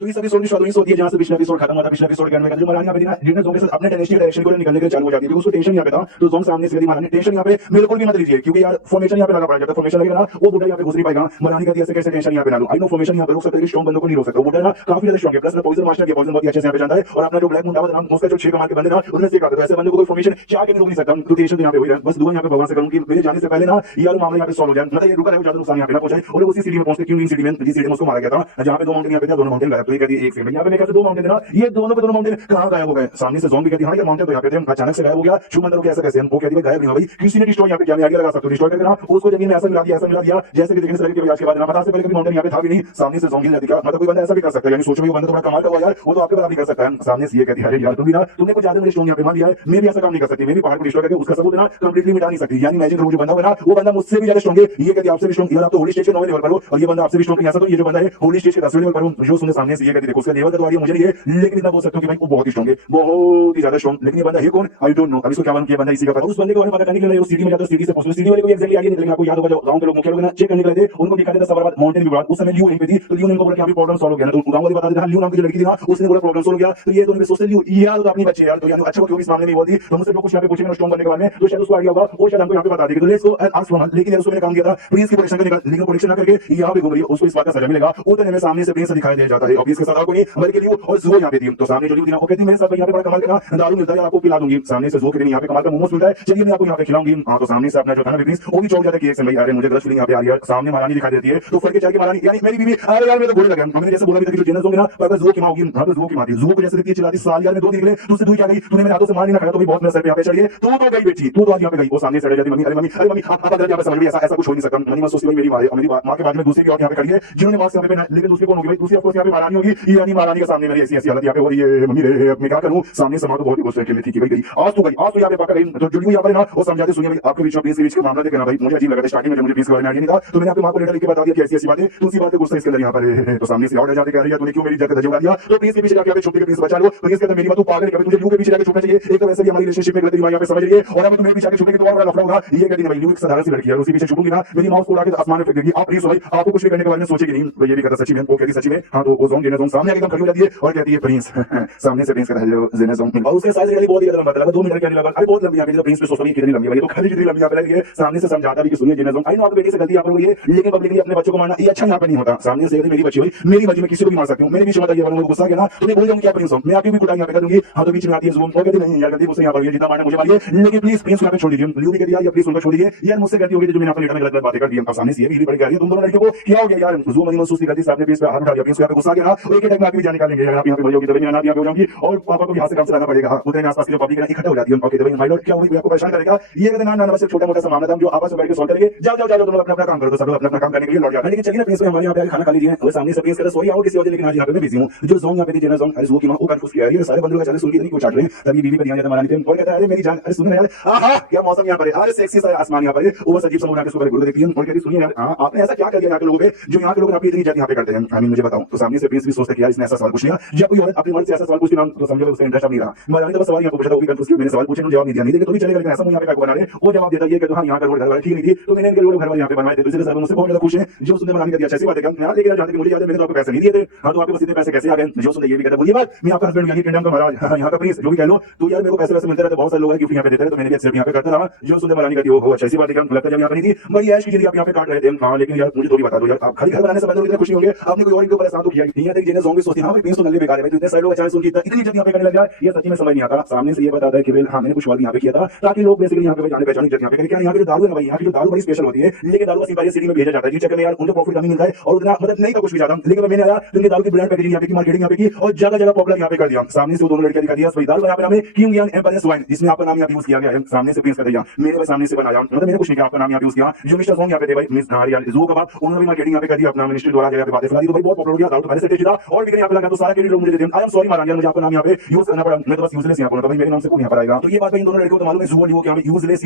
तो इस एपिसोड की शुरुआत होती है जहां से पिछला एपिसोड खत्म हुआ था। पिछला एपिसोड के अंत में जो महारानी यहाँ पे जोंग के साथ अपने टेनेस्टी डायरेक्शन को निकलने के चालू हो जाती है, उसको टेंशन यहाँ पे था। तो जोंग सामने से महारानी टेंशन यहाँ पे बिल्कुल भी मत लीजिए, क्योंकि यार फॉर्मेशन यहाँ पे लगा पड़ा जाता है। फॉर्मेशन लगेगा ना वो बुढ़ा यहाँ पे घुस नहीं पाएगा। महारानी कहती है कैसे टेंशन यहाँ पे ना लो, आई नो फॉर्मेशन यहाँ पे रोक सकते हैं, स्ट्रॉन्ग बंदों को नहीं रोक सकता। वो बुढ़ा ना काफी ज्यादा स्ट्रॉन्ग है, प्लस पॉइजन मास्टर के पॉइजन बहुत अच्छे से यहाँ पे जानता है। और अपना जो ब्लैक मुंडा नाम उसका जो 6 कमाल के बंदे ना उनमें से एक आता है। ऐसे बंदे को कोई फॉर्मेशन चाह के नहीं रोक नहीं सकता। तो टेंशन यहाँ पे हुई है। बस दुआ यहाँ पे भगवान से करूँ कि मेरे जाने से पहले ना यार मामला यहाँ पे सॉल्व हो जाए, मतलब ये रुका रहे ज्यादा नुकसान यहाँ पे ना पहुंचे। और उसी सिटी में पहुंचते क्यों सिटी में जिस सिटी में उसको मारा गया था, जहाँ पे 2 माउंटेन यहाँ पे दोनों माउंटेन गायब। तो ये कहती है एक सेकंड यहाँ पे कैसे 2 माउंटेन ना, ये दोनों के दोनों माउंटेन कहां गायब हो गए। सामने से ज़ोंबी कहती है हां ये माउंटेन तो यहाँ पे थे, अचानक से गायब हो गया। शुभमंत्र को ऐसा कैसे, वो कहती है गायब नहीं भाई, किसी ने डिस्ट्रॉय यहाँ पे किया, आगे लगा सकते हो डिस्ट्रॉय करके ना उसको जमीन में ऐसा मिला दिया जैसे कि देखने से लगे कि आज के बाद ना पता से पहले कभी माउंटेन यहाँ पे था भी नहीं। सामने से ज़ोंबी ने दिखा, मतलब कोई बंदा ऐसा भी कर सकता है, यानी सोचो ये बंदा थोड़ा कमाल का हुआ यार, वो तो आपके बराबर कर सकता है। सामने से ये कहती है अरे यार तुम भी ना तुमने कुछ ज्यादा मेरे स्टोन यहाँ पे मान लिया है, मैं भी ऐसा काम नहीं कर सकती, मैं भी पहाड़ को डिस्ट्रॉय करके उसका सबूत ना कंप्लीटली मिटा नहीं सकती। यानी इमेजिन करो जो बंदा होगा ना वो बंदा मुझसे भी ज्यादा स्ट्रॉन्ग है। ये कहती है आपसे भी स्ट्रॉन्ग, यार आप तो होली स्टेज के 9वें लेवल पर हो और ये बंदा आपसे भी स्ट्रॉन्ग है। ऐसा तो ये जो बंदा है होली स्टेज के 10वें लेवल पर हो। जो सुने सामने से ये कहती है देखो उसका लेवल तो आ रही है मुझे नहीं है, लेकिन इतना बोल सकता हूं कि भाई वो बहुत ही स्ट्रॉन्ग है, बहुत ही ज्यादा स्ट्रॉन्ग। लेकिन ये बंदा है कौन आई डोंट नो, अब इसको क्या मालूम किया बंदा इसी का पता। उस बंदे के बारे में पता करने के लिए सिटी में जाता है, सिटी से पूछो सिटी वाले को एक्चुअली आगे निकलेगा। आपको याद होगा जो गांव के लोग मुख्य लोग ना चेक करने के लिए थे, उनको दिखा देता सवाल बाद माउंटेन की बात। उस समय लियो यहीं पे थी, तो लियो ने उनको बोला कि अभी प्रॉब्लम सॉल्व हो गया ना, तो गांव वाले बता देते हैं लियो नाम की जो लड़की थी ना उसने बोला प्रॉब्लम सॉल्व हो गया। तो ये दोनों में सोचते लियो यार तो अपनी बच्चे यार, तो यार अच्छा क्यों इस मामले में बोलती तो मुझसे जो कुछ यहाँ पे पूछेंगे स्ट्रॉन्ग बनने के बारे में, तो शायद उसको आइडिया होगा वो शायद हमको यहाँ पे बता देगी। तो let's go ask from her. लेकिन यार उसको मैंने काम किया था प्रिंस की प्रोटेक्शन करने का, लेकिन प्रोटेक्शन ना करके यहाँ पे घूम रही है, उसको इस बात का सजा मिलेगा। उतने में सामने से प्रिंस दिखाई दे जाता है और इसके साथ को नहीं बल्कि लियो और जो यहाँ पे थी। तो सामने जो लियो थी ना वो कहती है मेरे साथ यहाँ पे बड़ा कमाल का दारू मिलता है, आपको पिला दूंगी। सामने से जो कहती है यहाँ पे कमाल का मोमोस मिलता है, चलिए मैं आपको यहाँ पे खिलाऊंगी। हाँ तो सामने से अपना जो था ना प्रिंस वो भी चौक जाता है कि एक समय यार मुझे गलत फीलिंग यहाँ पे आ रही है। सामने महारानी दिखाई देती है तो फट के चल के महारानी यानी मेरी बीवी अरे यार मैं तो बोलने लगा, मैंने जैसे बोला भी था कि जो जेनस होंगे ना पर जो की मां होगी, हां तो जो की मां थी, जो को जैसे देखती चिल्लाती साल यार मैं 2 दिन निकले तुझसे दूर क्या गई, तूने मेरे हाथों से मार नहीं खाया तो भी बहुत मेरे सर पे यहाँ पे चढ़िए, तू तो गई बेटी, तू तो आज यहाँ पे गई। वो सामने चढ़ जाती मम्मी अरे मम्मी आप अगर यहाँ पे समझ भी ऐसा कुछ हो नहीं सकता। मम्मी सोचती मेरी मां है, मेरी मां के बाद में दूसरी की और यहाँ पे खड़ी है जिन्होंने मास्क यहाँ पे पहना, लेकिन दूसरी कौन होगी भाई, दूसरी ऑफ कोर्स यहाँ पे महारानी होगी। यानी महारानी के सामने मेरी ऐसी हालत यहाँ पे हो रही है, मम्मी रे मैं क्या करूं। सामने से मां तो बहुत ही गुस्से के लिए थी कि भाई गई आज तो यहाँ पे पकड़ गई। तो जुड़ी हुई यहाँ पे ना वो समझाते सुनिए भाई आपके बीच में प्लीज का मामला देखना भाई, मुझे अजीब लगा था स्टार्टिंग में मुझे प्लीज के बारे में आइडिया नहीं था, तो मैंने आपकी मां को लेटर लिख के बता दिया कि ऐसी बातें तो उसी बात पे गुस्सा इसके अंदर यहाँ पर। तो सामने से और जाते कह रही है तूने क्यों मेरी इज्जत दजवा दिया, तो प्लीज के पीछे जाके छुपके के प्लीज बचा लो। प्लीज कहता मेरी बात तू पागल है, तुझे लू के पीछे जाके छुपना चाहिए, एक तो वैसे भी हमारी रिलेशनशिप में गलती यहाँ पे समझ रही है और अब तुम्हें पीछे जाके छुपने की तो और बड़ा लफड़ा होगा। ये कहती है भाई लू एक साधारण सी लड़की है, उसी पीछे छुपूंगी ना मेरी मां उसको उड़ा के आसमान में फेंक देगी, आप प्लीज भाई आपको कुछ भी करने के बारे में सोचेगी नहीं। तो ये भी कहता सच्ची में, वो कहती सच्ची में। हाँ तो वो ज़ोंग जेने ज़ोंग सामने एकदम खड़ी हो जाती है और कहती है प्रिंस सामने से प्रिंस कहता है हेलो जेने ज़ोंग, और उसके साइज रियली बहुत ही लंबा था, 2 मीटर के लगा, अरे बहुत लंबी है। प्रिंस पे सोचो कितनी लंबी है भाई, तो खाली जितनी लंबी आप है। सामने से समझाता भी कि सुनिए जेने ज़ोंग आई नो आप बेटी से गलती आप लोग ये, लेकिन पब्लिकली अपने बच्चों को मारना ये अच्छा यहाँ पे नहीं होता। सामने से मेरी बच्ची हुई मेरी मर्जी में किसी को भी मार सकती हूँ, मेरे बीच में बताइए वालों को गुस्सा किया ना तो मैं बोल जाऊंगी क्या प्रिंस हूं मैं आपकी भी कुटाई यहाँ पे कर दूंगी। हाँ तो बीच में आती है ज़ोंग और कहती नहीं यार गलती मुझसे यहाँ पर जितना मारना मुझे मारिए, लेकिन प्लीज प्रिंस यहाँ पे छोड़ दीजिए। लियो भी कहती है प्लीज उनको छोड़ दीजिए यार, मुझसे गलती हो गई जो मैंने अपने गलत बातें कर दी। अब सामने से ये भी बड़ी गलती है, तुम दोनों लड़कियों को क्या हो गया यार, जो मनी महसूस की गलती से आपने प्लीज पे हाथ उठा दिया, प्लीज यहाँ पे गुस्सा किया और एक टाइम में आपकी भी जान निकालेंगे यार, आप यहाँ पे मर जाओगी तभी मैं यहाँ पे हो जाऊंगी और पापा को यहाँ से काम चलाना पड़ेगा। उतने आसपास की जो पब्लिक इकट्ठा हो जाती है ओके भाई माय लॉर्ड क्या हुई आपको परेशान करेगा। ये कहते ना बस छोटा मोटा सा मामला था जो आपस में बैठ के सॉल्व करेंगे, जाओ दोनों अपना काम करो। तो सब लोग अपना काम करने के लिए लौट जाते हैं, लेकिन चलिए ना प्लीज हमारे यहाँ पे खाना खा लीजिए। वो सामने से प्लीज कहता सोई आओ किसी वजह, लेकिन आज यहाँ पे मैं बिजी हूँ। जो ज़ोंग यहाँ पे जेना ज़ोंग अरे जो की मां वो कंफ्यूज किया है, ये सारे बंदों का चले सुन के नहीं कुछ चाट रहे हैं, तभी बीवी पर यहाँ जाता महारानी और कहता है अरे मेरी जान अरे सुनो यार आहा क्या मौसम यहाँ पर है, अरे सेक्सी सा आसमान यहाँ पर है, वो सजीव समूह के सुबह गुरु देखती है और कहती सुनिए यार आपने ऐसा क्या कर दिया यहाँ के लोगों पे जो यहाँ के लोग अपनी इतनी इज्जत यहाँ पे करते हैं, आई मुझे बताओ। तो सामने से प्रिंस भी सोचते कि यार इसने ऐसा सवाल पूछ लिया, जब कोई औरत अपनी मर्द से ऐसा सवाल पूछती ना तो समझो उसका इंटरेस्ट नहीं रहा। महारानी तो बस सवाल यहाँ पूछा था वो भी कंफ्यूज की, मैंने सवाल पूछे जवाब नहीं दिया, नहीं देगा तो भी चलेगा, लेकिन ऐसा मुझे यहाँ पे बना रहे वो जवाब देता है कि हाँ यहाँ का रोड घर वाला ठीक नहीं थी तो मैंने इनके रोड घर वाले यहाँ पे बनवाए थे, तो इसलिए सर मुझसे बहुत ज्यादा खुश है। जो सुनने महारानी कहती है अच्छी बात है क्या मैं लेकिन जानते कि मुझे याद है मैंने तो आपको पैसे नहीं दिए थे। हाँ तो आपके पास इतने पैसे कैसे आ गए। जो सुनने ये भी कहता है बोलिए बात मैं आपका हस्बैंड यानी किंगडम का महाराज यहाँ का प्रिंस जो भी कह लो, तो यार मेरे को पैसे वैसे मिलते रहते बहुत सारे लोग हैं गिफ्ट यहाँ पे देते हैं तो मैंने भी एक्सेप्ट यहाँ पे करता रहा। जो सुनने महारानी कहती है वो अच्छी बात है लगता जब यहाँ पे नहीं थी बड़ी ऐश की जिंदगी आप यहाँ पे काट रहे थे। हाँ लेकिन यार मुझे तो भी बता दो यार आप खाली घर बनाने से बंदे खुशी होंगे, आपने कोई और इनको परेशान तो किया नहीं है। जेने ज़ोंग भी सोचती हां भाई प्रिंस तो नल्ले बेकार है भाई, तो इतने सारे लोग अचानक सुन के इतनी इज्जत यहाँ पे करने लग जाए ये सच्ची में समझ नहीं आता। सामने से ये बताता है कि हाँ मैंने कुछ सवाल यहाँ पे किया था ताकि लोग बेसिकली यहाँ पे जाने पहचाने इज्जत यहाँ पे करें। क्या यहाँ पे जो दारू है ना भाई यहाँ की जो दारू बड़ी स्पेशल होती है, लेकिन दारू सिंपल सिटी में भेजा जाता है जिस चक्कर में यार उनको प्रॉफिट कमी मिलता है और उतना मतलब नहीं था कुछ भी ज्यादा, लेकिन मैंने आया तो इनके दारू की ब्रांड पैकेजिंग यहाँ पे की मार्केटिंग यहाँ पे की और जगह जगह पॉपुलर यहाँ पे कर दिया। सामने से वो दोनों लड़कियां दिखा दिया दारू यहाँ पे नाम है किंग यंग एम्पायर वाइन जिसमें आपका नाम यहाँ यूज किया गया है। सामने से प्रिंस कर दिया मेरे सामने से बनाया मतलब मैंने कुछ नहीं किया, आपका नाम यहाँ यूज किया। जो मिस्टर ज़ोंग यहाँ पे थे भाई मिस नारियल जो के बाद उन्होंने भी मार्केटिंग यहाँ पे कर दिया, अपना मिनिस्ट्री द्वारा यहाँ पे बातें फैला दी तो भाई बहुत पॉपुलर हो गया दारू तो पहले से टेस्टी था और भी यहाँ पे लगा तो सारा क्रेडिट लोग मुझे देते हैं। आई एम सॉरी महारानी मुझे आपका नाम यहाँ पे यूज करना पड़ा, मैं तो बस यूजलेस यहाँ पर भाई मेरे नाम से कौन यहाँ पर आएगा। तो ये बात भाई इन दोनों लड़कियों को मालूम है जुओ लियो क्या यूजलेस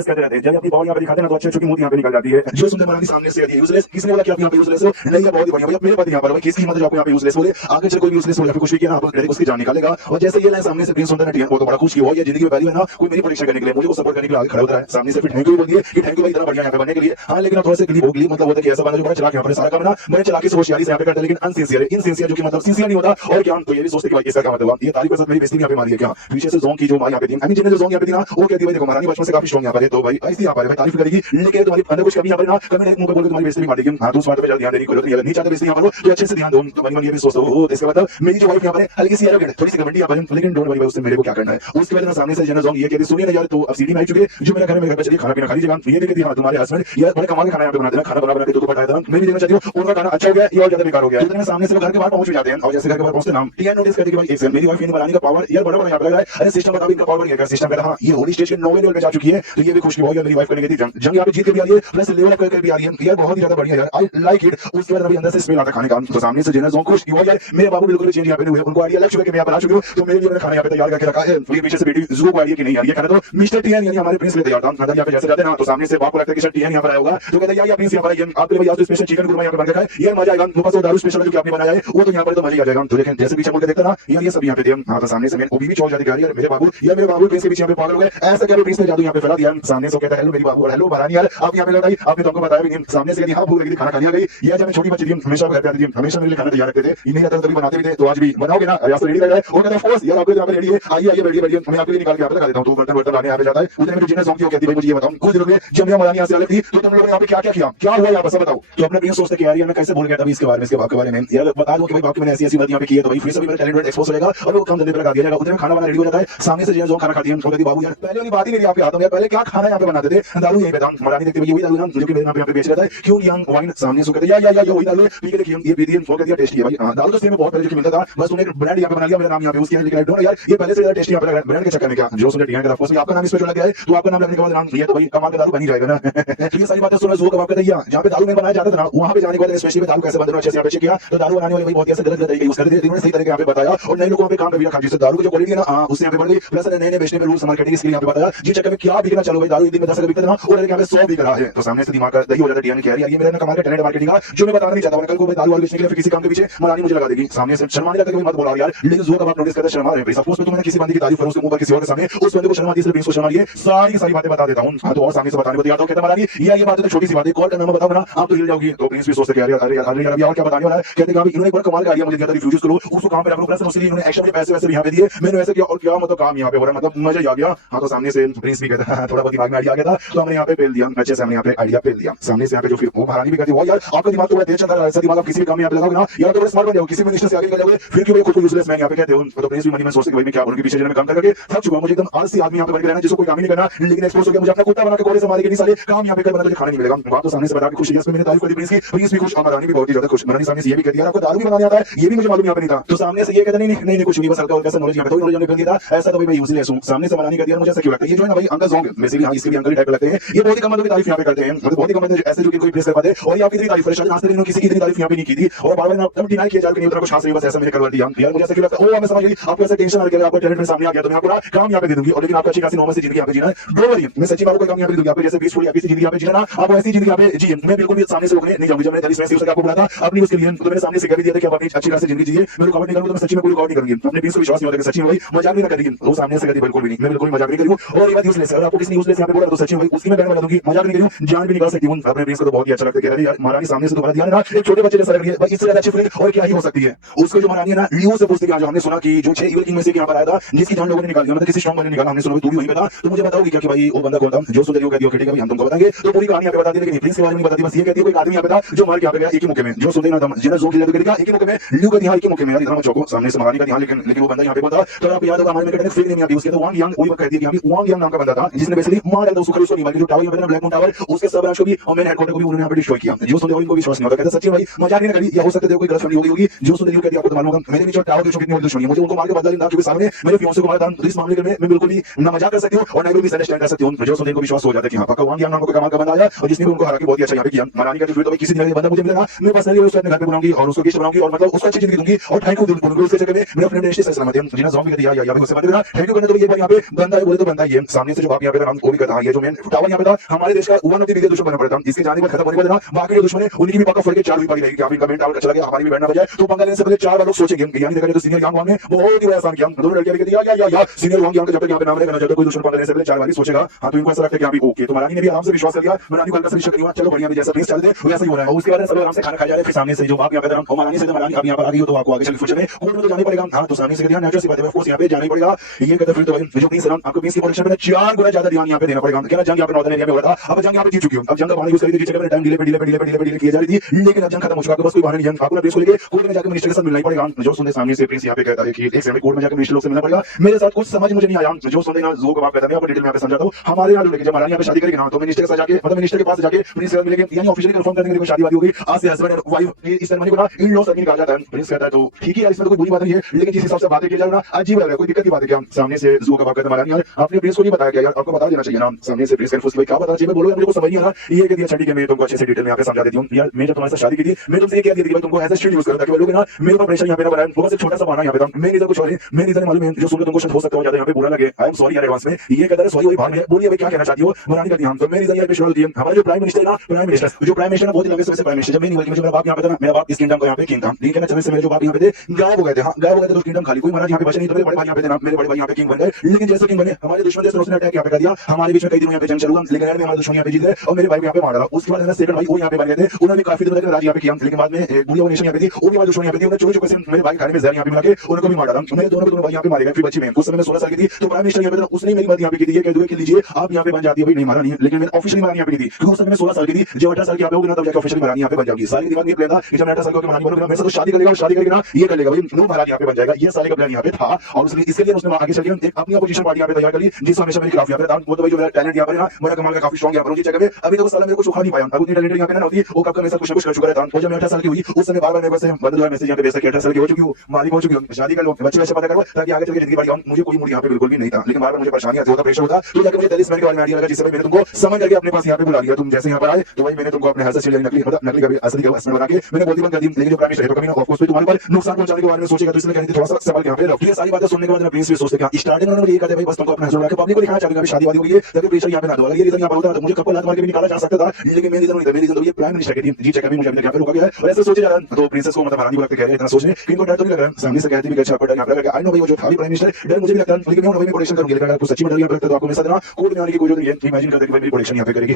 कहते रहते हैं, जब अपनी पावर यहाँ पे दिखाते हैं तो अच्छी मूर्ति यहाँ पे निकल जाती है। जो सुनते महारानी सामने से यूजलेस किसने बोला कि आप यहाँ पे यूजलेस हो, नहीं है बहुत ही बढ़िया भैया मेरे पति यहाँ पर किसकी हिम्मत आपको यहाँ पे यूजलेस बोले, आगे चल कोई यूजलेस हो या फिर कुछ भी किया ना आप उसकी जान निकालेगा। और जैसे ये लाइन सामने से प्रिंस सुंदर नटी है वो तो बड़ा खुश हुआ ये जिंदगी में पहली है ना कोई मेरी परीक्षा करने के लिए मुझे को सपोर्ट करने के लिए आगे खड़ा होता है। सामने से फिर थैंक यू बोलिए कि थैंक यू भाई इतना बढ़िया यहाँ पे बनने के लिए। हाँ लेकिन थोड़ा सा क्लिप होगी मतलब होता है कि ऐसा बंदा जो बड़ा चलाक यहाँ पर सारा काम ना बड़े चलाकी से होशियारी से यहाँ पे करता है लेकिन अनसिंसियर है, इनसिंसियर जो कि मतलब सिंसियर नहीं होता और क्या तो ये भी सोचते कि भाई इसका क्या मतलब ये तारीफ के साथ मेरी बेइज्जती यहाँ पे मारी है क्या पीछे से जोन की जो यहाँ पे थी आई मीन जिन्हें जो जोन यहाँ पे थी ना वो कहती है देखो महारानी बचपन से काफी स्ट्रॉन्ग यहाँ पर है तो भाई ऐसी यहाँ पर है तारीफ करेगी लेकिन तुम्हारी अंदर कुछ कमी यहाँ पर ना कभी मुंह पे बोल के तुम्हारी बेइज्जती मार देगी हाँ तुम स्वार्थ पे ध्यान देने की जरूरत नहीं है नहीं चाहते बेइज्जती यहाँ पर तो अच्छे से ध्यान दो तो मन ये भी सोचता हो इसका मतलब मेरी जो वाइफ यहाँ पर हल्की सी एरोगेंट थोड़ी सी घमंडी यहाँ पर लेकिन डोंट वरी भाई उससे मेरे को क्या करना है उसके बाद ना सामने से जनरल जोन ये कहती सुनिए ना यार तो अब सीढ़ी में आई चुके जो मेरे घर में चलिए खाना पीना खा लीजिएगा ये देखिए हाँ तुम्हारे हस्बैंड यार बड़े कमाल का खाना यहाँ पे बनाते हैं खाना बना के तो बताया था मैं भी देना चाहती हूँ उनका खाना अच्छा हो गया ये और ज्यादा बेकार हो गया जितने सामने से घर के बाहर पहुंच जाते हैं और जैसे घर के बाहर पहुंचते नाम टीएन नोटिस करती है भाई एक मेरी वाइफ ने बनाने का पावर यार बड़ा बड़ा यहाँ पे लगा है अरे सिस्टम बता इनका पावर नहीं है सिस्टम कहता हाँ ये होली स्टेज के 9वें लेवल पे जा चुकी है तो ये भी खुश की भाई मेरी वाइफ करने की जंग यहाँ पे जीत के भी आ रही है प्लस लेवल अप करके भी आ रही है यार बहुत ही ज्यादा बढ़िया यार आई लाइक इट उसके बाद अभी अंदर से स्मेल आता खाने का तो सामने से जनरल जोन खुश की यार मेरे बाबू बिल्कुल चेंज यहाँ पे हुए उनको आइडिया लग चुका है कि मैं यहाँ पर आ चुकी हूँ तो मेरे लिए खाना यहाँ पे तैयार करके रखा है ये पीछे से बेटी जू को आइडिया कि नहीं यार ये खाना तो मिस्टर टीएन यानी हमारे प्रिंस ले तैयार था मतलब यहाँ पे जैसे जाते ना तो सामने से बाप को लगता है कि सर टीएन यहाँ पर आया होगा तो कहता है यार प्रिंस यहाँ पर आइए आपके लिए स्पेशल चिकन कुरमा यहाँ पे बन के खाए यार मजा आएगा ऊपर से दारू स्पेशल जो आपने बनाया है वो तो यहाँ पर तो मजा ही आ जाएगा तो लेकिन जैसे पीछे मुड़ के देखता ना यार ये सब यहाँ पे थे हाँ तो सामने से मेरे भी चौल जाती यार मेरे बाबू प्रिंस के पीछे यहाँ पे पागल हो गए ऐसा क्या प्रिंस ने जादू यहाँ पे फैला दिया सामने से कहता है हेलो मेरी बाबू हेलो महारानी यार आप यहाँ पे लौटाई आपने तुमको बताया भी नहीं सामने से हाँ भूख लगी थी खाना खा लिया गई यार जब मैं छोटी बच्ची थी हमेशा घर पे आती थी हमेशा मेरे लिए खाना तैयार रखते थे इन्हीं रहता तभी बनाते भी थे तो आज भी बनाओगे ना आज तो रेडी लग रहा है वो कहता है फोर्स यार आपके यहाँ पे रेडी है आइए आइए बैठिए मैं आपके लिए निकाल के यहाँ पे लगा देता हूँ तो बर्तन बर्तन लाने यहाँ पे जाता है उधर में जिन्हें सॉन्ग कहती है मुझे ये बताओ कुछ दिनों में जब मैं महारानी यहाँ से आ रही थी तो तुम लोगों ने यहाँ पे क्या क्या किया क्या हुआ यहाँ पर सब बताओ तो अपने प्रिंस सोचते कि यार मैं कैसे भूल गया था इसके बारे में इसके बाप के बारे में यार बता दूं कि भाई बाप की मैंने ऐसी बात यहाँ पे की है तो भाई फिर से मेरा टैलेंट एक्सपोज हो जाएगा और वो काम धंधे पे लगा दिया जाएगा उधर में खाना बनाना रेडी हो जाता है सामने से जो खाना खाती है तो कहती बाबू यार पहले वाली बात ही नहीं आपके हाथों में पहले क्या खाना यहाँ पे बनाते थे दारू यही बताऊं महारानी देखते ये वही दारू ना जो कि मेरे यहाँ पे बेच रहा है क्यों यंग वाइन सामने से कहते या वही दारू पी के देखिए ये पी दिए कहती है टेस्टी है भाई दारू तो सेम बहुत पहले जो मिलता था बस उन्हें ब्रांड यहाँ पे बना लिया मेरा नाम यहाँ पे यूज किया लेकिन आई डोंट यार ये पहले से टेस्टी यहाँ पे लगा ब्रांड के चक्कर में क्या जो सुने टीएन का ऑफकोर्स आपका नाम इस पे जो लग गया है तो आपका नाम लगने के बाद नाम ये तो भाई कमाल का दारू बन ही जाएगा ना तो ये सारी बातें सुनो जो कबाब कहते हैं जहाँ पे दारू में बनाया जाता था ना वहां पे जाने के बाद स्पेशली दारू कैसे बंद अच्छे से यहाँ पे चेक किया तो दारू बनाने वाले भाई बहुत ऐसे गलत तरीके यूज करते थे उन्होंने सही तरीके यहाँ पे बताया और नए लोगों पे काम पे भी रखा जिससे दारू की जो क्वालिटी है ना उससे यहाँ पे बढ़ गई प्लस नए बेचने में रूल्स मार्केटिंग इसके लिए यहाँ पे बताया जी चक्कर में क्या बिकना चलो भाई दारू एक दिन में 10 बिकता था और यहाँ पे 100 बिक रहा है तो सामने से दिमाग का दही हो जाता है टीएन कह रही है ये मेरा कमाल का टैलेंट मार्केटिंग का जो मैं बताना नहीं चाहता हूं कल को मैं दारू वाले बेचने के लिए किसी काम के पीछे महारानी मुझे लगा देगी सामने से शर्माने लगता है कि मत बोला यार लेकिन जो कब आप नोटिस करते शर्मा रहे सपोज में तुमने किसी बंदे की तारीफ करो उसके मुंह पर किसी और के सामने उस बंदे को शर्मा दी इसलिए को शर्मा लिए सारी बातें बता देता हूं हां तो और सामने से बताने को तैयार हो कहता महारानी ये बात तो छोटी सी बात है कॉल का नाम बताओ ना आप तो हिल जाओगी तो प्रिंस भी सोचते कि अरे यार और क्या बताने वाला है कहते कि इन्होंने बड़ा कमाल का आइडिया मुझे दिया था रिफ्यूज करो उसको काम पे रखो प्लस उसके लिए इन्होंने एक्शन के पैसे वैसे भी यहां पे दिए मैंने ऐसे किया और क्या मतलब काम यहां पे हो रहा है मतलब मजा ही आ गया हां तो सामने से प्रिंस भी कहता है थोड़ा बहुत दिमाग में आइडिया आ गया था तो हमने यहां पे पेल दिया अच्छे से हमने यहां पे आइडिया पेल दिया सामने से यहां पे जो फिर वो महारानी भी कहती है यार आपका दिमाग तो बड़ा तेज चल रहा है ऐसा दिमाग आप किसी भी काम में यहां पे लगाओगे ना यार तो बड़े स्मार्ट बन जाओगे किसी मिनिस्टर से आगे निकल जाओगे फिर क्यों खुद को यूजलेस मैन यहां पे कहते हो तो प्रिंस भी मन में सोचते कि भाई मैं क्या बोलूं कि पीछे जने में काम करके थक चुका मुझे एकदम आलसी आदमी यहां पे बन के रहना जिसको कोई काम ही नहीं करना लेकिन एक्सपोज हो गया मुझे अपना कुत्ता बना के कोड़े से मारे के नहीं साले काम यहां पे कर बना तो खाने नहीं मिलेगा बात तो सामने से बता के खुशी है इसमें मैंने तारीफ कर दी प्रिंस भी खुश और महारानी भी बहुत ही ज्यादा खुश महारानी सामने से ये भी कहती है आपको दारू भी बनाने आता है ये भी मुझे मालूम यहां पे नहीं था तो सामने से ये कहता नहीं कुछ नहीं बस हल्का हल्का सा नॉलेज यहां पे तो नॉलेज निकल गया था ऐसा तो भाई मैं यूजलेस हूं सामने से महारानी कहती है मुझे ऐसा क्यों लगता है ये जो है ना भाई अंकल जोंग वैसे भी हां इसके भी अंकल टाइप लगते हैं ये बहुत ही कम बंदों की तारीफ यहां पे करते हैं मतलब बहुत ही कम बंदे ऐसे जो कि कोई प्रेस कर पाते और ये आपकी इतनी तारीफ है शायद आज तक इन्होंने किसी की इतनी तारीफ यहां पे नहीं की थी और बार-बार ना डिनाई किया जा रहा है कि नहीं उतना कुछ खास नहीं बस ऐसा मैंने करवा दिया यार मुझे ऐसा क्यों लगता है ओ मैं समझ गई आपको ऐसा टेंशन आ गया आपका टैलेंट मेरे सामने आ गया तो मैं आपको ना काम यहां पे दे दूंगी और लेकिन आपका अच्छी खासी नॉर्मल सी जिंदगी यहां पे जीना है डोंट वरी मैं सच्ची बात को काम यहां पे दूंगी आपको जैसे पीसफुल या किसी जिंदगी यहां पे जीना ना आपको ऐसी जिंदगी यहां पे जी मैं बिल्कुल भी सामने से रोकने नहीं जाऊंगी जब मैंने दलित से आपको बुलाया था अपनी उसके लिए तो मैंने सामने से कह भी दिया था कि आप अपनी अच्छी खासी जिंदगी जिए मैं रुकावट नहीं करूंगा तो मैं सच्ची में कोई रुकावट नहीं करूंगी अपने पीस को विश्वास नहीं होता कि सच्ची में भाई मजाक नहीं करेगी वो सामने से कहती बिल्कुल भी नहीं मैं बिल्कुल मजाक नहीं करूंगा और ये बात यूजलेस है अगर आपको किसी यूजलेस यहां पे बोला तो सच्ची में भाई उसकी मैं बैन लगा दूंगी मजाक नहीं करूंगी जान भी निकाल सकती हूं अपने पीस को तो बहुत ही अच्छा लगता है कह रही यार महारानी सामने से तुम्हारा ध्यान ना एक छोटे बच्चे जैसा लग रही है भाई इससे ज्यादा अच्छी फीलिंग और क्या ही हो सकती है उसको जो महारानी है ना लियो से पूछती कि आज हमने सुना कि जो 6 इविल किंग में से यहां पर आया था जिसकी जान लोगों ने निकाल दिया मतलब किसी स्ट्रांग बंदे ने निकाला हमने सुना तू भी वहीं पे था तो मुझे बताओगी क्या कि भाई वो बंदा कौन था जो सुंदर कहती हो ठीक है भाई हम तुमको बताएंगे तो पूरी कहानी यहां पे बता दी लेकिन प्रिंस के बारे में बताती बस ये कहती है कोई आदमी यहां पे था जो मार के यहां पे गया एक ही मौके में जो सुंदर ना था जिन्हें जोर दिया तो कहती एक ही मौके में लियो का ध्यान एक ही मौके में यार इतना मत चौको सामने से महारानी का ध्यान लेकिन वो बंदा यहां पे था तो आप याद होगा हमारे में कहते हैं फेक नहीं आती उसके तो वांग यांग वही कहती है कि अभी वांग यांग नाम का बंदा था जिसने बेसिकली मार डाला उसको खरीद नहीं जो टावर यहां पे ब्लैक मून टावर उसके सब राशि भी और मेन हेडक्वार्टर को भी उन्होंने यहां पे डिस्ट्रॉय किया जो सुंदर इनको विश्वास नहीं होता कहते सच्ची भाई मजाक नहीं करी या हो सकता है कोई गलतफहमी हो गई होगी जो सुंदर कहती है आपको मालूम होगा मेरे नीचे टावर के कितनी बड़ी दुश्मनी है मुझे उनको मार के बदला लेना क्योंकि सामने मेरे फियांसे को मारा था तो इस मामले में मैं बिल्कुल भी ना मजाक कर सकती हूं और ना भी मिसअंडरस्टैंड कर सकती हूं जो सुंदर को विश्वास हो जाता है कि हां पक्का वांग यांग नाम को कमाल का बंदा आया और जिसने भी उनको हरा के बहुत ही अच्छा यहां पे किया महारानी का जो तो किसी दिन बंदा मुझे मिलेगा मैं पर्सनली उसको अपने घर पे बुलाऊंगी और उसको गिफ्ट बनाऊंगी और मतलब उसको अच्छी जिंदगी दूंगी और थैंक यू दूंगी उसके जगह में मेरा फ्रेंड नेशनल से सलामत है जिना जोंग भी दिया या उससे बात करना थैंक यू करना तो ये बार यहां पे बंदा है बोले तो बंदा ही है सामने से जो आप यहां पे नाम को भी कहता है ये जो मेन टावर यहां पे था हमारे देश का वन ऑफ द बिगेस्ट दुश्मन बना पड़ा था इसके जाने पर खत्म होने के बाद ना बाकी जो दुश्मन है उनकी भी पक्का फड़ के चार हुई पारी रहेगी कि आप इनका मेन टावर का चला गया हमारी भी बैठना बजाए तो पंगा लेने से पहले चार लोग सोचेंगे यानी देखा जाए तो सीनियर यांग वांग ने बहुत ही बड़ा आसान किया दोनों लड़कियां भी कहती या सीनियर वांग यांग का जब तक यहां पे नाम रहेगा ना जब तक कोई दुश्मन पंगा लेने से पहले चार बार सोचेगा हां तो इनको ऐसा लगता है कि अभी ओके तो महारानी ने भी आराम से विश्वास कर लिया महारानी को हल्का सा विश्वास किया चलो बढ़िया भी जैसा प्लीज चल दे वैसा ही हो रहा है उसके बाद सब आराम से खाना खा जा रहे हैं फिर सामने से जो आप यहां पे महारानी से महारानी अब यहाँ पर आ गई हो तो आपको आगे चल फ्यूचर में कोर्ट में तो जाने पड़ेगा। हाँ तो सामने से ध्यान नेचुरल सी बात है, ऑफ कोर्स यहाँ पे जाना ही पड़ेगा। ये कहते फिर तो भाई जो पीस है आपको पीस की प्रोडक्शन में 4 गुना ज्यादा ध्यान यहाँ पे देना पड़ेगा। क्या जंग यहाँ पे नॉर्दर्न एरिया में हो रहा था, अब जंग यहाँ पे जीत चुकी हूँ। अब जंग का बहाना यूज करी थी जिसके टाइम डिले किया जा रही थी, लेकिन अब जंग खत्म हो चुका है, बस कोई बहाना नहीं है। आपको प्रेस को लेके कोर्ट में जाकर मिनिस्टर के साथ मिलना ही पड़ेगा। जो सुनते सामने से प्रिंस यहाँ पे कहता है कि एक सेकंड कोर्ट में जाकर मिनिस्टर लोग से मिलना पड़ेगा। मेरे साथ कुछ समझ मुझे नहीं आया। जो सुनते ना जो बात कहता है, मैं डिटेल में यहाँ पे समझाता हूँ। हमारे यहाँ जब महारानी यहाँ पे शादी करेगी ना, तो मिनिस्टर के साथ जाके मतलब मिनिस्टर के पास जाके प्रिंस से मिलेंगे, यानी ऑफिशियली कंफर्म करने के लिए शादी वादी होगी। आज से हस्बैंड और वाइफ इस सेरेमनी को ना इन लॉ सर्किल कहा जाता है। प्रिंस कहता है तो ठीक है, इसमें तो कोई बुरी बात नहीं है, लेकिन जिस हिसाब से बातें की जा रहा है अजीब लग रहा है, कोई दिक्कत की बात है क्या? सामने से जो का बात कहता है महारानी यार आपने प्रिंस को नहीं बताया क्या? यार आपको बता देना चाहिए ना। सामने से प्रिंस कंफ्यूज भाई क्या बताना चाहिए, बोलो यार मेरे को समझ नहीं आ रहा। ये कह दिया ठीक है, मैं तुमको अच्छे से डिटेल में यहाँ पे समझा देती हूँ। यार मैं जब तुम्हारे साथ शादी की थी, मैं तुमसे ये कह दी थी भाई तुमको एज ए शील्ड यूज करो, ताकि लोग ना मेरे ऊपर प्रेशर यहाँ पे ना बनाए। बस एक छोटा सा बहाना यहाँ पे था, मैं नहीं कुछ और मैं नहीं मालूम है, जो सुन तुमको शायद हो सकता है ज्यादा यहाँ पे बुरा लगे। आई एम सॉरी यार एडवांस में। ये कहता है सॉरी वही भाग में बोलिए भाई क्या कहना चाहती हो? महारानी कहती है तो मेरी यहाँ पे शुरू होती है। हमारे जो प्राइम मिनिस्टर है ना, प्राइम मिनिस्टर बहुत ही लंबे समय से प्राइम मिनिस्टर जब मैं नहीं बल्कि मेरा बाप यहाँ पे था, मेरा बाप इस किंगडम का यहाँ पे किंग था। लेकिन समय से मेरे जो बाप यहाँ पे थे गायब हो गए थे। हाँ गायब हो गए थे, तो किंगडम खाली कोई महाराज यहाँ पे बचे नहीं, तो मेरे बड़े भाई यहाँ पे थे ना, मेरे बड़े भाई यहाँ पे किंग बन गए। लेकिन जैसे किंग बने हमारे दुश्मन जैसे उसने अटैक यहाँ पे कर दिया, हमारे बीच में कई दिनों यहाँ पे जंग चलूंगा, लेकिन हमारे दुश्मन यहाँ पे जीत गए और मेरे भाई को यहाँ पे मार डाला। उसके बाद सेकंड भाई वो यहाँ पे बन गए थे, उन्होंने काफी दिनों तक राज यहाँ पे किया, लेकिन बाद में पूरी नेशन यहाँ पे थी, वो भी हमारे दुश्मन यहाँ पे थी, उन्होंने चोरी चुपके से मेरे भाई खाने में जहर यहाँ पे मिला के उनको भी मार डाला। मेरे दोनों भाई यहाँ पे मारे गए। फिर बच्ची में उस समय 16 साल की थी, तो प्राइम मिनिस्टर यहाँ पे उसने मेरी बात यहाँ पे की थी, ये कह दूंगा कि लीजिए आप यहाँ पे बन जाती है भाई, नहीं मारा नहीं, लेकिन मैंने ऑफिशियली महारानी यहाँ पे की थी, क्योंकि उस समय 16 साल की थी। जब 18 साल की यहाँ पे होगी ना तब जाकर ऑफिशियली महारानी यहाँ पे बन जाएगी। साल की बात ये प्लान था कि जब 18 साल की महारानी बनोगे ना, मेरे से तो शादी करेगा और शादी करेगा ना ये कर लेगा भाई, नो महारानी यहाँ पे बन जाएगा। ये साल का प्लान यहाँ पे था और इसके लिए उसने आगे चल के एक अपनी अपोजिशन पार्टी यहाँ पे तैयार कर ली, जिस हमेशा मेरे खिलाफ यहाँ पे था। वो तो भाई जो मेरा टैलेंट यहाँ पे ना, मेरा कमाल का काफी स्ट्रॉन्ग यहाँ पर उनकी जगह पे अभी तो साल मेरे को सुखा नहीं पाया। अब उतनी टैलेंट यहाँ पे ना होती वो कब का मेरे साथ कुछ ना कुछ कर चुका रहता। और जब मैं 18 साल की हुई उस समय बार-बार मेरे पास बंद हुआ मैसेज यहाँ पे बेशक 18 साल की हो चुकी हूँ, मालिक हो चुकी हूँ, शादी कर लो, बच्चे वैसे पता करो ताकि आगे चल के जिंदगी बढ़िया। मुझे कोई मूड यहाँ पे बिल्कुल भी नहीं था, लेकिन बार-बार मुझे परेशानी आती होता, प्रेशर होता। तो जाकर मुझे 43 मिनट के बाद में आइडिया लगा, जिससे मैंने तुमको समझ करके अपने पास यहाँ पे बुला लिया। तुम जैसे यहाँ पर आए तो भाई मैंने तुमको अपने हाथ से छीन नकली नकली कभी असली का हस्बैंड बना के मैंने बोलती बंद कर दी। लेकिन जो प्राइम मिनिस्टर है तो कभी ना ऑफ कोर्स तुम्हारे पर नुकसान पहुंचाने के बारे में सोचेगा, तो इसलिए कहती थोड़ा सा सवाल यहाँ पे रखो। ये सारी बातें सुनने के बाद प्रिंस भी सोचते क्या स्टार्टिंग में ये कहते भाई बस तुमको अपना हस्बैंड रखा, पब्लिक को दिखाना चाहते हैं शादी वादी हो गई है, ताकि प्रेशर यहाँ पे ना दो। ये रीजन यहाँ पर होता तो मुझे कपल हाथ मार के भी निकाला जा सकता था, लेकिन मेरी रीजन नहीं था। मेरी रीजन तो ये प्राइम मिनिस्टर की थी। जी चेक मुझे अपने यहाँ पे रोका गया है और ऐसे सोचे जा रहा है। तो प्रिंसेस को मतलब महारानी को लगता है इतना सोचने कि इनको डर तो नहीं लग रहा है। सामने से कहती भी अच्छा आपको डर यहाँ पे आई नो भाई वो जो था प्राइम मिनिस्टर डर मुझे भी लगता है, लेकिन मैं वही प्रोटेक्शन करूंगी। अगर आपको सच्ची में डर यहाँ पे लगता है तो आपको मेरे साथ ना कोर्ट में आने की कोई जरूरत नहीं है। इमेजिन करते कि भाई मेरी प्रोटेक्शन यहाँ पे करेगी।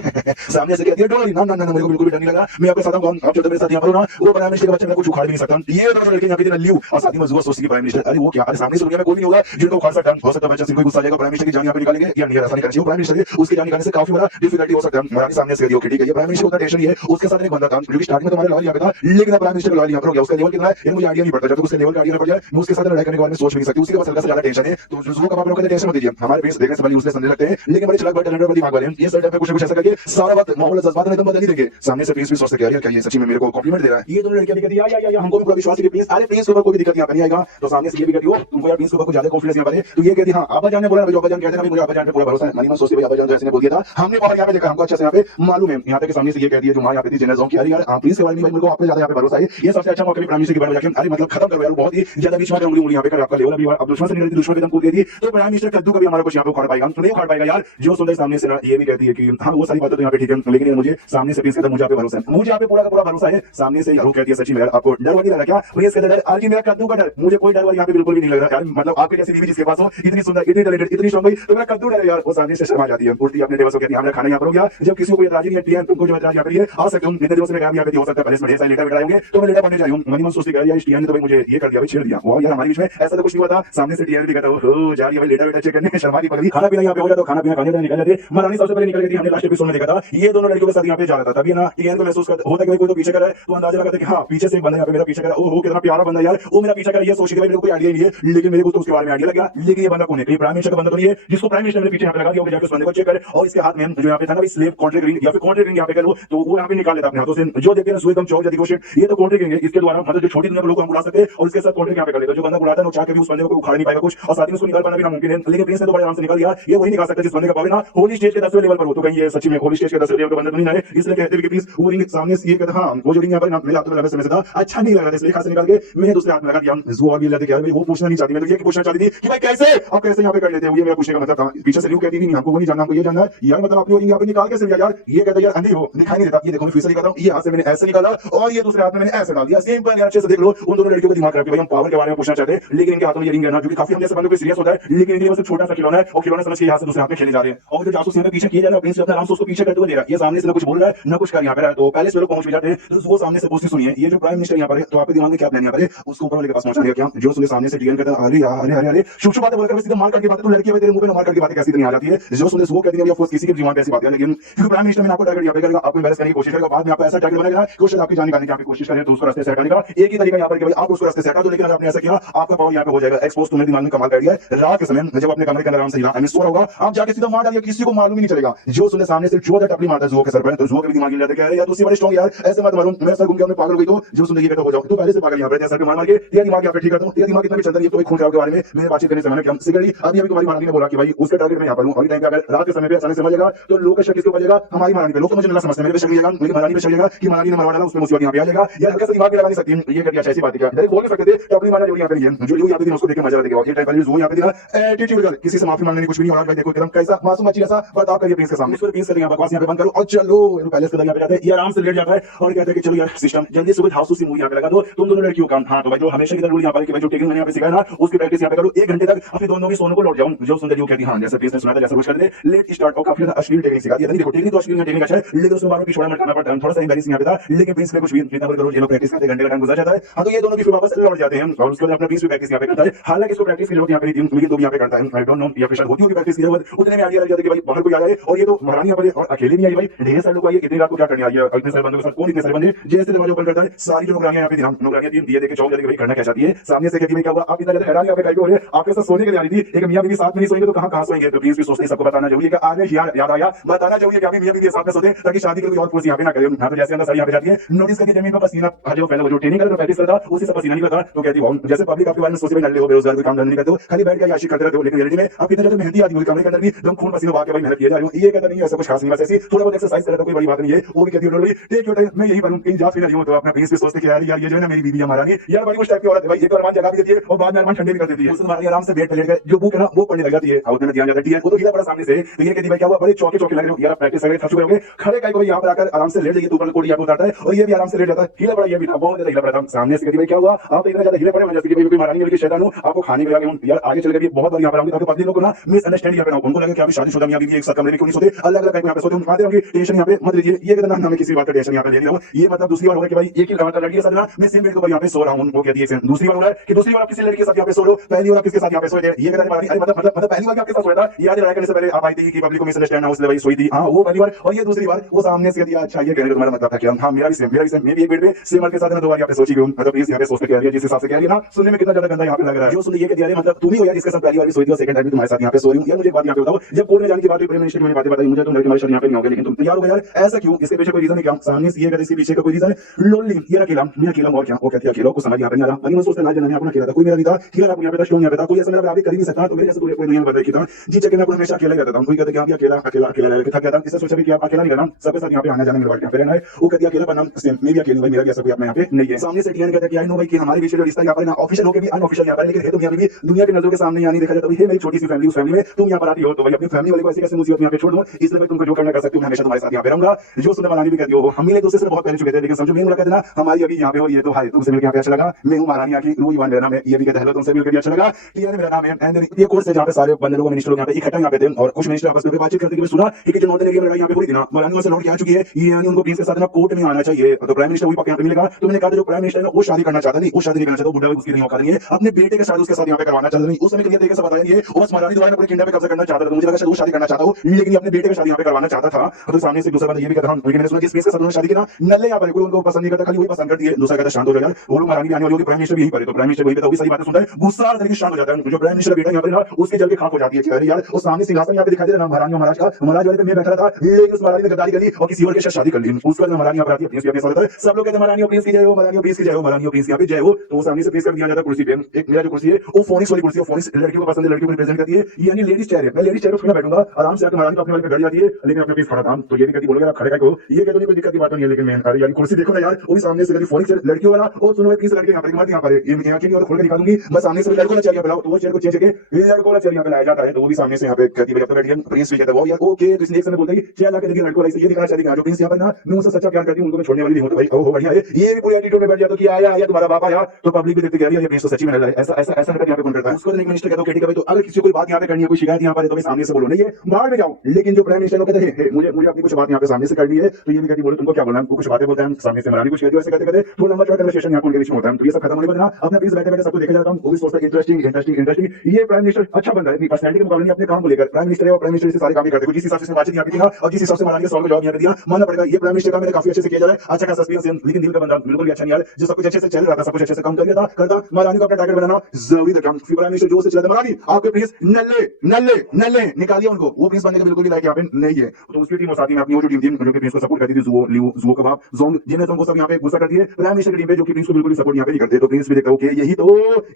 सामने से कहती है डोंट वरी, ना ना ना मेरे को बिल्कुल भी डर नहीं लगा, मैं आपके साथ हूं। आप चलते मेरे साथ यहाँ पर हो ना, वो प्राइम मिनिस्टर के बच्चे को कुछ उखाड़ भी नहीं सकता। ये दोनों लड़के यहाँ पे लीव और साथ ही मजबूर सोचती है प्राइम मिनिस्टर अरे वो क्या, अरे सामने से दुनिया में कोई नहीं होगा जिनको उखाड़ सकता। हो सकता है बच्चा सिंह कोई गुस्सा आ जाएगा, प्राइम मिनिस्टर की जान यहाँ पे निकालेंगे या नहीं आसानी करनी चाहिए प्राइम मिनिस्टर की, उसकी जान निकालने से काफी बड़ा डिफिकल्टी हो सकता है। महारानी सामने से ठीक है, ये प्राइम मिनिस्टर उतना टेंशन नहीं है, उसके साथ एक बंदा था जो कि स्टार्टिंग में तुम्हारे लेवल यहाँ पे था, लेकिन प्राइम मिनिस्टर का लेवल यहाँ पर हो गया। उसका लेवल कितना है ये मुझे आइडिया नहीं पड़ता, जब तक उसके लेवल का आइडिया पड़ जाए मैं उसके साथ लड़ाई करने के बारे में सोच नहीं सकती। उसके पास हल्का सा ज्यादा टेंशन है, तो जो का आप लोग टेंशन मत दीजिए। हमारे पेश देखने से भले उसने समझ लगते हैं, लेकिन बड़े चलाक बड़े टैलेंटेड वाले दिमाग वाले हैं। ये सर टाइम पे कुछ ऐसा करके सारा वक्त माहौल जज्बात में एकदम बदल ही देंगे। सामने से प्रिंस भी सोचते क्या ये सच्ची में मेरे को कॉम्प्लीमेंट दे रहा है। ये दोनों लड़कियां भी कहती है या हमको भी पूरा विश्वास है कि प्रिंस, अरे प्रिंस के ऊपर कोई दिक्कत यहाँ पर नहीं आएगा। तो सामने से ये भी कहती हो तुमको यार प्रिंस के ऊपर कुछ ज्यादा कॉन्फिडेंस यहाँ पर है, तो ये कहती हां आबा जान ने बोला, आबा जान कहते हैं मुझे आबा जान पे पूरा भरोसा है। मनी मन सोचती भाई आबा जान जैसे ने बोल दिया था, हमने बाहर यहाँ पे देखा, हमको अच्छे से यहाँ पे मालूम है। यहाँ पे सामने से ये कहती है जो मां यहाँ पे थी जनरल जोन की, अरे यार प्रिंस के बारे में भाई मुझे आपको ज्यादा यहाँ पे भरोसा है, ये सबसे अच्छा मौका भी प्राइम मिनिस्टर की बारे में जाके अरे मतलब खत्म करो यार, बहुत ही ज्यादा बीच में उंगली यहाँ पे कर आपका लेवल अभी अब दुश्मन से निकलती, दुश्मन की दम कूद गई थी, तो प्राइम मिनिस्टर कद्दू कभी हमारा कुछ यहाँ पे उखाड़ पाएगा तो नहीं उखाड़ पाएगा यार। जो सुंदर सामने से ना ये भी कहती है कि हाँ वो सारी बातें तो यहाँ पे ठीक है, लेकिन मुझे सामने से प्रिंस कहता मुझे आप पे भरोसा है, मुझे आप पे पूरा का पूरा भरोसा है। सामने से यार वो कहती है सच्ची में यार आपको डर नहीं लग रहा क्या? प्रिंस कहता है अरे मेरा कद्दू का डर, मुझे कोई डर यहाँ पे बिल्कुल भी नहीं लग रहा यार, मतलब आपके जैसी बीवी जिसके पास हो, इतनी सुंदर इतनी टैलेंटेड इतनी स्ट्रांग भाई, तो मेरा कद्दू डर है यार। वो सामने से शर्मा जाती है, उल्टी अपने देवस को कहती है हमारा खाना यहाँ पर हो गया। जब किसी को कोई एतराज नहीं है टीएम तुमको जो एतराज यहाँ पर है आ सकते हो, इतने दिनों से मैं यहाँ पे हो सकता है पहले से लेटर होंगे तो मैं लेटर पढ़ने जाऊँ। मनी मन सोचती है यार टीएम ने तो भाई मुझे ये कर दिया भाई, छेड़ दिया। वो यार हमारे बीच में ऐसा तो कुछ नहीं हुआ था। सामने से टीएम भी कहता हो जा रही है भाई लेटर वेटर चेक करने, शर्मा की पगड़ी। खाना पीना यहाँ पे हो जाता तो खाना पीना खाने निकल जाते। महारानी सबसे पहले निकल गई थी, हमने लास्ट एपिसोड में देखा था ये दोनों लड़कियों के साथ यहाँ पे जा रहा था। तभी ना टीएम को महसूस होता है कोई तो पीछे कर रहा है, तो अंदाजा लगाता है कि हाँ पीछे से एक बंदा यहाँ पे मेरा पीछे कर रहा है, ओहो कितना प्यारा बंदा यार वो मेरा पीछा कर, ये सोच के भाई मेरे को कोई आइडिया नहीं है, लेकिन मेरे को तो उसके बारे में आइडिया लगा। लेकिन ये बंदा कौन है? प्राइम मिनिस्टर का बंदा तो नहीं है जिसको प्राइम मिनिस्टर ने पीछे यहाँ पे लगा दिया, जाकर उस बंदे को चेक करे और इसके हाथ में जो यहाँ पे था ना स्लेव कॉन्ट्रैक्ट रिंग या फिर कॉन्ट्रैक्ट रिंग यहाँ पे करो तो वो यहाँ पे निकाल लेता अपने हाथों से। जो देखते हैं सुई एकदम चौक जाती कोशिश, ये तो कॉन्ट्रैक्ट रिंग है, इसके द्वारा मतलब जो छोटी दुनिया के लोग हम बुला सकते हैं और इसके साथ कॉन्ट्रैक्ट यहाँ पे कर लेते। जो बंदा बुलाता है वो चाह के भी उस बंदे को उखाड़ नहीं पाएगा कुछ, और साथ ही उसको निकाल पाना भी नामुमकिन है। लेकिन प्रिंस ने तो बड़े आराम से निकाल दिया। ये वही निकाल सकता है जिस बंदे का पावे ना होली स्टेज के 10वें लेवल पर हो, तो कहीं ये सच्ची में होली स्टेज के 10वें लेवल का बंदा तो नहीं है। इसलिए कहते हैं कि प्लीज वो रिंग सामने से ये कहता हां वो जो रिंग यहाँ पर मेरे हाथ में लगा समय से था अच्छा नहीं लग रहा था, इसलिए खास निकाल के मैंने दूसरे हाथ में लगा दिया। जो अभी लगे क्या वो पूछना नहीं चाहती, मैं तो ये पूछना चाहती थी कि भाई कैसे आप कैसे यहाँ पे कर लेते हो, ये मेरा पूछने का मतलब था। पीछे से न्यू कहती नहीं हमको वो नहीं जानना, हमको ये जानना है यार, मतलब अपनी रिंग यहाँ पे निकाल कैसे लिया यार? ये कहता यार अंधी हो दिखाई नहीं देता। ये देखो मैं फिर से दिखाता हूँ, ये हाथ से मैंने ऐसे निकाला और ये दूसरे हाथ में मैंने ऐसे डाल दिया, सिंपल यार। अच्छे से देख लो उन दोनों लड़कियों को दिमाग खराब है भाई, हम पावर के बारे में पूछना चाहते हैं लेकिन इनके हाथों में ये रिंग है ना, जो कि काफी हम जैसे बंदों को सीरियस होता है, लेकिन इनके बस छोटा सा खिलौना है और खिलौना समझ के हाथ से दूसरे हाथ में खेले जा रहे हैं। और जो जासूस यहाँ पे पीछे किए जा रहे हैं प्रिंस अपने आराम से उसको पीछे करते हुए दे रहा है। ये सामने से ना कुछ बोल रहा है ना कुछ कर यहाँ पे रहा है, तो पहले से लोग पहुंच भी जाते हैं। तो वो सामने से पूछती सुनिए ये जो प्राइम प्राइम मिनिस्टर यहाँ पर है, तो आपके दिमाग में क्या प्लान यहाँ पर है, उसको ऊपर वाले के पास पहुंचाने का क्या? जो सुने सामने से टीएन कहता है अरे यार अरे अरे अरे शुभ बातें बोलकर सीधा मार करके बातें, तो लड़की है तेरे मुंह पे मार करके बातें कैसी नहीं आ जाती है। जो सुने वो कहती है ऑफ कोर्स किसी के दिमाग में ऐसी बातें, लेकिन क्योंकि प्राइम मिनिस्टर में आपको टारगेट यहाँ पे करेगा, आपको एम्बैरेस करने की कोशिश करेगा, बाद में आपको ऐसा टारगेट बनाएगा कि उससे आपकी जान निकालने की आपकी कोशिश करें तो उसको रास्ते से हटाने का एक ही तरीका यहाँ पर कि भाई आप उसको रास्ते से हटा दो। लेकिन अगर आपने ऐसा किया आपका पावर यहाँ पे हो जाएगा एक्सपोज। तुम्हें दिमाग में कमाल कर दिया है, रात के समय जब अपने कमरे के अंदर आराम से सो रहा होगा, आप जाके सीधा मार डालिए, किसी को मालूम ही नहीं चलेगा। जो सुने सामने से जो टपली मारता है जुओ के सर पर, तो जुओ के दिमाग में जाते यार दूसरी बड़े स्ट्रॉन्ग यार ऐसे मत मारूं, मैं सर घूम के पागल हो गई, तो जो सुने ये कहता हो जाओ तो पहले से पागल यहाँ पर सर पे मार के तेरा दिमाग यहाँ पे ठीक करता हूँ, तेरा दिमाग इतना भी चलता है तो खून खराब के बारे में मैंने बातचीत करने से मैंने क्या सिगड़ी अभी तुम्हारी महारानी ने बोला कि भाई उसका टारगेट मैं यहाँ पर हूँ। अभी टाइम पे अगर रात के समय पे अचानक समझ जाएगा तो लोग का शक किसके ऊपर जाएगा, हमारी महारानी पे। लोग तो मुझे नहीं समझते, मेरे पे शक जाएगा, मेरी महारानी पे शक जाएगा कि महारानी ने मरवा डाला, उसमें मुसीबत यहाँ पे आ जाएगा। यार हल्का सा दिमाग में लगा नहीं सकती, ये कर दिया ऐसी बात क्या बोल नहीं सकते थे तो अपनी माना जो यहाँ पे जो यहाँ पे उसको देख के मजा देगा। ये टाइप वो यहाँ पे एटीट्यूड कर, किसी से माफी मांगने कुछ भी नहीं हो रहा। देखो एकदम कैसा मासूम बच्ची जैसा बर्ताव करिए प्रिंस के सामने, इसको प्रिंस करेंगे बकवास यहाँ पे बंद करो और चलो पैलेस के अंदर यहाँ पे जाते हैं। ये आराम से लेट जाता है और कहता है कि चलो यार सिस्टम जल्दी सुबह हाउस सी मूवी यहाँ पे लगा दो, तुम दोनों लड़कियों का। हाँ तो भाई जो हमेशा की तरह रूल यहाँ पर कि भाई जो टेकिंग मैंने यहाँ पे सिखाया ना उसकी प्रैक्टिस यहाँ पे करो 1 घंटे तक, अपने दोनों भी सोने को लौट जाऊं। जो सुंदर जो कहती हाँ जैसे प्रिंस ने सुना था जैसा कुछ कर दे लेट स्टार्ट और काफी अश्लील टेक्निक सिखा दिया। देखो टेक्निक तो अश्लील टेक्निक अच्छा है, लेकिन उसमें बार पिछड़ा मत करना पड़ता है, थोड़ा सा एम्बैरेसिंग यहाँ पे था। लेकिन प्रिंस में कुछ भी इतना करो ये लोग प्रैक्टिस करते 1 घंटे का टाइम गुजर जाता है। हाँ तो ये दोनों भी फिर वापस लौट जाते हैं और उसके बाद अपना प्रिंस भी प्रैक्टिस यहाँ पे करता है। हालांकि इसको प्रैक्टिस की जरूरत यहाँ पे नहीं थी, लेकिन तो भी यहाँ पे करता है। आई डोंट नो ये फिर होती होगी प्रैक्टिस की जरूरत, उतने में आइडिया लग जाता है कि भाई बाहर कोई आ जाए और ये तो महारानी यहाँ पर और अकेले नहीं आई भाई, ढेर सारे लोग आइए, इतनी रात को क्या करने आई है, इतने सारे बंदों के साथ कौन इतने सारे बंदे। जैसे दरवाजा ओपन करता है सारी जो नौकरानियां यहाँ पे नौकरानियां तीन दिए देके चौक जाके भाई करना क्या चाहती है। सामने से कहती है क्या हुआ, आप इतना ज्यादा हैरान यहाँ पे हो रहे, आपके साथ सोने के लिए आई थी, एक मियां बीवी साथ में नहीं सोएंगे तो कहां सोएंगे। तो प्लीज भी सोचते सबको बताना जरूरी है कि आज याद आया बताना जरूरी है कि अभी मियां बीवी साथ में सोते ताकि शादी के कोई और फोर्स यहाँ पे ना करे। तो जैसे अंदर सारी यहाँ पे जाती है नोटिस करके जमीन पर पसीना जो पहले जो ट्रेनिंग करता प्रैक्टिस करता उसी से पसीना निकलता, तो कहती है जैसे पब्लिक आपके बारे में सोचे नल्ले हो बेरोजगार कोई काम नहीं करते हो, खाली बैठ के आशिक करते रहते हो, लेकिन रियलिटी में आप इतने ज्यादा मेहनती आदमी हो कमरे के अंदर भी एकदम खून पसीना बहा के भाई मेहनत किया जा रही हूं। ये कहता नहीं है ऐसा कुछ खास नहीं, बस ऐसी थोड़ा बहुत एक्सरसाइज करता कोई बड़ी बात नहीं है। वो भी कहती है टेक योर टाइम, मैं यही बनूं कहीं जा फिर नहीं हो तो अपना प्रिंस पे सोचते कि यार ये जो है ना मेरी बीवी महारानी यार बड़ी कुछ टाइप की औरत है भाई, एक बार जगा भी देती है और बाद में अरमान ठंडे भी कर देती है। उसमें महारानी आराम से बेड पे लेकर जो बुक है ना वो पढ़ने लग जाती है, उतने में ध्यान जाता है वो तो गिरा पड़ा सामने से। तो ये कहती भाई क्या हुआ, बड़े चौके चौके लग रहे हो यार, प्रैक्टिस कर रहे थक चुके होगे, खड़े काय को यहाँ पर आकर आराम से लेट जाइए, ऊपर कोट यहाँ पे उतारता है और ये भी आराम से लेट जाता है। हिला पड़ा ये भी था, बहुत ज्यादा हिला पड़ा था। सामने से कहती भाई क्या हुआ, आप इतना ज्यादा हिले पड़े जैसे कि भाई महारानी वाली शैतान हूं, आपको खाने के लगे हूं यार, आगे चल के बहुत बार यहाँ पर आऊंगी ताकि पत्नी लोग को ना मिसअंडरस्टैंड यहाँ पे ना उनको लगे कि आप शादीशुदा मियां बीवी एक साथ कमरे में क्यों नहीं सोते, अलग अलग यहाँ पे सोते हैं, खाते होंगे, टेंशन यहाँ पे मत लीजिए। ये कहता ना मैं किसी बात का टेंशन यहाँ पे ले रहा हूँ, ये मतलब दूसरी बार हो रहा है कि भाई एक ही लगातार लड़की के साथ ना मैं सेम बेड पर यहाँ पे सो रहा हूँ, वो कहती है दूसरी बार हो रहा है कि दूसरी बार आप किसी लड़की के साथ यहाँ पे सो रहे हो, पहली बार आप किसके साथ यहाँ पे सोए थे। ये कहता है मतलब पहली बार आपके साथ सोया था, याद लड़ाई करने से पहले आप आई थी कि पब्लिक को मिसअंडरस्टैंड ना हो इसलिए भाई सोई थी, हाँ वो पहली बार। और ये दूसरी बार वो सामने से दिया, अच्छा ये कहने का तुम्हारा मतलब था क्या, हाँ मेरा भी सेम मैं भी एक बेड पे सेम के साथ ना 2 बार यहाँ पे सोची हूँ, मतलब प्लीज यहाँ पे सोच के कह रही है जिस हिसाब से कह रही है ना, सुनने में कितना ज्यादा गंदा यहाँ पे लग रहा है। जो सुनिए ये कह दिया मतलब तुम ही हो यार इसके साथ पहली बार सोई थी और सेकंड टाइम तुम्हारे साथ यहाँ पे सो रही हूँ। यार मुझे बात यहाँ पे बताओ, जब कोर्ट में जाने की बात हुई प्रेम मिनिस्टर की मैंने बातें बताई, मुझे तो तुम्हारे साथ यहाँ पे नहीं होगा, लेकिन तुम तैयार हो गए यार, ऐसा क्यों, इसके पीछे कोई रीजन है क्या। सामने से ये कहते इसके पीछे का कोई रीजन है, लोनली ये अकेला मैं अकेला और क्या, वो कहती है अकेला को समझ यहाँ पे नहीं आ रहा, अभी मैं सोचता ना जाना अपना अकेला था, कोई मेरा नहीं था, ठीक है आप यहाँ पे स्ट्रॉन्ग यहाँ पे था, कोई ऐसा मेरा कर ही नहीं सकता, तो मेरे जैसे पूरे दुनिया में बदल की था जी चक्कर में हमेशा अकेला रहता था। कोई कहता है कि अकेला अकेला अकेला रह के थक गया था, इससे सोचा कि आप अकेला नहीं रहना, सबके साथ यहाँ पे आना जाना मेरे यहाँ पे रहना है। वो कहती है अकेला बनाम सेम मैं भी अकेला भाई, मेरा भी ऐसा कोई अपना यहाँ पे नहीं है। सामने से टीएन कहता है कि आई नो भाई कि हमारे बीच जो रिश्ता यहाँ पर ना ऑफिशियल होकर भी अनऑफिशियल यहाँ पर, लेकिन है तो यहाँ भी दुनिया की नजरों के सामने नहीं देखा जाता है मेरी छोटी सी फैमिली, उस फैमिली में तुम यहाँ पर आती हो तो भाई अपनी फैमिली वाले को ऐसे कैसे मुसीबत यहाँ पे छोड़ दो, इसलिए मैं तुमको जो करना कर सकती हूँ हमेशा तुम्हारे साथ यहाँ पे रहूंगा। जो सुनने महारानी भी कहती हो हम मिले दूसरे से बहुत पहले चुके थे, लेकिन समझो मेरी मुलाकात ना हमारी अभी यहाँ पे हो रही है, तो हाय तुमसे मिलकर यहाँ पे अच्छा लगा, मैं हूँ महारानी की रूही वन मेरा नाम है, ये भी कहता है हेलो तुमसे मिलकर अच्छा लगा, टीएन मेरा नाम है। एंड ये कोर्स है जहाँ पे सारे बंदे लोग मिनिस्टर लोग यहाँ पे इकट्ठा यहाँ पे थे और कुछ मिनिस्टर आपस में बातचीत करते हुए सुना कि जो नॉर्दर्न एरिया में लड़ाई यहाँ पे हुई थी ना, महारानी से लौट के आ चुकी है, ये यानी उनको प्रिंस के साथ ना कोर्ट में आना चाहिए, तो प्राइम मिनिस्टर वही पक्का यहाँ पे मिलेगा। तो मैंने कहा जो प्राइम मिनिस्टर है वो शादी करना चाहता नहीं, वो शादी नहीं करना चाहता, बुढ़ा उसकी नहीं औकात नहीं है, अपने बेटे के साथ उसके साथ यहाँ पे करवाना चाहता नहीं, उस समय क्लियर तरीके से बताया नहीं है, बस महारानी द्वारा अपने किंडा पे कब्जा करना चाहता था, मुझे लगा शायद वो शादी करना चाहता हूँ, लेकिन अपने बेटे के शादी यहाँ पे करवाना चाहता था। तो सामने से दूसरा बंदा ये भी कहता था, लेकिन मैंने सुना कि प्रिंस के साथ शादी की ना नल्ले यहाँ पर कोई उनको पसंद नहीं करता, खाली वही पसंद करती है। दूसरा कहता शांत हो जाए यार, वो लोग महारानी आने वाली होगी, प्राइम मिनिस्टर भी यही पर है, तो प्राइम मिनिस्टर वही पे तो सारी बातें सुनता है, गुस्सा तरीके शांत हो जाता है। जो प्राइम मिनिस्टर बेटा यहाँ पर ना उसके जल के खाक हो जाती है, अरे यार वो सामने सिंहासन यहाँ पे दिखाई दे रहा महारानी महाराज का, महाराज वाले पे मैं बैठा था, लेकिन उस महारानी ने गद्दारी कर ली और किसी और के साथ शादी कर ली, उसके बाद महारानी यहाँ पर आती है, प्रिंस भी अपने साथ है, सब लोग कहते हैं महारानी और प्रिंस की जय हो, महारानी और प्रिंस की जय हो, महारानी और प्रिंस यहाँ पे जय हो। तो वो सामने से प्रिंस कर दिया जाता है कुर्सी पे, एक मेरा जो कुर्सी है वो फोनिक्स वाली कुर्सी है, फोनिक्स लड़कियों को पसंद है, लड़कियों को रिप्रेजेंट करती है, यानी लेडीज चेयर है, मैं लेडीज चेयर पर बैठूंगा आराम से, महारानी अपने वाले पे बैठ जाती है, लेकिन अपने प्रिंस खड़ा था, तो ये भी कहती बोलोगे आप खड़े को, ये कहते कोई दिक्कत की बात नहीं है, लेकिन मैं अरे यार कुर्सी देखो ना यार, वो भी सामने से कहती फोनिक्स लड़कियों वाला, और सुनो प्रिंस लड़के यहाँ पर यहाँ पर यहाँ की नहीं और खोल के दिखाऊंगी, बस सामने से लड़कों का चेयर बुलाओ, तो वो चेयर को चेंज करके लड़कों का चेयर यहाँ पे लाया जाता है, तो वो भी सामने से यहाँ पे कहती है अब बैठिए, प्रिंस भी कहता है वो यार ओके, तो इसलिए एक समय बोलते हैं चेयर लाके देखिए लड़कों वाला ये दिखाना चाहिए, जो प्रिंस यहाँ पर ना मैं उनसे सच्चा प्यार करती हूँ, उनको मैं छोड़ने वाली नहीं हूँ, तो भाई ओहो बढ़िया है, ये भी पूरी एटीट्यूड में बैठ जाता कि आया आया तुम्हारा बाप आया, तो पब्लिक भी देखते कह रही है ये प्रिंस तो सच्ची में लड़ रहा है, ऐसा ऐसा ऐसा हरकत यहाँ पे कौन करता है। उसको एक मिनिस्टर कहता है ठीक है भाई, तो अगर किसी को कोई बात यहाँ पे करनी है, कोई शिकायत यहाँ पर है, तो सामने से बोलो, नहीं है बाहर में जाओ। लेकिन जो प्राइम मिनिस्टर लोग कहते हैं मुझे अपनी कुछ बात यहाँ पे सामने से करनी है, तो ये भी कहती बोलो तुमको क्या बोलना है, कुछ बातें बोलते हैं सामने से महारानी कुछ कहती है, करते करते थोड़ा लंबा चौड़ा कन्वर्सेशन यहाँ उनके बीच में होता है। तो ये सब खत्म होने पर ना अपने बीच बैठे बैठे सबको देखा जाता हूँ, वो भी सोचता है इंटरेस्टिंग इंटरेस्टिंग इंटरेस्टिंग, ये प्राइम मिनिस्टर अच्छा बन रहा है अपनी पर्सनैलिटी के मुकाबले अपने काम को लेकर। प्राइम मिनिस्टर है और प्राइम मिनिस्टर से सारे काम करते हैं, जिस हिसाब से बातचीत यहाँ पे दिया और जिस हिसाब से मरानी का सवाल का जवाब यहाँ पे दिया, मानना पड़ेगा ये प्राइम मिनिस्टर का मैंने काफी अच्छे से किया जा रहा है, अच्छा खासा सस्पेंस है। लेकिन दिल का बंदा बिल्कुल भी अच्छा नहीं यार, जो सब कुछ अच्छे से चल रहा था, सब कुछ अच्छे से काम कर रहा था, करता मरानी को अपना टारगेट बनाना जरूरी था। क्या प्राइम मिनिस्टर जो से चला था, मरानी आपके प्लीज नल्ले नल्ले नल्ले निकालिए उनको, वो प्लीज बनने का बिल्कुल भी लायक यहाँ पे नहीं है। तो उसकी टीम और साथ में अपनी वो जो टीम थी जो कि प्रिंस को सपोर्ट करती थी, जुओ लियो जुओ कबाब जोंग, जिन्हें तुमको सब यहाँ पे गुस्सा करती है प्राइम मिनिस्टर की टीम पे, जो कि प्रिंस को बिल्कुल भी सपोर्ट यहाँ पे नहीं करते। तो प्रिंस भी देखता हूँ कि यही तो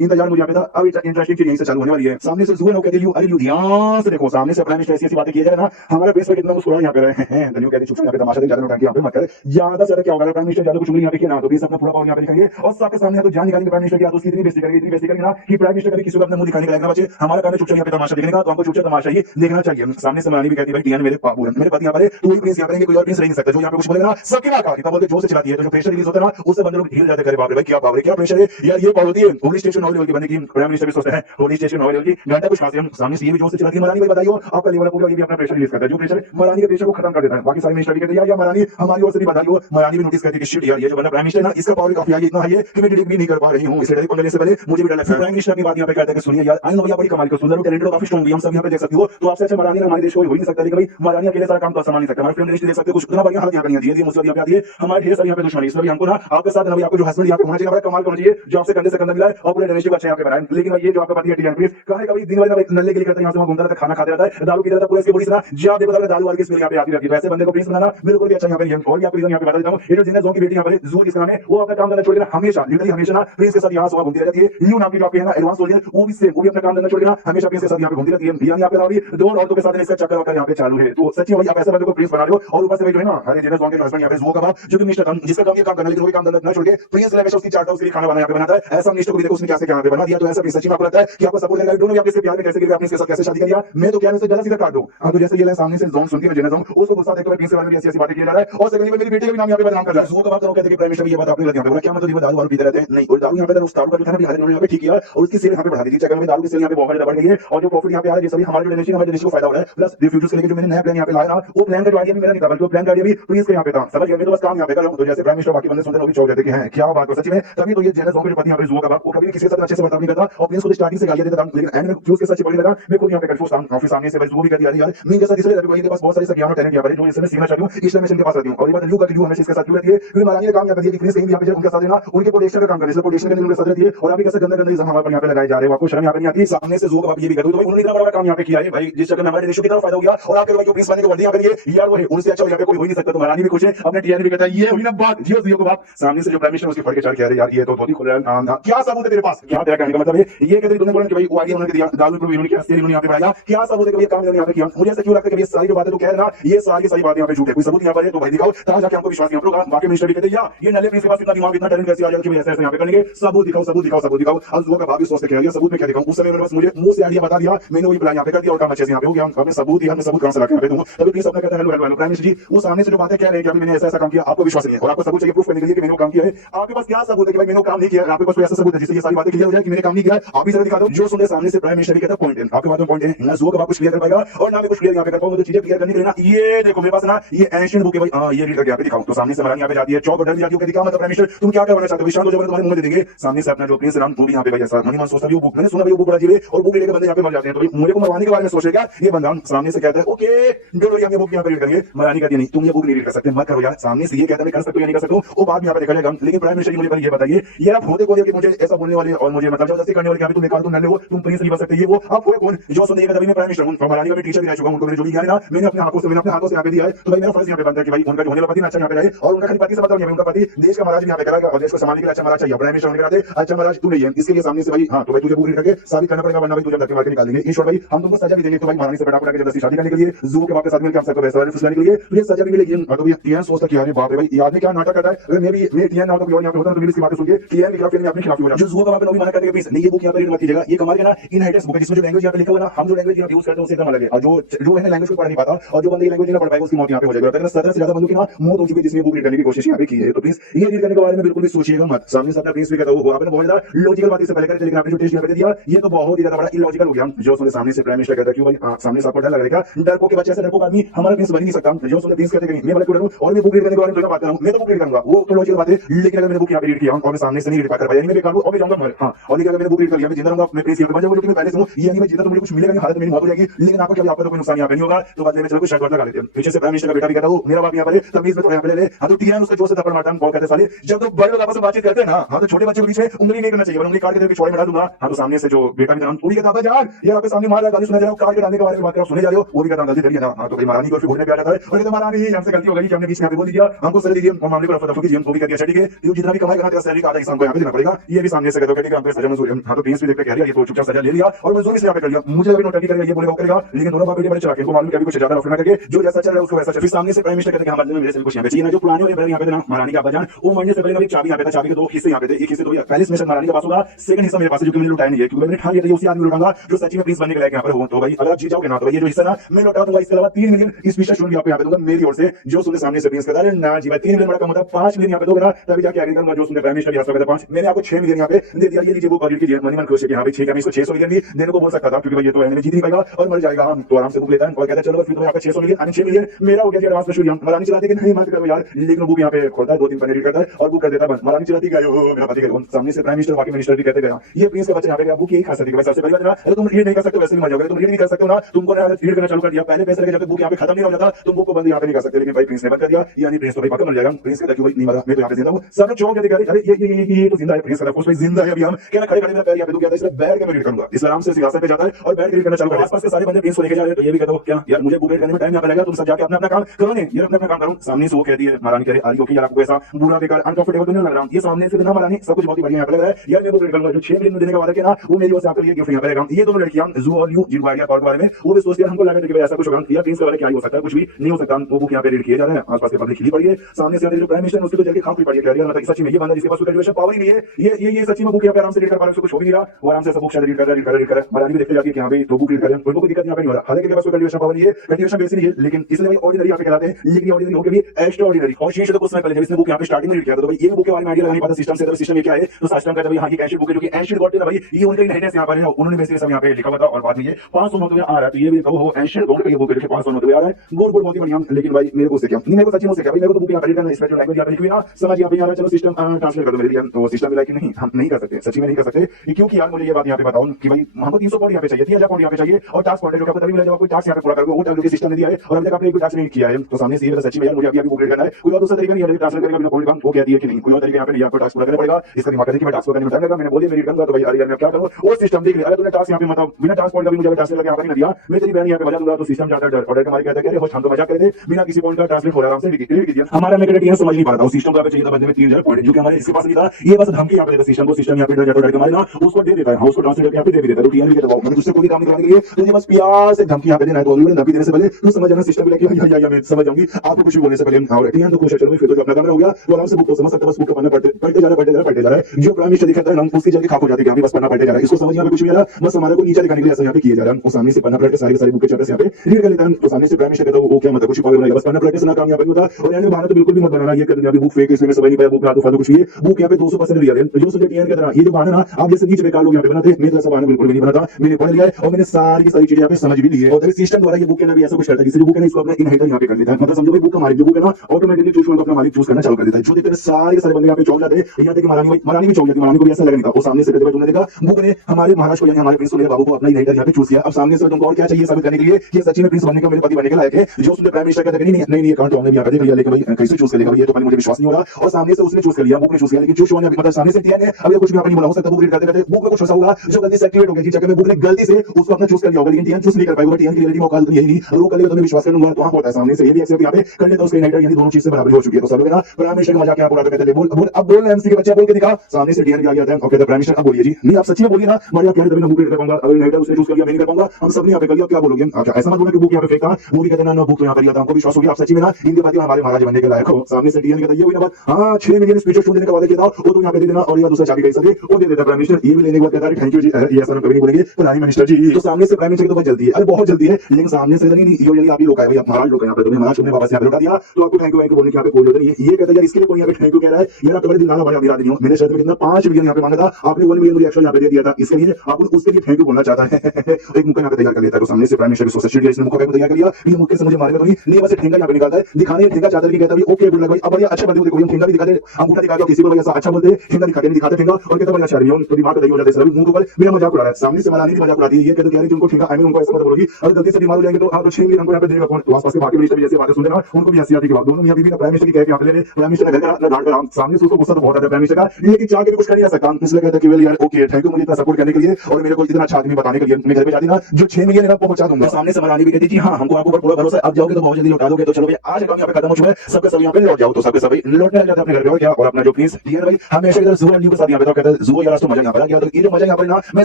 इंतजार मुझे यहाँ पे था। अब इंटरेस्टिंग चीज यहीं से चालू होने वाली है। सामने से जुओ कहती है, अरे लियो ध्यान से देखो, सामने से प्राइम मिनिस्टर ऐसी ऐसी बातें की जाए ना, हमारा प्रिंस पे कितना मुस्कुरा यहाँ पे रहे हैं। गलियों कहती चुप यहाँ पे तमाशा ज्यादा उठा के यहाँ पे मत कर, ज्यादा से ज्यादा क्या होगा, प्राइम मिनिस्टर ज्यादा कुछ यहाँ पे किया ना तो प्रिंस अपना पूरा पावर यहाँ पे दिखाएंगे और सबके सामने तो जान निकालेंगे प्राइम मिनिस्टर की, उसकी इतनी बेइज्जती करेंगे ना कि प्राइम मिनिस्टर कभी किसी को अपना मुंह दिखाने का लगना बचे। हमारा काम है चुपचाप यहाँ पे तमाशा देखने का, तो हमको चुपचाप तमाशा ही देखना चाहिए। सामने से मरानी भी कहती है, भाई टीएन मेरे बाबू है, मेरे पति यहाँ पर है, तो वही प्रिंस यहाँ पर, कोई और प्रिंस रह नहीं सकता। जो यहाँ पे कुछ बोलेगा ना सबके बात इतना बोलते जोर से चलाती है, तो जो प्रेशर रिलीज होता है ना उससे बंदे लोग हिल जाते हैं। बाप रे भाई क्या बाप रे क्या प्रेशर है यार, ये पावर होती है पुलिस स्टेशन ऑयल की बनने की। प्राइम मिनिस्टर भी सोचते हैं पुलिस स्टेशन ऑयल की घंटा कुछ खास है, सामने से ये भी जोर से चलाती है मरानी। भाई बताइए आपका लेवल पूरा, ये भी अपना प्रेशर रिलीज करता है, जो प्रेशर मरानी के प्रेशर को खत्म कर देता है। बाकी सारे मिनिस्टर भी कहते हैं यार मरानी हमारी ओर से भी बताइए, मरानी भी नोटिस करती है कि शिट यार ये जो बंदा प्राइम मिनिस्टर ना इसका पावर काफी इतना है कि मैं डिलीट भी नहीं कर पा रही हूं, इसलिए पंगले से पहले मुझे भी डर लगता है। प्राइम मिनिस्टर की बात यहाँ पे कहते हैं, सुनिए यार आई नो भैया बड़ी कमाल का सुंदर टैलेंटेड काफी स्ट्रांग भी हम सब यहाँ पे देख सकते हो, तो आपसे अच्छा मरानी हमारे देश को हो ही नहीं सकता। लेकिन भाई मरानी अकेले सारा काम तो संभाल नहीं सकता। हमारे फिल्म इंडस्ट्री देख सकते हो, कुछ इतना बढ़िया हालत यहाँ पे नहीं है, मुसीबत यहाँ पे आती है, हमारे ढेर सारी यहाँ पे दुश्मनी। इसलिए हमको ना आपके साथ आपको जो हस्बैंड यहाँ पे होना चाहिए, बड़ा कमाल होना चाहिए, जो आपसे कंधे से कंधा मिलाए और पूरे इंडस्ट्री को अच्छा यहाँ पे बनाए। लेकिन भाई ये जो आपका पति है टीएन प्लीज कहा कभी दिन वाले नल्ले के लिए करता है, यहाँ से घूमता रहता है, खाना खाता रहता है, दारू पीता रहता है, पूरे इसकी बॉडी से ना जी आप देखो दारू वाली स्मेल यहाँ पे आती रहती है। वैसे बंदे को प्लीज बनाना बिल्कुल भी अच्छा यहाँ पे नहीं। और आपको यहाँ पे बता देता हूँ, ये जो जिन्हें जोन की बेटी यहाँ पे जू जिसका नाम है, वो अपना काम करना छोड़ देना हमेशा, लिटरली हमेशा ना प्रिंस के साथ यहाँ सुबह घूमती रहती है। लियो नाम की जो आपकी है ना एडवांस सोल्जर, वो भी सेम, वो भी अपना काम करना छोड़ देना हमेशा प्रिंस के साथ यहाँ पे घूमती रहती है। यानी यहाँ पे दो औरतों के साथ इसका चक्कर वक्कर यहाँ पे चालू है। तो सच्ची भाई आप ऐसे बंदे को प्रिंस बना रहे हो और ऊपर से जो है ना हरे जिन्हें जोन के हस्बैंड यहाँ पे जुओ कबाब, जो कि मिनिस्टर काम जिसका काम ये काम करना, लेकिन वो काम धंधा छोड़ के प्रिंस हमेशा उसकी चार्ट उसके लिए खाना बनाना यहाँ पे बनाता है। ऐसा मिनिस्टर को भी देखो उसने कैसे यहाँ पे बना दिया। तो ऐसा सच्ची आपको लगता है कि आपको सपोर्ट करेगा, दोनों आपके प्यार में कैसे गिर आपने इसके साथ कैसे शादी कर लिया, मैं तो क्या से गला सीधा काट दूं। अब तो जैसे ये सामने से जोन सुन के मैं जेना जाऊं उसको गुस्सा देखकर प्रिंस के बारे में ऐसी बातें किया जा रहा है और सेकंडली मेरी बेटी का भी नाम यहाँ पे बदनाम कर रहा है। जुओ का बात करो कहते हैं कि प्राइम मिनिस्टर ये बात आपने लगी यहाँ पे क्या मतलब दारू वारू पीते रहते हैं, नहीं और दारू यहाँ पे उस दारू का जो था ना बिहार ने यहाँ पे ठीक किया और उसकी सेल यहाँ पे बढ़ा दी थी। चक्कर में दारू की सेल यहाँ पे बहुत ज्यादा बढ़ गई है और जो प्रॉफिट यहाँ पे आ रहा है, सभी हमारे जो हमारे देश को फायदा हो रहा है। प्लस रिफ्यूजर्स के लिए जो मैंने नया प्लान यहाँ पे लाया ना, वो प्लान का जो आइडिया भी मेरा नहीं था, बल्कि वो प्लान का आइडिया भी प्रिंस के यहाँ पे था। समझ गए, मैं तो बस काम यहाँ पे कर रहा हूँ। तो जैसे प्राइम मिनिस्टर बाकी बंदे सुनते हैं वो भी चौंक जाते हैं कि क्या बात है सच्ची में। तभी तो ये जेनस जोन के जो पति यहाँ पे जुओ का बाप, वो कभी किसी के साथ अच्छे से बर्ताव नहीं करता और प्रिंस को स्टार्टिंग से गालियां देता था, लेकिन एंड में फ्यूज के साथ चिपकने लगा। मैं खुद यहाँ पे कंफ्यूज था, ऑफिस सामने से भाई जुओ भी कहती यार मैं इनके साथ इसलिए रहती हूँ, इनके पास बहुत सारी सखियां और टैलेंट यहाँ पे जो इसमें सीखना चाहती हूँ, इसलिए मैं इनके पास रहती हूँ। और ये बात लियो का लियो हमेशा इसके साथ क्यों रहती है, क्योंकि मरानी ने काम यहाँ पे दिया कि प्रिंस कहीं भी यहाँ पे उनके साथ रहना, उनके प्रोटेक्शन का काम करना, इसलिए प्रोटेक्शन के लिए उनके साथ रहती है। और अभी कैसे गंदा गंदा इल्जाम हमारे पर यहाँ पे लगाए जा रहे हो, आपको शर्म यहाँ पे नहीं आती। सामने से जुओ का बाप ये भी कहते हो, तो उन्होंने इतना बड़ा काम यहाँ पे किया है भाई, जिस चक्कर में हमारे देश की तरफ फायदा हो गया और आपके भाई जो प्रिंस बनने के वर्दी यहाँ पे यार वो है, उनसे अच्छा यहाँ पे कोई हो ही नहीं सकता। तो मरानी भी खुश है, अपने टीएन भी कहता है ये हुई ना बात, जियो जियो को बात। सामने से जो प्राइम मिनिस्टर उसकी फट के चढ़ के आ रहे यार ये तो धोती खुल रहा है, क्या सबूत है तेरे पास, क्या तेरा कहने का मतलब है ये कहते तुमने बोला कि भाई वो आइडिया उन्होंने दिया दारू पर इन्होंने किया, इन्होंने यहाँ पे बनाया, क्या सबूत है कि ये काम इन्होंने यहाँ पे किया। मुझे ऐसा क्यों लगता है कि ये सारी जो बातें तो कह रहे ना ये सारी सही बातें यहाँ पे झूठ है, कोई सबूत यहाँ पर है तो भाई दिखाओ, तब जाके हमको विश्वास नहीं होगा। बाकी मिनिस्टर भी कहते हैं ये नले प्रिंस के पास इतना दिमाग इतना टैलेंट कैसे आ गया कि ऐसे ऐसे यहाँ पे करेंगे, सबूत दिखाओ सबूत दिखाओ सबूत दिखाओ। अब जुओ का भाभी सोचते क्या सबूत में क्या दिखाऊं, उस समय उन्होंने बस मुझे मुंह से आइडिया बता दिया, मैंने वही प्लान यहाँ पे कर दिया और काम अच्छे से यहाँ पे हो गया। हमने सबूत दिया, हमने सबूत कहां से लाके यहाँ पे दूं। तभी प्रिंस अपना कहता है हेलो प्राइम मिनिस्टर जी, वो सामने से जो बातें कह रहे हैं कि अभी मैंने ऐसा ऐसा काम किया, आपको विश्वास नहीं है और आपको सबूत चाहिए प्रूफ करने के लिए कि मैंने वो काम किया है। आपके पास क्या सबूत है कि भाई मैंने काम नहीं किया, आपके पास कोई ऐसा सबूत है जिससे ये सारी बातें क्लियर हो जाए कि मैंने काम नहीं किया, आप भी जरा दिखा दो। जो सुने सामने से प्राइम मिनिस्टर भी कहता है पॉइंट है आपके बात में पॉइंट है ना, जुओ का बाप कुछ क्लियर कर पाएगा और ना मैं कुछ क्लियर यहाँ पे कर पाऊंगा। तो चीजें क्लियर करने के लिए ना ये देखो मेरे पास ना ये एंशिएंट बुक है भाई, हां ये रीड करके यहाँ पे दिखाऊं। तो सामने से मरानी यहाँ पे जाती है, चौक डर जाती है, कहती क्या मतलब प्राइम मिनिस्टर तुम क्या करना चाहते हो, विशाल हो जाओगे तुम्हारे मुंह में दे देंगे। सामने से अपना जो प्रिंस राम वो भी यहाँ पे भाई ऐसा मनी मान सोचता है, वो बुक मैंने सुना भाई वो बुक बड़ा जीव है और बुक लेके बंदे यहाँ पे मर जाते हैं, तो मुझे को मरवाने के बारे में सोच रहे क्या ये बंदा। सामने से कहता है ओके डोंट वरी हम ये बुक यहाँ पे रीड करेंगे। मरानी कहती है नहीं तुम ये बुक नहीं रीड कर सकते, मत करो यार। सामने से ये कहता है मैं कर सकता हूं या नहीं कर सकता हूं वो बात यहाँ पे देखा जाएगा। लेकिन प्राइम मिनिस्टर मुझे ये बताइए ये आप होते कौन कि मुझे ऐसा बोलने वाले और मुझे मतलब जबरदस्ती करने वाले, तुम बेकार तुम नल्ले हो, तुम प्रिंस नहीं बन सकते, ये वो आप हुए कौन जो सुनिएगा। तभी मैं प्राइम मिनिस्टर हूं, मरानी का मैं टीचर भी रह चुका हूं, उनको मैंने जो भी किया है ना मैंने अपने हाथों से यहाँ पे दिया है। तो भाई मेरा फर्ज यहाँ पे बनता है कि भाई उनका जो होने वाला पति अच्छा यहाँ पे रहे और उनका खाली पति से मतलब नहीं, उनका पति देश का महाराज भी यहाँ पे करेगा और देश को संभालने के लिए अच्छा महाराज चाहिए। प्राइम मिनिस्टर होने के नाते अच्छा महाराज तू नहीं है, इसके लिए सामने से भाई हाँ तो भाई तुझे पूरी करके साबित करना पड़ेगा, वरना भाई तुझे धक्के मार के निकाल देंगे। ईश्वर भाई हम तुमको सजा भी देंगे। तो भाई महारानी से पटा के जबरदस्ती शादी करने के लिए जुओ के बाप के साथ मिलकर हम सबको वैसा फुसलाने के लिए तुझे सजा भी मिलेगी। तो ये टीएन सोचता कि अरे बाप रे भाई ये आदमी क्या नाटक करता है, अगर मैं टीएन ना तो यहाँ पे होता तो इसकी बातें सुन के टीएन के खिलाफ मैं अपने खिलाफ हो जाऊं। जो जुओ का बाप भी मना करके प्लीज नहीं ये बुक यहाँ पे रीड मत कीजिएगा, ये कमाल के ना इनहेरिटेंस बुक है जिसमें जो लैंग्वेज यहाँ पे लिखा हुआ ना हम जो लैंग्वेज यहाँ यूज करते हैं उससे एकदम अलग है। और जो है लैंग्वेज को पढ़ नहीं पाता और जो बंदे लैंग्वेज नहीं पढ़ पाएगा उसकी मौत यहाँ पे हो जाएगी। 17 से ज्यादा बंदों की ना मौत हो चुकी है जिसने बुक रीड करने की कोशिश यहाँ पे की है। तो प्लीज ये रीड करने के बारे में बिल्कुल भी सोचिएगा मत। सामने से अपना प्लीज भी कहता हूँ आपने बहुत ज्यादा लॉजिकल बात इससे पहले करी, लेकिन आपने जो टेस्ट यहाँ पे दिया ये तो बहुत ही ज्यादा बड़ा इलॉजिकल हो गया। जो सुने सामने से प्राइम मिनिस्टर कहता है कि भाई सामने से आपको डर लगेगा, डर को के बच्चे से डर को आदमी हमारा प्रिंस बन नहीं सकता। जो सुने प्रिंस कहते हैं मैं बड़ा क्यों डरूं और मैं बुक रीड करने के बारे में तो बात कर रहा हूं, मैं तो बुक रीड करूंगा वो तो लॉजिकल बात है, लेकिन अगर मैंने बुक यहाँ पे रीड किया और मैं सामने से नहीं रीड कर पाया, मैं बेकार हूँ और मैं जाऊंगा मर। हाँ, और लेकिन अगर मैंने बुक रीड कर लिया, मैं जिंदा रहूंगा, मैं प्लेस यहाँ पे बन जाऊंगा, क्योंकि मैं पहले से हूँ, ये नहीं मैं जिंदा तो मुझे कुछ मिलेगा नहीं, हालत मेरी मौत हो जाएगी, लेकिन आपको क्या यहाँ पर कोई नुकसान यहाँ पे नहीं होगा। तो बदले में चलो कुछ शर्त लगा लेते हैं। पीछे से प्राइम मिनिस्टर का बेटा भी कहता हूँ, मेरा बाप यहाँ पर तमीज में थोड़ा यहाँ पे ले। हाँ, तो टीएन उसके जोर से थप्पड़ मारता है, कॉल कहते साले, जब तो बड़े लोग आपस में बातचीत करते हैं ना, हाँ, तो छोटे बच्चे के बीच में उंगली नहीं करना चाहिए, उंगली काट के तेरे छोड़े में डाल दूंगा। हाँ, तो सामने से जो बेटा भी पूरी कहता है यार ये आपके सामने मार रहा है, गाली सुना जा रहा हूँ, काट के डालने के बारे में बात कर सुने जा रहे हो, वो भी कहता गलती करिए ना। हाँ, तो भाई महारानी को फिर बोलने पे आ जाता है, और कहते महारानी हमसे गलती हो गई कि हमने बीच में बोल दिया, हमको सजा दीजिए और मामले को रफा दफा कीजिए। वो भी कहती है ठीक है, तू जितना भी कमाएगा तेरा सैलरी का आधा हिस्सा हमको यहाँ पे देना पड़ेगा। ये भी सामने से कहता है ठीक है, हमको सजा मंजूर है। हाँ, तो प्रिंस भी देख के कह रही है ये तो चुपचाप सजा ले लिया और मंजूर इसलिए यहाँ पे कर लिया, मुझे अभी नोटरी करेगा, ये बोलेगा करेगा, लेकिन दोनों बाप बेटे बड़े चलाक हैं, इनको मालूम क्या भी कुछ ज्यादा रफा करके जो जैसा चल रहा है उसको वैसा चल। फिर सामने से प्राइम मिनिस्टर कहते हैं बदले में मेरे से कुछ यहाँ पे चाहिए ना, जो पुराने वाले यहाँ पे ना महारानी का बजान वो मरने से पहले चाबी यहाँ पे था, चाबी के दो हिस्से यहाँ पे थे, एक हिस्से तो पहले इसमें महारानी के पास होगा, सेकंड हिस्सा मेरे पास है जो कि मैंने लुटाया नहीं है, क्योंकि मैंने ठान लिया था उसी आदमी लुटाऊंगा जो सच्ची में प्रिंस बनने के लायक यहाँ पर हो। तो भाई अगर आप जीत जाओगे ना तो ये जो हिस्सा ना मैं लौटा दूंगा, इसके अलावा 3 मिलियन स्पेशल स्टूडेंट यहाँ पे दूंगा मेरी ओर से, जो सुनने सामने से प्रिंस कहता है ना जी भाई 3 मिलियन बड़ा कम होता है, 5 मिलियन यहाँ पे दोगे ना तभी जाके आगे करूंगा, जो सुनने प्राइम मिनिस्टर यहाँ पे 5, मैंने आपको 6 मिलियन यहाँ पे दे दिया, ये लीजिए वो कॉलेज कीजिए, मनी मन खुश है कि हाँ भाई 6 का मैं इसको 600 मिलियन भी देने को बोल सकता था, क्योंकि भाई ये तो एनिमे जीत नहीं पाएगा और मर जाएगा। हम तो आराम से बुक लेता है और कहता है चलो फिर तो यहाँ पे 600 मिलियन 6 मिलियन मेरा हो गया, एडवांस में शुरू महारानी चलाती कि नहीं मत करो यार, लेकिन बुक यहाँ पे खोलता है 2-3 पन्ने रीड करता है और बुक कर देता है बंद, महारानी चलाती गया मेरा पति गया, सामने से प्राइम मिनिस्टर बाकी मिनिस्टर भी कहते गया ये प्रिंस के बच्चे यहाँ पे बुक यही खा सकते हैं। सबसे पहली बात ना अगर तुम रीड नहीं कर सकते वैसे भी मर जाओगे, तुम रीड नहीं कर सकते हो ना, तुमको रीड करना चालू कर दिया, पहले पैसे लगे जब तक बुक यहाँ पे खत्म नहीं हो जाता तुम बुक को बंद यहाँ पे नहीं कर सकते, लेकिन भाई प्रिंस ने बंद कर दिया, यानी प्रिंस तो भाई पक्का मर जाएगा। प्रिंस कहता है कि भाई नहीं मरा, मैं तो यहाँ पे जिंदा हूँ। सब लोग चौंक जाते हैं, अरे ये तो जिंदा है, प्रिंस कहता है भाई जिंदा है, अभी हम क्या खड़े खड़े मेरा पैर यहाँ पे दुख गया था, इसलिए बैठ के मैं रीड करूंगा, इस आराम से सिंहासन पे जाता है और बैठ के रीड करना चालू करता है। आसपास के सारे बंदे प्रिंस को लेके जा रहे हैं, तो ये भी कहता हूँ क्या यार मुझे बुक रीड करने में टाइम यहाँ पे लगेगा, तुम सब जाके अपना अपना काम करो, नहीं ये अपना काम करो। सामने से वो कहती है महारानी कह रही है यार आपको ऐसा बुरा बेकार अनकंफर्टेबल तो नहीं लग रहा, ये सामने से ना महारानी सब कुछ बहुत ही बढ़िया यहाँ पे लग रहा है यार, मैं बुक रीड करूंगा, जो 6 मिलियन देने का वादा किया ना वो मेरी ओर से आपके लिए गिफ्ट यहाँ पे रहेगा। ये दोनों लड़कियां जू और यू जिनको आइडिया पावर के बारे में वो भी सोचती है हमको लगा कि ऐसा कुछ होगा, या प्रिंस के बारे में क्या हो सकता है, कुछ भी नहीं हो सकता। वो बुक यहाँ पे रीड किए जा रहे हैं, आसपास के पब्लिक खिली पड़ी है, सामने से जो प्राइम मिनिस्टर उसकी तो जल्दी खाम पड़ी है, मतलब सच्ची में ये बंदा जिसके पास ग्रेजुएशन पावर ही नहीं है, ये सच्ची में बुक यहाँ पे आराम से रीड कर पा रहा है, उसको कुछ हो भी नहीं रहा, वो आराम से सब बुक रीड कर रहा है। महारानी भी देखते जाती है कि हाँ भाई तो बुक रीड कर रहे हैं, उनको कोई दिक्कत यहाँ पे नहीं हो रहा, हालांकि पास ग्रेजुएशन पावर नहीं है, ग्रेजुएशन बेस नहीं है, लेकिन इसलिए भाई ऑर्डिनरी यहाँ पे कहलाते हैं, लेकिन ऑर्डिनरी होकर भी एक्स्ट्रा ऑर्डिनरी। और शीश तो कुछ समय पहले इसने बुक यहाँ पे स्टार्टिंग में रीड किया था, तो भाई ये बुक के बारे में आइडिया लगाने पता सिस्टम से, सिस्टम ये क्या है तो सिस्टम का भाई हाँ ये एसिड बुक है, जो कि एसिड गॉड है भाई, ये उनका इनहेरिटेंस यहाँ पर है, उन्होंने बेसिकली सब यहाँ पे लिखा हुआ था और बाद में ये 500 नोट में आ रहा है, तो ये भी कहो एसिड गॉड का ये बुक है 500 नोट में आ रहा है, गुड बहुत ही बढ़िया। लेकिन भाई मेरे को से क्या नहीं, मेरे को सच्ची में से क्या भाई, मेरे को तो बुक यहाँ पे रीड करना, इसमें जो लैंग्वेज यहाँ पे लिखी हुई ना समझ यहाँ पे आ रहा है, चलो सिस्टम ट्रांसलेट कर दो मेरे लिए, तो सिस्टम लाइक नहीं हम नहीं कर सकते, सच्ची में नहीं कर सकते, क्योंकि यार मुझे ये बात यहाँ पे बताओ कि भाई हमको 300 पॉइंट यहाँ पे चाहिए, 3000 पॉइंट यहाँ पे चाहिए और टास्क पॉइंट जो आपको तभी मिलेगा, कोई टास्क यहाँ पे पूरा करोगे, वो टास्क जो सिस्टम ने दिया है और अभी तक आपने एक टास्क नहीं किया है, तो सामने से ये सच्ची में यार मुझे अभी बुक रीड करना है, कोई और दूसरा तरीका नहीं है ट्रांसलेट करेगा बिना पॉइंट वो कहती है कि नहीं कोई और तरीका यहाँ पे नहीं, आपको टास्क पूरा करना पड़ेगा, इसका दिमाग करने की मैं टास्क करने में टाइम लगा, मैंने बोली मैं रीड करूंगा, तो भाई यार मैं क्या करूं, वो सिस्टम देख लिया, अरे तूने टास्क यहाँ पे मतलब बिना टास्क पॉइंट का भी मुझे टास्क लगा यहाँ पे नहीं दिया, मैं तेरी बहन यहाँ पे बजा दूंगा, तो सिस्टम जाता है ऑर्डर का मालिक कहता है कि हम तो मजाक कर रहे थे बिना किसी पॉइंट का ट्रांसलेट हो रहा आराम से रीड कीजिए। हमारा मैकेनिक समझ नहीं पा रहा था, सिस्टम का चाहिए था बदले में 3000 पॉइंट जो कि हमारे इसके पास नहीं था, ये बस धमकी यहाँ पे देता सिस्टम को, सिस्टम यहाँ पे जाता है हमारे ना उसको दे देता है, उसको ट्रांसलेट करके यहाँ पे दे देता है, तो टीएन भी कहता है मैंने तुझसे कोई काम नहीं कराने के लिए तुझे बस प्यार से धमकी यहाँ पे देना है, तो अभी धमकी देने से पहले तू समझ जाना सिस्टम भी या मैं समझ जाऊंगी, आपको कुछ भी बोलने से पहले और टीएन तो खुश है, चलो फिर तो अपना काम हो गया, तो आराम से बुक को समझ सकते बस बुक पढ़ना पढ़ते जा रहा है, जो प्राइम मिनिस्टर दिखाता है ना उसकी जल्दी खाक हो जाती है, बस पढ़ना पढ़ते जा रहा है, इसको समझ यहाँ पे कुछ भी आ रहा, बस हमारे को नीचे दिखाने के लिए ऐसा यहाँ पे किया जा रहा है, वो सामने से पढ़ना पढ़ते सारी बुक के चलते यहाँ पे रीड कर लेता है, तो सामने से प्राइम मिनिस्टर कहता है वो क्या मतलब कुछ पागल नहीं, बस पढ़ना पढ़ते से ना काम यहाँ पे होता, और यानी बहाना तो बिल्कुल भी मत बनाना, ये कर यहाँ पे बुक फेक इसमें समझ नहीं पाया बुक रात कुछ भी बुक यहाँ पे 200% रियल है, जो सुनते टीएन कहता है ये जो बहाना ना आप जैसे नीचे बेकार लोग यहाँ पे बनाते हैं, मैं तो बहाना बिल्कुल भी नहीं बनाता, मैंने पढ़ लिया है और मैंने सारी चीजें यहाँ पे समझ भी ली है, और सिस्टम द्वारा ये बुक के अंदर भी ऐसा कुछ करता है जिससे बुक है ना इसको अपना इनहेरिटर यहाँ पे कर लेता है, मतलब समझो भाई बुक का मालिक जो बुक है ना ऑटोमेटिकली चूज अपना मालिक चूज करना चालू कर देता है, जो देखते सारे बंदे यहाँ पे चौंक जाते हैं, यहाँ तक महारानी भी चौंक जाती है, महारानी को भी ऐसा लगा नहीं था, वो सामने से तुमने देखा बुक ने हमारे महाराज को यानी हमारे प्रिंस को बाबू को अपना इनहेरिटर यहाँ पे चूज किया, अब सामने से तुमको और क्या चाहिए साबित करने के लिए कि सच्ची में प्रिंस बनने का मेरे पति बनने के लायक है, जो उसने प्राइम मिनिस्टर कहते नहीं ये कांट हमने भी यहाँ पे देख लिया, लेकिन भाई कैसे चूज करेगा ये तो मुझे विश्वास नहीं हो रहा, और सामने से उसने चूज कर लिया, बुक ने चूज किया, लेकिन चूज होने अभी मतलब सामने से टीएन है, अब ये कुछ भी नहीं बोला हो सकता, बुक रीड करते बुक में कुछ ऐसा होगा जो गलती से एक्टिवेट हो गया, जगह में बुक ने गलती से उसको अपना चूज कर लिया होगा, लेकिन टीएन चूज नहीं कर पाएगा, टीएन की रियलिटी मौका यही नहीं, वो करेगा तो मैं विश्वास करूंगा, तो होता है सामने से ये भी एक्सेप्ट यहाँ पे कर लेता उसके इनहेरिटर, यानी दोनों चीज से बराबर हो चुकी है, तो सब लोग ना प्राइम मिनिस्टर का मजाक यहाँ पूरा करते थे, बोल अब बोल एमसी के बच्चे बोल के दिखा, सामने से टीएन आ गया था, और कहता प्राइम मिनिस्टर अब बोलिए जी, नहीं आप सच्ची में बोलिए ना, मैं क्या तभी बुक रीड कर पाऊंगा, अगर इनहेरिटर उसने चूज कर लिया मैं नहीं कर पाऊंगा, हम सब ने यहाँ पे कर लिया, क्या बोलोगे? अच्छा ऐसा मत बोलो कि बुक यहाँ पे फेंका, वो भी कहते ना बुक तो यहाँ पे लिया था, हमको विश्वास हो गया आप सच्ची में ना इनके बात हमारे महाराज बनने के लायक हो, सामने से टीएन कहता ये हुई ना बात, हाँ 6 मिलियन स्पीच देने का वादा किया था वो तो यहाँ पे दे देना, और ये दूसरा चाबी कैसा वो दे देता प्राइम मिनिस्टर, ये भी लेने के बाद कहता है थैंक यू जी, ये ऐसा कभी नहीं बोलेंगे प्राइम मिनिस्टर जी, तो सामने से प्राइम मिनिस्टर की तो बहुत जल्दी है, अरे बहुत जल्दी है, लेकिन सामने से नहीं ये आप ही रोका है भाई, आप महाराज रोका यहाँ पे, तुम्हें महाराज ने बाबा से यहाँ पे रोका दिया, तो आपको थैंक यू बोलने की यहाँ पे कोई जरूरत नहीं है, ये कहता है यार इसके लिए कोई यहाँ पे थैंक यू कह रहा है, यार आप बड़े दिलाना बड़ा आदमी हो, मैंने शर्त में कितना 5 मिलियन यहाँ पे मांगा था, आपने 1 मिलियन मुझे एक्स्ट्रा यहाँ पे दे दिया था, इसके लिए आप उसके लिए थैंक यू बोलना चाहता है, एक मुक्का यहाँ पे तैयार कर लेता है, तो सामने से प्राइम मिनिस्टर सोसाइटी इसने मुक्का तैयार कर लिया, ये मुक्के से मुझे मारेगा तो नहीं बस ठेंगा यहाँ पे निकालता है, दिखाने ठेंगा चाहता है कि कहता है ओके गुड लक भाई, अब बढ़िया अच्छे हो देखो, हम फिंगर भी दिखाते, अंगूठा दिखा के किसी को भाई ऐसा अच्छा बोलते, फिंगर दिखाते नहीं दिखाते फिंगर, और कहता भाई अच्छा रही हो तो दिमाग दही हो जाते हैं, मुंह के ऊपर मेरा मजाक उड़ा रहा है, सामने से मलानी भी मजाक उड़ाती है, ये कहते कह रही उनको फिंगर आई मीन उनको ऐसा मत बोलोगी, अगर गलती से बीमार हो जाएंगे तो आप तो 6 महीने हमको यहाँ पे देगा कौन, आसपास के बाकी मिनिस्टर भी ऐसी बातें सुन लेना, उनको भी हंसी आती है, दोनों मियां बीवी प्राइम मिनिस्टर की कह के आप ले ले, प्राइम मिनिस्टर ने घर का डांट कर सामने से उसको गुस्सा तो बहुत आता है प्राइम मिनिस्टर का, लेकिन चाह के कुछ कर नहीं सकता, इसलिए कहता है कि वेल यार ओके थैंक यू मुझे इतना सपोर्ट करने के लिए और मेरे को इतना अच्छा आदमी बताने के लिए, मैं घर पे जाती ना जो 6 मिलियन है पहुंचा दूंगा। सामने से मलानी भी कहती जी हाँ हमको आपको ऊपर पूरा भरोसा है, अब जाओगे तो बहुत जल्दी लौटा दोगे, तो चलो भैया आज काम यहाँ पे खत्म हो चुका है, सबके सब यहाँ पे लौट जाओ, तो सबके सभी लौटने लग जाते अपने घर पे, और क्या और अपना जो प्लीज टीएन भाई हमेशा इधर जुआ न्यू के साथ यहाँ पे कहता है जुआ यार तो मजा यहाँ पर आ गया, तो ये जो मजा यहाँ पर ना मैं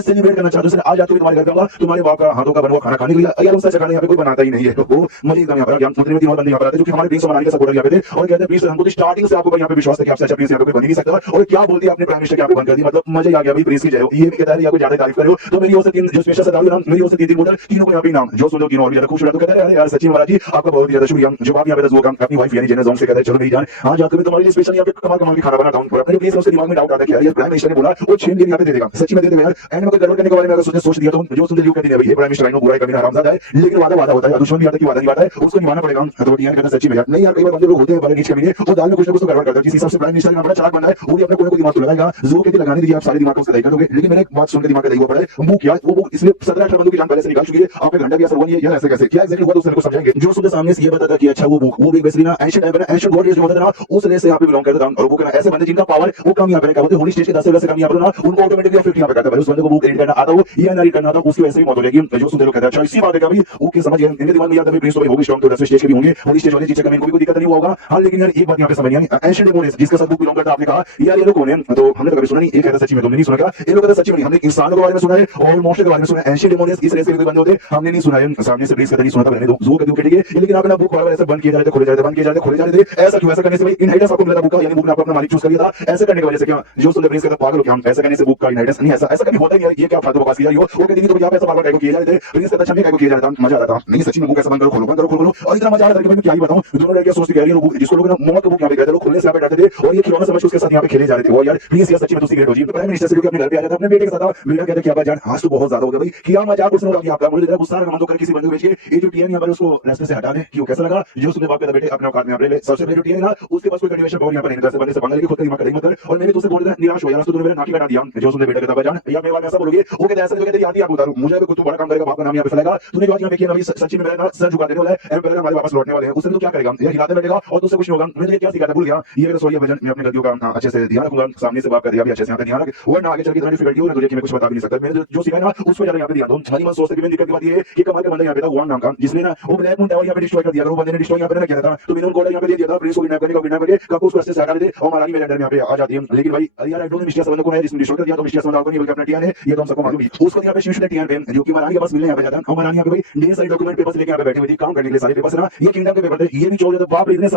सेलिब्रेट करना चाहता हूँ, आज जाते हुए तुम्हारे घर पे आऊंगा, तुम्हारे बाप का हाथों का बना हुआ खाना खाने के लिए, यार उससे अच्छा खाना यहाँ पे कोई बनाता ही नहीं है, तो वो मुझे एकदम यहाँ पर ज्ञान उतने में 3 और बंदे यहाँ पर आते जो कि हमारे प्लीज मनाने के सपोर्टर यहाँ पे थे, और कहते हैं प्लीज हमको स्टार्टिंग से आपको यहाँ पे विश्वास है कि आपसे अच्छा प्लीज यहाँ पे कोई बन ही नहीं सकता, और क्या बोलती है अपने प्राइम मिनिस्टर के यहाँ पे बंद कर दी, मतलब मजा ही आ गया भाई प्लीज की जय हो, ये भी कहता है आपको ज्यादा तारीफ करो, तो मेरी ओर से 3 जो स्पेशल सदावी नाम मेरी ओर से 3 बोतल तीनों को यहाँ पे नाम जो सुन लो तीनों और भी ज्यादा खुश हो रहा, तो कहते हैं यार सच्ची महाराज जी आपका बहुत ज्यादा शुक्रिया, जो आप यहाँ पे काम अपनी वाइफ यानी जेना जोंग से कहते हैं चलो मेरी जान आज जाकर मैं तुम्हारे लिए स्पेशल यहाँ पे कमाल कमाल की खाना बनाता हूँ, और अपने प्लीज उसके दिमाग में डाउट आता है कि यार प्राइम मिनिस्टर ने बोला वो 6 मिलियन यहाँ पे दे देगा, सच्ची में दे देगा यार, एंड में कोई गड़बड़ करने के बारे में अगर सोच दिया तो जो सुन लियो कहती है भाई प्राइम मिनिस्टर आइनो बुराई कभी हरामजादा है, लेकिन वादा वादा होता है, दुश्मन भी आता है कि वादा नहीं आता है उसको निभाना पड़ेगा, तो टीआर कहता सच्ची में यार नहीं यार कई बार बंदे लोग होते हैं बड़े नीच कमीने वो दाल में कुछ ना कुछ तो गड़बड़ करते हैं, जिस हिसाब से प्राइम मिनिस्टर का बड़ा चाक बना है वो भी अपने कोई दिमाग तो लगाएगा, जो कहती लगाने दीजिए आप सारे दिमाग को उसका दही कर दोगे, लेकिन मैंने एक बात सुन के दिमाग का दही हुआ पड़ा है वो क्या वो इसलिए 17-18 बंदों की जान पहले से निकाल चुकी है, आपके घंटा भी असर हुआ नहीं है यार ऐसे कैसे क्या एक्चुअली हुआ तो उसको समझाएंगे, जो सुनते सामने से ये बताता कि अच्छा वो भी बेसिकली ना एंशिएंट टाइम है, एंशिएंट गॉड जो होता है ना उस रेस से यहाँ पे बिलोंग करता था, और वो ऐसे बंदे जिनका पावर वो कम यहाँ पे क्या होते हैं होली स्टेज के 10 से कम यहाँ पर ना उनको ऑटोमेटिकली इफेक्ट यहाँ पे करता है, उस बंदे को वो क्रेडिट करना आता हो या नहीं करना आता उसकी वजह से भी मौत हो जाएगी, जो सुनते लोग कहते हैं अच्छा इसी बात है क्या भाई ओके समझिए, इनके दिमाग में यार तभी प्रिंस तो होगी स्ट्रांग तो 10 स्टेज के भी होंगे, होली स्टेज वाले चीजें कभी कोई दिक्कत नहीं होगा, हां लेकिन यार एक बात यहाँ पे समझ नहीं आई एंशिएंट डेमोनिस जिसका सब बिलोंग करता आपने कहा यार ये लोग कौन है, तो हमने तो कभी सुना नहीं, एक कहता सच्ची में तुमने नहीं सुना क्या, ये लोग कहते सच्ची में हमने इंसानों के बारे में सुना है और मॉन्स्टर के बारे में सुना है, एंशिएंट डेमोनिस इस रेस के कोई बंदे होते हमने नहीं सुना है, सामने से प्रिंस कहता नहीं सुना था मैंने तो जो कहते ठीक है, लेकिन आपने बुक ऐसे बंद किए जा रहे थे खोले जा रहे थे बंद किए जा रहे थे खोले जा रहे थे, ऐसा क्यों, ऐसा करने से भाई इनहाइटस आपको मिला था बुक का, यानी बुक ने आपको अपना मालिक चूज कर लिया था, ऐसे करने की वजह से क्या जो सुन प्रिंस कहता पागल हो क्या, ऐसा करने से बुक का इनहाइटस नहीं, ऐसा ऐसा कभी होता नहीं है, ये क्या फालतू बकवास किया हो, वो कहती थी तो यहाँ पे ऐसा बार-बार किए जा रहे थे, प्रिंस कहता छमे को किया जा रहा था मजा आ रहा था, नहीं सच्ची में बुक ऐसा बंद करो खोलो और इतना मजा आ रहा था कि मैं क्या ही बताऊं, दोनों लड़कियां सोचती कह रही है जिसको लोग ना मौत बुक यहाँ पे कहते लोग खुले से यहाँ पे बैठे थे और ये खिलौना समझ के उसके साथ यहाँ पे खेले जा रहे थे, वो यार प्लीज यार सच्ची में तुसी ग्रेट हो जी, प्राइम मिनिस्टर से अपने घर पे आ जाता अपने बेटे के साथ बेटा कहता क्या जान आज तो बहुत ज्यादा हो गया भाई, क्या मजाक उसने उड़ा आपका, मुझे गुस्सा आ रहा कर किसी बंदे को बेच के ये जो टीएन यहाँ पर उसको रास्ते से हटा दे, क्यों कैसा लगा जो सुने बाप का बेटे अपने औकात में ले, सबसे पहले जो टीएन ना उसके पास कोई कंटिन्यूएशन पावर यहाँ पर नहीं था, बंदे से पंगा लेके खुद का दिमाग कहीं मत कर, और मैं भी तुझसे बोल रहा निराश हो यार तो तूने मेरा नाकी काटा दिया, जो सुने बेटा कहता जान यार मेरे बारे में ऐसा बोलोगे वो कहता ऐसा जो कहते याद ही आप उतारू मुझे कुछ बड़ा काम करेगा बाप का नाम यहाँ पे फैलेगा, तूने बात यहाँ पे किया अभी सच्ची में मेरा सर झुका देने वाला है, पहले हमारे वापस लौटने वाले हैं, उससे तो क्या करेगा यार हिलाते बैठेगा और तुझसे कुछ नहीं होगा, मैंने क्या सिखाया भूल गया, ये मेरा सॉरी भजन मैं अपनी गलतियों का अच्छे से ध्यान रखूंगा, सामने से बात कर दिया भी अच्छे से यहाँ पे ध्यान रख, वरना आगे चल के इतनी डिफिकल्टी हो ना तुझे कि मैं कुछ बता भी नहीं सकता, मैंने जो सिखाया ना उस पर ज्यादा यहाँ पे ध्यान दो, हमारी मन सोचते कि दिक्कत की बात ये है कि कमाल का बंदा यहाँ पे था वन नाम का जिसने ना वो ब्लैक मून टावर यहाँ पे डिस्ट्रॉय कर दिया, वो बंदे ने डिस्ट्रॉय यहाँ पे किया था, तो मैंने उनको ऑर्डर यहाँ पे दे दिया था प्रिंस को किडनैप करने का, किडनैप करके काको उसको रास्ते से हटा दे और महारानी मेरे अंडर में यहाँ पे आ जाती है, लेकिन भाई यार आई डोंट नो मिस्टर संबंध को है जिसने डिस्ट्रॉय कर दिया, तो मिस्टर संबंध आपको नहीं बल्कि अपना टीएन है ये तो हम सबको मालूम है, उसको यहाँ पे शिशु ने टीएन पे जो कि महारानी के पास मिलने यहाँ पे जाता है, और महारानी यहाँ पे भाई ढेर सारे डॉक्यूमेंट पेपर्स लेके यहाँ पे बैठे हुए थे काम करने के लिए, सारे पेपर्स ना ये किंगडम के पेपर थे, ये भी चोर बाप रे इतने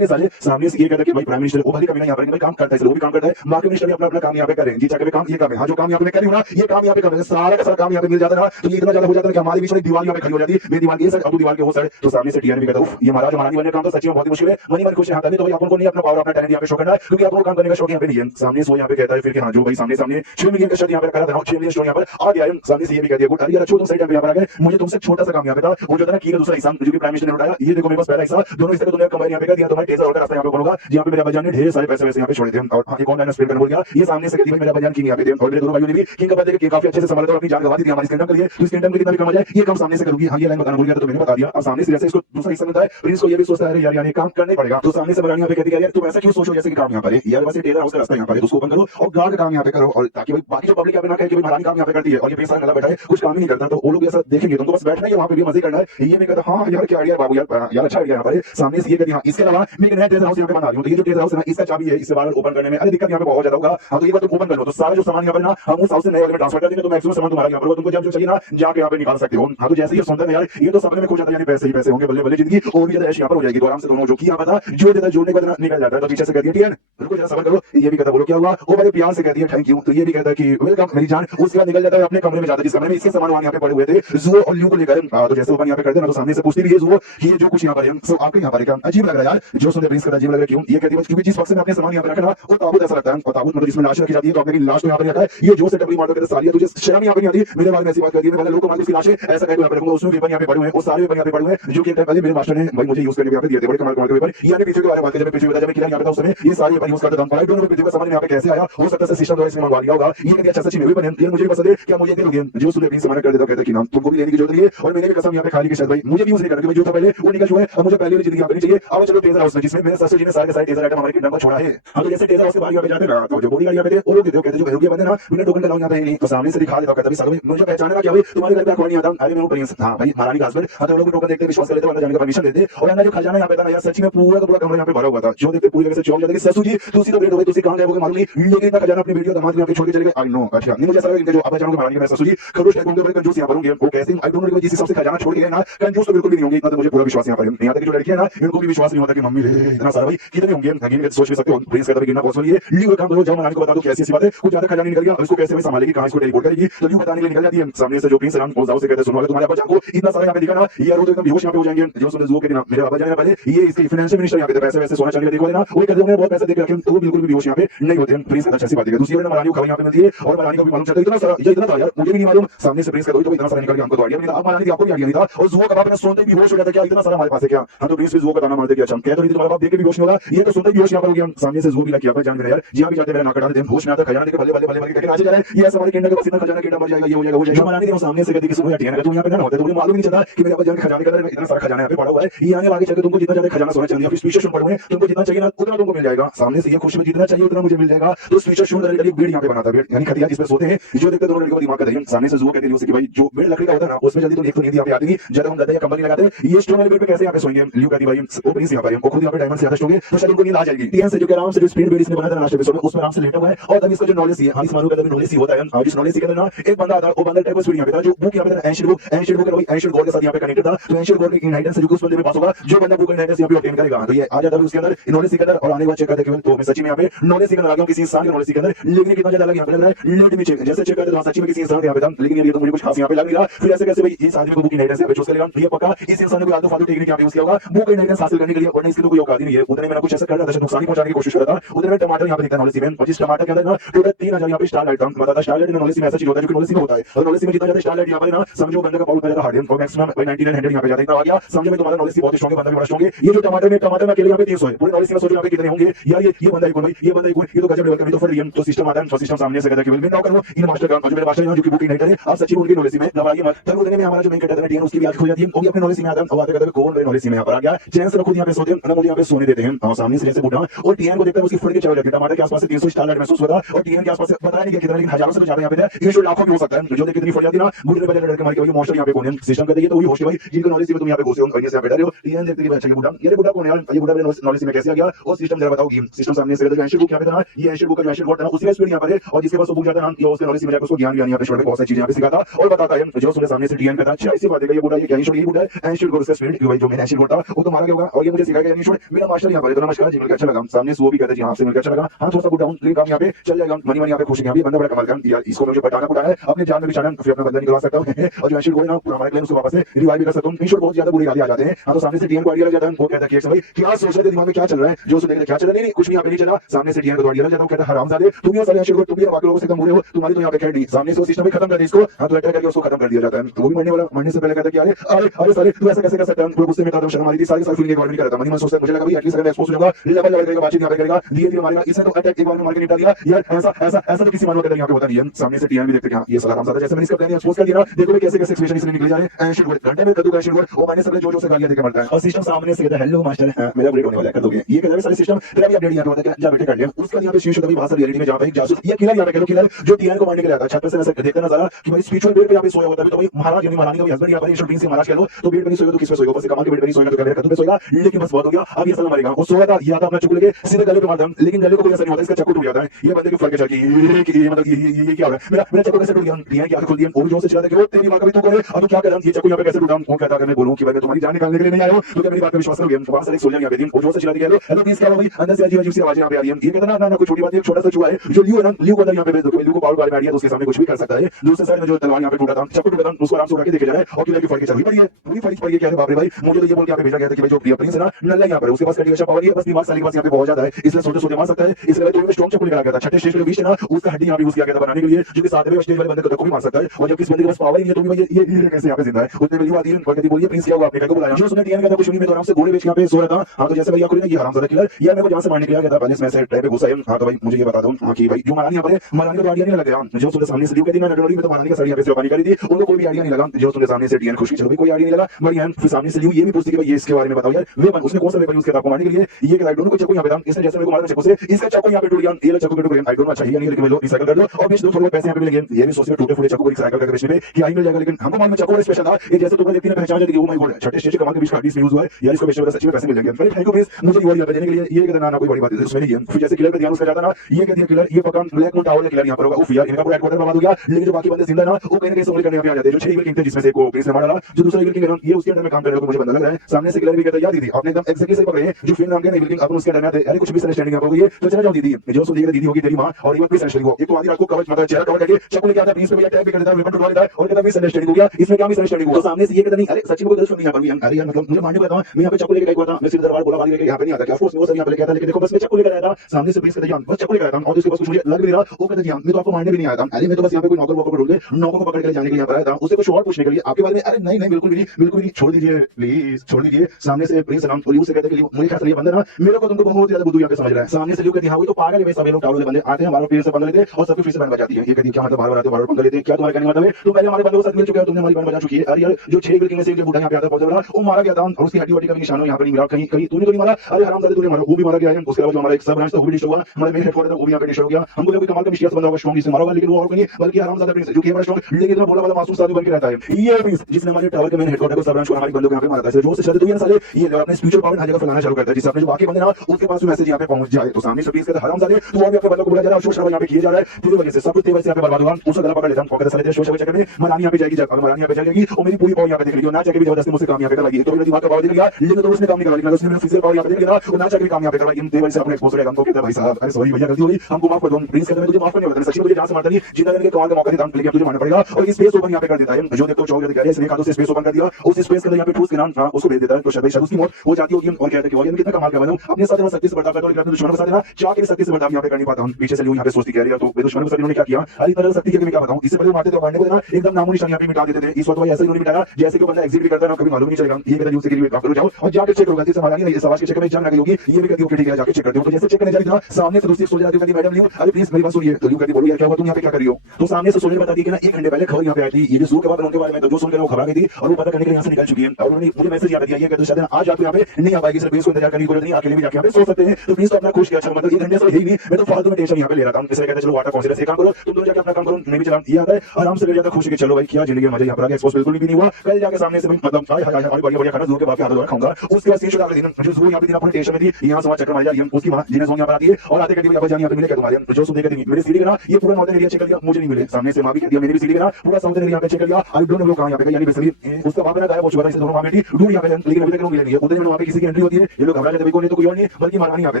सारे सामने से ये कहता है कि भाई प्राइम मिनिस्टर वो भली कभी यहाँ पर काम करता है, वो भी काम करता है, बाकी मिनिस्टर भी अपना अपना काम यहाँ पे करें जी चाहे काम ये काम है, हाँ जो काम यहाँ पे कर रही हूँ ना ये काम यहाँ पे कर रहे हैं, सारा का सारा काम यहाँ पे मिल जाता है, तो ये इतना ज्यादा हो जाता है कि हमारे बीच में दीवार यहाँ पे खड़ी हो जाती है, मेरी दीवार ये सर अब दीवार के हो सर, तो सामने से टीआर भी कहता है ये महाराज महारानी बनने का काम तो सच्ची में बहुत ही मुश्किल है, मनी मन खुश है तो भाई आपको नहीं अपना पावर अपना टैलेंट यहाँ पे शो करना है, क्योंकि आपको काम करने का शौक यहाँ पे नहीं है, सामने से वो यहाँ पे कहता है फिर हाँ जो भाई सामने 6 मिलियन का शर्ट यहाँ पे करा था 6 मिलियन स्टोर यहाँ पर आ गया है, सामने से ये भी कह दिया गुड यार अच्छो तुम सही टाइम पे यहाँ पर आ गए, मुझे तुमसे छोटा सा काम यहाँ पे था वो जो था ना की का दूसरा हिस्सा जो कि प्राइम मिनिस्टर ने उठाया, ये देखो मेरे पास पहला हिस्सा दोनों हिस्से को तुमने कंबाइन यहाँ पे कर दिया, तुम्हारे टेजर और रास्ता यहाँ पे कौन होगा जहाँ पे मेरा बजान ने ढेर सारे पैसे वैसे यहाँ पे छोड़े थे, और हाँ एक ऑनलाइन स्पेल करने बोल गया, ये सामने से कहती मेरा बजान की यहाँ पे थे, और मेरे दोनों भाइयों ने भी किंग का बदले के काफी अच्छे से संभाला और अपनी जान गवा दी थी हमारी किंगडम के लिए, तो इस किंगडम के कितना भी कम आ जाए ये काम सामने से करूंगी, हाँ ये लाइन बताना भूल गया तो मैंने बता दिया, अब सामने से जैसे इसको दूसरा हिस्सा मिलता है प्रिंस को ये भी सोचता है यार यानी काम करना ही पड़ेगा, तो सामने से महारानी यहाँ पे कहती है यार तुम ऐसा क्यों सोचो जैसे कि काम यहाँ पर है यार, वैसे टेलर हाउस का रास्ता यहाँ पर है उसको ओपन करो और गार्ड का काम यहाँ पे करो, और ताकि भाई बाकी जो पब्लिक यहाँ पे ना कहे कि महारानी काम यहाँ पे करती है और ये पैसा गला बैठा है कुछ काम ही नहीं करता, तो वो लोग ऐसा देखेंगे तुमको बस बैठना है वहाँ पे भी मजे करना है, ये मैं कहता हाँ यार क्या आइडिया बाबू यार अच्छा आइडिया यहाँ पर सामने से ये कहती हाँ इसके अलावा मैं एक नया टेलर हाउस यहाँ पे बना रही हूँ, तो ये जो टेलर हाउस है ना इसका चाबी है, इससे बाहर ओपन करने में अरे दिक्कत यहाँ पे बहुत ज्यादा होगा, हाँ तो ये बात तुम ओपन कर लो तो सारा जो सामान यहाँ पर ना हम उस हाउस से नए वाले में ट्रांसफर कर देंगे, तो मैक्सिमम सामान तुम्हारा यहाँ पर तुमको जब जो चाहिए ना जाके यहाँ पे निकाल सकते हो, हाँ तो जैसे ही सुनते हैं यार ये तो सपने में खो जाता है, यानी पैसे ही पैसे होंगे बल्ले बल्ले जिंदगी और भी ज्यादा ऐश यहाँ पर हो जाएगी, तो आराम से दोनों जो किया पता जोड़ देता जोड़ने के बाद निकल जाता है, तो पीछे से कहती है टीएन रुको जरा सबर करो, ये भी कहता बोलो क्या हुआ, वो बड़े प्यार से कहती है थैंक यू, तो ये भी कहता है कि वेलकम मेरी जान, उसके बाद निकल जाता है अपने कमरे में जाता है, जिस कमरे में इसके सामान यहाँ पे पड़े हुए थे जो और ल्यू को लेकर, तो जैसे ओपन यहाँ पे करते ना तो सामने से पूछती भी है जो कि ये जो कुछ यहाँ पर है सब आपके यहाँ पर क्या अजीब लग रहा है यार, जो सुनते प्रिंस का अजीब लग रहा है क्यों, ये कहती है क्योंकि जिस वक्त में अपने सामान यहाँ पे रखा ना वो ताबूत ऐसा लगता है, और ताबूत मतलब जिसमें लाश रखी जाती है, तो आपने लाश को यहाँ पर रखा है, ये जो से टपरी मारता है सालिया तुझे शर्म यहाँ पे नहीं आती, मेरे बारे में ऐसी बात करती है, मैं लोगों को मार उसकी लाश है ऐसा कहकर यहाँ पे रखूंगा, उसमें पेपर यहाँ पे पड़े हुए हैं, वो सारे पेपर यहाँ पे पड़े हुए हैं जो कि पहले मेरे मास्टर ने भाई मुझे यूज करने के यहाँ पे दिए थे, बड़े कमाल कमाल के पेपर, यानी पीछे के बारे में बात जब पृथ्वी बता जब किला यहाँ पे था उस समय ये सारी अपन यूज करता था। आई डोंट नो पृथ्वी का सामान यहाँ पे कैसे आया, हो सकता है सिस्टम द्वारा इसमें मंगवा लिया होगा। ये कहते अच्छा सच्ची में भी बने ये मुझे पसंद है क्या मुझे दोगे जो सुने अपनी सामान कर देता कहता कि नाम तुमको भी लेने की जरूरत नहीं है और मैंने भी कसम यहाँ पे खाली की शायद भाई मुझे भी यूज नहीं करना जो था पहले वो निकल चुका है। अब मुझे पहले वाली जिंदगी करनी चाहिए। अब चलो टेजर हाउस में जिसमें मेरे ससुर जी ने सारे सारे टेजर आइटम हमारे किंगडम पर छोड़ा है। हम तो जैसे टेजर हाउस के बाहर यहाँ पे जाते ना तो जो बॉडी गार्ड यहाँ पे थे वो लोग कहते जो भैरुकिया बंदे ना बिना टोकन लगाओ यहाँ पे नहीं तो सामने से दिखा देता कहता भी सब मुझे पहचाने ना क्या भाई तुम्हारे घर पे कौन नहीं आता। अरे मैं प्रिंस हाँ भाई महारानी का हस्बैंड। हाँ तो लोग टोकन देखते विश्वास कर लेते अंदर जाने का परमिशन देते और अंदर जो खजाना यहाँ पे था ना यार सच्ची में पूरा का पूरा कमरा यहाँ पे भरा हुआ था। जो देखते पूरी जगह से चौंक जाते कि ससुर जी तुसी तो ग्रेट हो गए तुसी कहां गए वो मालूम नहीं लेकिन इतना खजाना अपनी वीडियो दामाद यहाँ पे छोड़ के चले गए। आई नो अच्छा नहीं मुझे ऐसा लगा इनके जो अब जानूंगा महारानी में ससुर जी खरोश टाइप होंगे बड़े कंजूस यहाँ पर होंगे वो कैसे आई डोंट नो जिस हिसाब से खजाना छोड़ के गए ना कंजूस तो बिल्कुल भी नहीं होंगे। इतना तो मुझे पूरा विश्वास यहाँ पर यहाँ तक जो लड़की है ना इनको भी विश्वास नहीं होता कि मम्मी रे इतना सारा भाई कितने होंगे अगेन सोच भी सकते हो प्रिंस कहता है गिनना पॉसिबल है लीव काम करो जाओ महारानी को बता दो कैसी ऐसी बात है कुछ ज्यादा खजाना निकल गया इसको कैसे भाई संभालेगी कहां इसको टेलीपोर्ट करेगी तो लीव बताने के लिए निकल जाती है। सामने से जो प्रिंस राम ओजाओ से कहते सुनो अगर तुम्हारे अब्बा को इतना सारा यहाँ पे दिखा ना ये तो एकदम बेहोश यहाँ पे हो जाएंगे। जो सुनते जुओ के दिन मेरे अब्बा जाने पहले ये इसके फाइनेंशियल मिनिस्टर यहाँ पे पैसे वैसे सोना चांदी देखो ना वो कहते हैं बहुत पैसे देके रखे तो बिल्कुल भी बेहोश यहाँ पे नहीं होते हैं। प्रिंस कहता अच्छी बात है दूसरी बार महारानी को खबर यहाँ पे मिलती है और महारानी को भी मालूम चलता है इतना सारा ये इतना था यार मुझे भी नहीं मालूम। सामने से प्रिंस कहता तो इतना सारा निकल गया हमको तो आइडिया नहीं था। अब महारानी आपको भी आइडिया नहीं था और जुओ का बाप ने सुनते भी बेहोश हो जाता क्या इतना सारा हमारे पास है क्या। हम तो प्रिंस भी जुओ का दाना मारते क्या हम कहते तुम्हारा बाप देख के भी बेहोश नहीं होगा ये तो सुनते भी बेहोश यहाँ पर हो गया। सामने से जुओ भी लगा जान मेरा यार जहां भी जाते मेरा नाक डाल देते होश में आता खजाना देके बल्ले बल्ले बल्ले करके नाचे जा रहे हैं ये हमारे किंडर के पसीना खजाना किंडर मर जाएगा ये हो जाएगा वो जाएगा। महारानी ने सामने से कहती कि सुनो यार ठीक है तुम यहाँ पे ना होते तुम्हें मालूम नहीं चलता कि मेरे अब्बा जान खजाने का इतना सारा खजाना यहाँ पे पड़ा हुआ है ये आगे आगे चलकर तुमको जितना ज्यादा खजाना सोना चाहिए स्पीचर शुरू पड़े तुमको जितना चाहिए ना उतना तुमको मिल जाएगा। सामने से ये खुशी में जितना चाहिए उतना मुझे मिल जाएगा तो स्पीचर शुरू करने के लिए बेड यहाँ पे बनाता बेड यानी खटिया जिसमें सोते हैं जो देखते दोनों लड़कियों को दिमाग का दही। सामने से जुओ कहते हैं कि भाई जो बेड लकड़ी का होता है ना उसमें जल्दी तो एक तो नींद यहाँ पे आती नहीं ज्यादा हम गद्दे या कंबल नहीं लगाते ये स्टोन वाले बेड पे कैसे यहाँ पे सोएंगे। लियो कहती भाई वो प्रिंस यहाँ पर हमको खुद यहाँ पे डायमंड से ज्यादा सोएंगे तो शायद उनको नींद आ जाएगी। टीएन से जो आराम से जो स्पीड बेड इसने बनाया था लास्ट एपिसोड में उसमें आराम से लेटा हुआ है और तब इसका जो नॉलेज है हानिस मानू का तब नॉलेज ही होता है। आज इस नॉलेज के अंदर ना एक बंदा आता है वो बंदा टाइप स्पीड यहाँ पे था जो बुक यहाँ पे था एंशिएंट बुक भाई एंशिएंट गॉड के साथ यहाँ पे कनेक्टेड था तो एंशिएंट गॉड के इनहेरिटेंस जो उस बंदे में पास होगा जो बंदा बुक इनहेरिटेंस यहाँ पे ऑब्टेन करेगा तो ये आ जाता है उसके अंदर नॉलेज के अंदर और आने वाला चेक करते केवल तो मैं सच्ची में यहाँ पे नॉलेज के अंदर आ गया किसी इंसान के नॉलेज के अंदर लेकिन कितना ज्यादा लग यहाँ पे लग रहा है लेट मी चेक जैसे चेक करते तो सच्ची में किसी इंसान के यहाँ पे था लेकिन ये तो मुझे कुछ खास यहाँ पे लग नहीं रहा। फिर ऐसे कैसे भाई इस आदमी को बुक इनहेरिटेंस यहाँ पे चूज करेगा ये पक्का इस इंसान ने कोई आदमी फालतू टेक्निक यहाँ पे यूज किया होगा बुक इनहेरिटेंस हासिल करने के लिए और इसके तो कोई औकात ही नहीं है। उतने में कुछ ऐसा कर रहा था नुकसान पहुंचाने की कोशिश कर रहा था उतने में टमाटर यहाँ पे दिखता नॉलेज में और जिस टमाटर के अंदर ना टोटल 3000 यहाँ पे स्टार लाइट बताता था। स्टार लाइट नॉलेज में ऐसा चीज होता है जो नॉलेज में होता है और नॉलेज में जितना ज्यादा स्टार लाइट यहाँ पे ना समझो बंदे का पाउडर का ज्यादा हार्ड और मैक्सिमम 9900 यहाँ पे जाता है आ गया समझो में तुम्हारा नॉलेज की बहुत स्ट्रांग है बंदा भी बड़ा स्ट्रांग है। ये जो टमाटर में अकेले यहाँ पे 300 है पूरे नॉलेज में सोचो यहाँ पे कितने होंगे यार ये बंदा कौन भाई ये बंदा कौन ये तो गजब लेवल का तो फिर तो सिस्टम आता है तो सिस्टम सामने से कहता है कि मैं ना करूं इन मास्टर का जो मेरे मास्टर जो कि बुक नहीं करे आप सच्ची उनकी नॉलेज में दबाइए मत तब उतने में हमारा जो मेन कैरेक्टर है टीएन उसकी भी आंख खुल जाती है वो भी अपनी नॉलेज में आता है और आते कहते कौन मेरे नॉलेज में यहाँ पर आ गया चैन से खुद यहाँ पे सोते हैं ना मुझे यहाँ पे सोने देते हैं और सामने से जैसे बूढ़ा और टीएन को देखकर उसकी फुट के चल जाती है। टमाटर के आसपास से 300 स्टार लाइट महसूस होता और टीएन के आसपास से पता नहीं कितना लेकिन हजारों से ज्यादा यहाँ पे ये शो लाखों भी हो सकता है जो कितनी फट जाती है ना बूढ़े पहले डर के मार के भाई मॉन्स्टर यहाँ पे कौन है सिस्टम कहते हैं तो वही होस्ट है भाई जिनका नॉलेज में तुम यहाँ पे घुसे हो कहीं से यहाँ पे डरे हो टीएन देखते हैं अच्छा बूढ़ा ये बूढ़ा कौन है यार ये बूढ़ा नॉलेज में कैसे आ गया और सिस्टम जरा बताओ सिस्टम सामने से एंशिएंट बुक यहाँ पे था ये एंशिएंट बुक का एंशिएंट गॉड था उसी का स्पीड यहाँ पर है और जिसके पास वो बुक जाता है ना ये उसके नॉलेज में जाकर उसको ज्ञान यहाँ पे छोड़ के बहुत सारी चीजें यहाँ पे सिखाता और बताता है जो सुने सामने से टीएन का था अच्छा इसी बात है ये बूढ़ा ये क्या ये बूढ़ा एंशिएंट गॉड का स्पीड भाई जो मेरा एंशिएंट गॉड था वो तो मारा गया होगा और ये मुझे सिखाएगा एंशिएंट मेरा मास्टर यहाँ पर तो नमस्कार जी मिलकर अच्छा लगा सामने से वो भी कहते हैं आपसे मिलकर अच्छा लगा हाँ थोड़ा सा बुढ़ा हूँ लेकिन काम यहाँ पे चल जाएगा मनी यहाँ पे खुश यहाँ पे बंदा बड़ा कमाल का यार इसको मुझे बताना पड़ा है अपने जान में बिछाना फिर अपना बदला निकलवा सकता हूँ और जो एंशिएंट गॉड ना हमारे क्लेम उसको वापस से रिवाइव भी कर सकता हूँ। इन शॉर्ट बहुत ज्यादा बुरी गाली आ जाते हैं हाँ तो सामने से टीएन को आइडिया लग जाता है वो कहता है कि भाई क्या सोच रहे थे दिमाग में क्या चल रहा है जो सुन क्या चल रहा है कुछ भी यहाँ पे नहीं चला सामने से टीएन को आइडिया लग जाता है कहता है हरामजादे तुम ये सारे एंशिएंट गॉड तुम भी बाकी लोगों से कम बुरे हो तुम्हारी तो यहाँ पे खैर सामने से सिस्टम खत्म कर दी इसको हाँ तो अटैक करके उसको खत्म कर दिया जाता है तो वो भी मरने से पहले कहता है कि अरे अरे सारे तू ऐसा कैसे कर सकता है पूरे गुस्से में था शर्म आ रही थी सारी फीलिंग एक बार नहीं करता मन सोचता मुझे लगा भाई एटलीस्ट अगर एक्सपोज होगा लेवल लेवल करेगा बातचीत यहाँ पे करेगा धीरे-धीरे मारेगा इसने तो अटैक एक बार में मार के निपटा दिया यार ऐसा ऐसा ऐसा तो किसी मानव के अंदर यहाँ पे होता नहीं है। सामने से टीएन भी देखते हैं ये सलाम ज्यादा जैसे मैंने इसका प्लान एक्सपोज कर दिया देखो भाई कैसे कैसे एक्सप्रेशन इसमें निकल जा रहे हैं एंशिएंट गॉड घंटे में कद्दू का एंशिएंट गॉड वो मैंने सब जो से गालियां देके मरता है और सिस्टम सामने से कहता है हेलो मास्टर मेरा अपडेट होने वाला है कर दोगे ये कहता है सारे सिस्टम तेरा भी अपडेट यहाँ पे होता है जा बेटे कर लिया उसका यहाँ पे शीशो कभी बाहर रियलिटी में जहाँ पे जासूस ये किलर यहाँ पे करो किलर जो टीएन को मारने के लिए आता है छत पे से ऐसा देखता नजारा कि भाई स्पिरिचुअल बेड पे यहाँ पे सोया होता है तो भाई महाराज यानी महारानी का भी हस्बैंड यहाँ पर ईश्वर से महाराज कह लो तो बेड पे नहीं सोएगा तो किस पे सोएगा बस कमाल के बेड पे नहीं सोएगा तो कैमरे कद्दू पे सोएगा लेकिन बस बहुत हो गया अब ये साला मरेगा वो सोया था या था अपना चक्कू लेके सीधे गले पे मारता लेकिन गले को कोई असर नहीं होता इसका चक्कू टूट जाता है ये बंदे के फर्क चल की मतलब ये क्या हो रहा है मेरा चक्कू कैसे टूट गया टीएन की आंखें खुल दी और जोर से चिल्लाता कि वो तेरी मां का भी तू कौन है अब क्या कर रहा है ये चक्कू यहाँ पे कैसे टूटा वो कहता है मैं बोलूं कि भाई मैं तुम्हारी जान निकालने के लिए नहीं आया हूं तो क्या मेरी बात पे विश्वास करोगे वहां से एक सोल्जर यहाँ पे थी वो जोर से चिल्लाती है हेलो प्लीज क्या हो भाई अंदर से अजीब अजीब सी आवाजें यहाँ पे आ रही है ये कहता ना कोई छोटी बात है छोटा सा चूहा है जो लियो है ना लियो को अंदर यहाँ पे भेज दो लियो को पावर वाले में आ रही है तो उसके सामने कुछ भी कर सकता है दूसरे साइड में जो तलवार यहाँ पे टूटा था चक्कू टूटा था उसको आराम से उड़ा के देखे जा रहा है और किलर की फट के चल रही है पूरी फट पड़ी है क्या बाप रे भाई मुझे तो ये बोल के यहाँ पे भेजा गया था कि भाई जो प्रिय प्रिंस है ना नल्ला यहाँ पर उसके पास कटिंग पावर है बस दिमाग साले के पास यहाँ पे बहुत ज्यादा है इसलिए सोते सोते मार सकता है इसलिए तो स्ट्रॉन्ग चक्कू निकाला गया था छठे स्टेज के बीच ना उसका हड्डी यहाँ पे यूज किया गया था बनाने के लिए जो कि सातवें स्टेज वाले बंदे को भी मार सकता है और जब किस बंदे के पास पावर है तो भी ये कैसे यहाँ पे जिंदा है उतने में लियो आती है कहती बोलिए प्रिंस क्या हुआ आपने क्या बुलाया जो सुने टीएन का कुछ नहीं मैं तो आराम से घोड़े बेच यहाँ पे सो रहा था हाँ तो जैसे भैया खोली ना, ये हरामजादा किलर यार मेरे को जान से मारने के लिए आ गया था। पहले इसमें से ट्रैप पे घुसा है। हाँ तो भाई मुझे ये बता दो कि भाई जो महारानी यहाँ पर महारानी को आइडिया नहीं लग गया, जो सुनने सामने से ड्यू कहती है ना डोरी में, तो महारानी का साड़ी यहाँ पे सिर्फ पानी करी थी, उनको कोई भी आइडिया नहीं लगा। जो सुनने सामने से डीएन खुशी, चलो भाई कोई आइडिया नहीं लगा। बढ़िया फिर सामने से ड्यू ये भी पूछती कि भाई ये इसके बारे में बताओ यार, वेपन उसने कौन सा वेपन यूज किया था आपको मारने के लिए? ये कि आई डोंट नो, चाकू यहाँ पे था, इसने जैसे मेरे को मारा चाकू से, इसका चाकू यहाँ पे टूट गया, ये चाकू टूट गया, आई डोंट नो अच्छा है नहीं, लेकिन मैं लो रिसाइकल कर दो और बेच दो, थोड़े पैसे यहाँ पे मिलेंगे। ये भी सोच के टूटे फूटे चाकू को रिसाइकल करके बेचने पे कि आई मिल जाएगा, लेकिन हमको मालूम चाकू स्पेशल था, ये जैसे तुमने देखती ना पहचान जाती है, ओ माय गॉड छठे स्टेज कमाल के बीच का हड्डी यूज हुआ है यार, इसको बेचने में सच्ची में पैसे मिल जाएंगे। फिर थैंक यू प्लीज मुझे रिवॉर्ड यहाँ पे देने के लिए। ये कहता ना कोई बड़ी बात है उसमें नहीं है। फिर जैसे किलर पे ध्यान उसका जाता ना, ये कह दिया किलर ये पक्का ब्लैक मून टावर किलर यहाँ पर होगा। उफ यार इनका पूरा हेडक्वार्टर बर्बाद हो गया, लेकिन जो बाकी बंदे जिंदा ना वो कहीं ना कहीं सोल्व करने पे आ जाते हैं। जो 6 इविल किंग थे जिसमें से को प्रिंस ने मारा, जो दूसरा इविल किंग है ये उसके अंडर में काम कर रहा है, मुझे बंदा लग रहा है। सामने से किलर भी कहता है यार दीदी आपने एकदम एक्जेक्टली सही पकड़े हैं, जो फिल्म नाम के इविल किंग अपन उसके अंडर में थे। अरे कुछ भी अंडरस्टैंडिंग आपको ये तो चला जाओ दीदी, जो सुन देगा दीदी होगी तेरी मां और ये बात भी अंडरस्टैंडिंग हो। एक तो आधी रात को कवच मारता है, चेहरा कवर करके चाकू लेके आता है, प्रिंस पे भी अटैक भी कर देता है, वेपन टुटवा देता है और कहता है मिस अंडरस्टैंडिंग हो गया। इसमें क्या मिस अंडरस्टैंडिंग हुआ? तो सामने से ये कहता नहीं अरे सच्ची में कोई गलत नहीं है पर अरे यार मतलब मुझे मारने को था, मैं यहाँ पे चाकू लेके गया था, मैं सिर्फ दरबार बोला लेके यहाँ पे नहीं आता क्या? ऑफ कोर्स वो सब यहाँ पे लेके आता, लेकिन देखो बस मैं चाकू लेकर आया था। सामने से प्रिंस कहता है बस चाकू लेकर आया था और उसके पास कुछ मुझे लग भी रहा, वो कहता है मैं तो आपको मारने भी नहीं आया था, अरे मैं तो बस यहाँ पे कोई नौकर वोकर ढूंढ के नौकर को पकड़ के जाने के लिए यहाँ पर आया था, उससे कुछ और पूछने के लिए आपके बारे में। अरे नहीं नहीं बिल्कुल भी छोड़ दीजिए प्लीज छोड़ दीजिए। सामने से प्रिंस नाम लियू से कहते हैं कि मुझे ख्याल ये बंदा ना मेरे को तुमको बहुत ज्यादा बुद्धू यहाँ पे समझ रहा है। सामने से लियू कहती है हाँ वो तो पागल है भाई, सब लोग टावर बंदे आते हैं हमारे पेड़ से पंगा लेते हैं और सबकी फिर से बन बजाती है। ये कहती है क्या मतलब बार-बार आते हो बार-बार पंगा लेते हैं, क्या तुम्हारे कहने मतलब है तुम पहले हमारे बंदों के साथ मिल चुके हो, तुमने हमारी बन बजा चुकी है। अरे यार जो 6 इविल किंग में से जो बूढ़ा यहाँ पे आता पहुंचा वो मारा गया था और उसकी हड्डी वड्डी का भी निशान यहाँ पे नहीं मिला, कहीं कहीं तूने तो नहीं मारा। अरे हरामजादे तूने मारा, वो भी मारा गया है। उसके बाद जो हमारा एक सब ब्रांच था वो भी डिस्ट्रॉय हुआ, हमारा मेन हेडक्वार्टर था वो भी यहाँ पे डिस्ट्रॉय हो गया। हमको कोई कमाल का मिशियस बंदा होगा स्ट्रांग जिसने मारा होगा, लेकिन वो और कोई नहीं बल्कि हरामजादा प्रिंस जो कि बड़ा स्ट्रांग लेकिन इतना भोला वाला मासूम साधु बन के रहता है। ये प्रिंस जिसने हमारे टावर के मेन हेडक्वार्टर को सब ब्रांच को हमारी बंदों को यहाँ पे मारा था। जो से शर्त हुई है साले ये अपने स्पिरिचुअल पावर हर जगह फैलाना शुरू करता है, जिससे अपने जो बाकी बंदे ना उसके पास मैसेज यहाँ पे पहुंच जाए। तो सामने से प्रिंस कहता है हरामजादे तू और भी अपने बंदों को बुला जा रहा है, शोर शराबा यहाँ पे किया जा रहा है, तेरी वजह से सब कुछ तेरे वजह से यहाँ पे बर्बाद हुआ। उसका गला पकड़ लेता हूं, कहता साले शोर शराबा चक्कर में महारानी यहाँ पे जाएगी, जब महारानी यहाँ पे जाएगी और मेरी पूरी पावर यहाँ पे देख लीजिए, ना चाहे भी जबरदस्ती मुझसे काम यहाँ पे करवाएगी। तो मेरे दिमाग का पावर देख लिया, लेकिन तो उसने काम नहीं करवाई, उसने मेरे फिजिकल पावर यहाँ पे देख लिया और ना चाहे भी काम यहाँ पे करवाएगी। तेरी वजह से अपने एक्सपोज रहेगा। हमको कहता है भाई साहब अरे सॉरी भैया गलती हो गई, हमको माफ कर दो। प्रिंस कहता है तुझे माफ करने वाला सच्ची में तुझे जान से मारता नहीं, जिंदा रहने के कमाल का मौका देता लेकिन तुझे मारना पड़ेगा। और स्पेस ओपन यहाँ पे कर देता है, जो देखो चौक कह रहे हैं इसने कादों से स्पेस ओपन कर दिया, उस स्पेस के अंदर यहाँ पे ठूस के नाम था उसको भेज देता है। तो शायद उसकी मौत हो जाती होगी और कहता है कि भाई कितना कमाल का बना अपने साथ शक्ति से बर्ताव करता हूं, लेकिन अपने दुश्मनों के साथ ना चाह के शक्ति से बर्ताव यहाँ पे कर नहीं पाता हूं। पीछे से लियो यहाँ पे सोचती कह रही है तो मेरे दुश्मनों के साथ इन्होंने क्या किया, अरे तरह शक्ति के मैं क्या बताऊं, इससे पहले मारते थे मारने को ना एकदम नामो निशान यहाँ पे मिटा देते थे। इस वक्त भाई ऐसे इन्होंने मिटाया जैसे कि बंदा एग्जिट भी करता है ना कभी मालूम नहीं चलेगा। ये कहता है उससे के लिए काम करो जाओ और जाके चेक करो, गलती से हमारा नहीं सवाल के चेक में जान लगी होगी। ये भी कहती है ठीक है जाके चेक करते हो। तो जैसे चेक करने जाती ना सामने से दूसरी सोच जाती है मैडम लियो अरे प्लीज मेरी बात सुनिए। तो लियो कहती बोलो यार क्या हुआ तुम यहाँ पे क्या कर रही हो? तो सामने से सोचने बताती है कि ना 1 घंटे पहले खबर यहाँ पे आई थी ये जो जू के बाद उनके बारे में, तो जो सुनकर वो घबरा गई थी और वो पता करने के लिए यहाँ से निकल चुकी है और उन्होंने मुझे मैसेज यहाँ पे दिया ये कहते शायद आज आप यहाँ पे नहीं आ पाएगी, सिर्फ प्रिंस को इंतजार करने की जरूरत नहीं, अकेले भी जाके यहाँ पे सो सकते हैं। तो प्रिंस तो अपना खुश किया, अच्छा मतलब 1 घंटे से यही नहीं मैं तो फालतू में टेंशन यहाँ पे ले रहा था, इसलिए कहते चलो वाटर कॉन्सिडर से काम करो तुम दोनों जाके अपना काम करो, मैं भी चला ये आता है आराम से ले जाता खुश के चलो भाई क्या जिंदगी मजा यहाँ पर आ गया। एक्सपोज बिल्कुल भी नहीं हुआ, कल जाके सामने से मतलब और बढ़िया बढ़िया खाना जू के बाद हाथ धोकर खाऊंगा। उसके बाद सीन अगले दिन जो जू यहाँ पे दिन अपने टेंशन में थी यहाँ समाज चक्कर मारी जा रही है, उसकी मां जिन्हें यहाँ पर आती है और आते कहती है यहाँ पे मिले क्या तुम्हारे? जो सुन देखती मेरी सीढ़ी ना ये पूरा नॉर्दर्न एरिया चेक कर दिया मुझे नहीं मिले। सामने से मां भी कहती है मैंने भी सीढ़ी ना पूरा साउथर्न एरिया पे चेक कर दिया, आई डोंट नो कहां यहाँ पे यानी बेसिकली उसका वहां पे गायब हो चुका था। इसे दोनों मां बेटी ढूंढ यहाँ पे लेकिन अभी तक लोग मिले नहीं है। उधर में वहां पे किसी की एंट्री होती है, ये लोग घबरा जाते कोई तो कोई और नहीं बल्कि महारानी यहाँ पे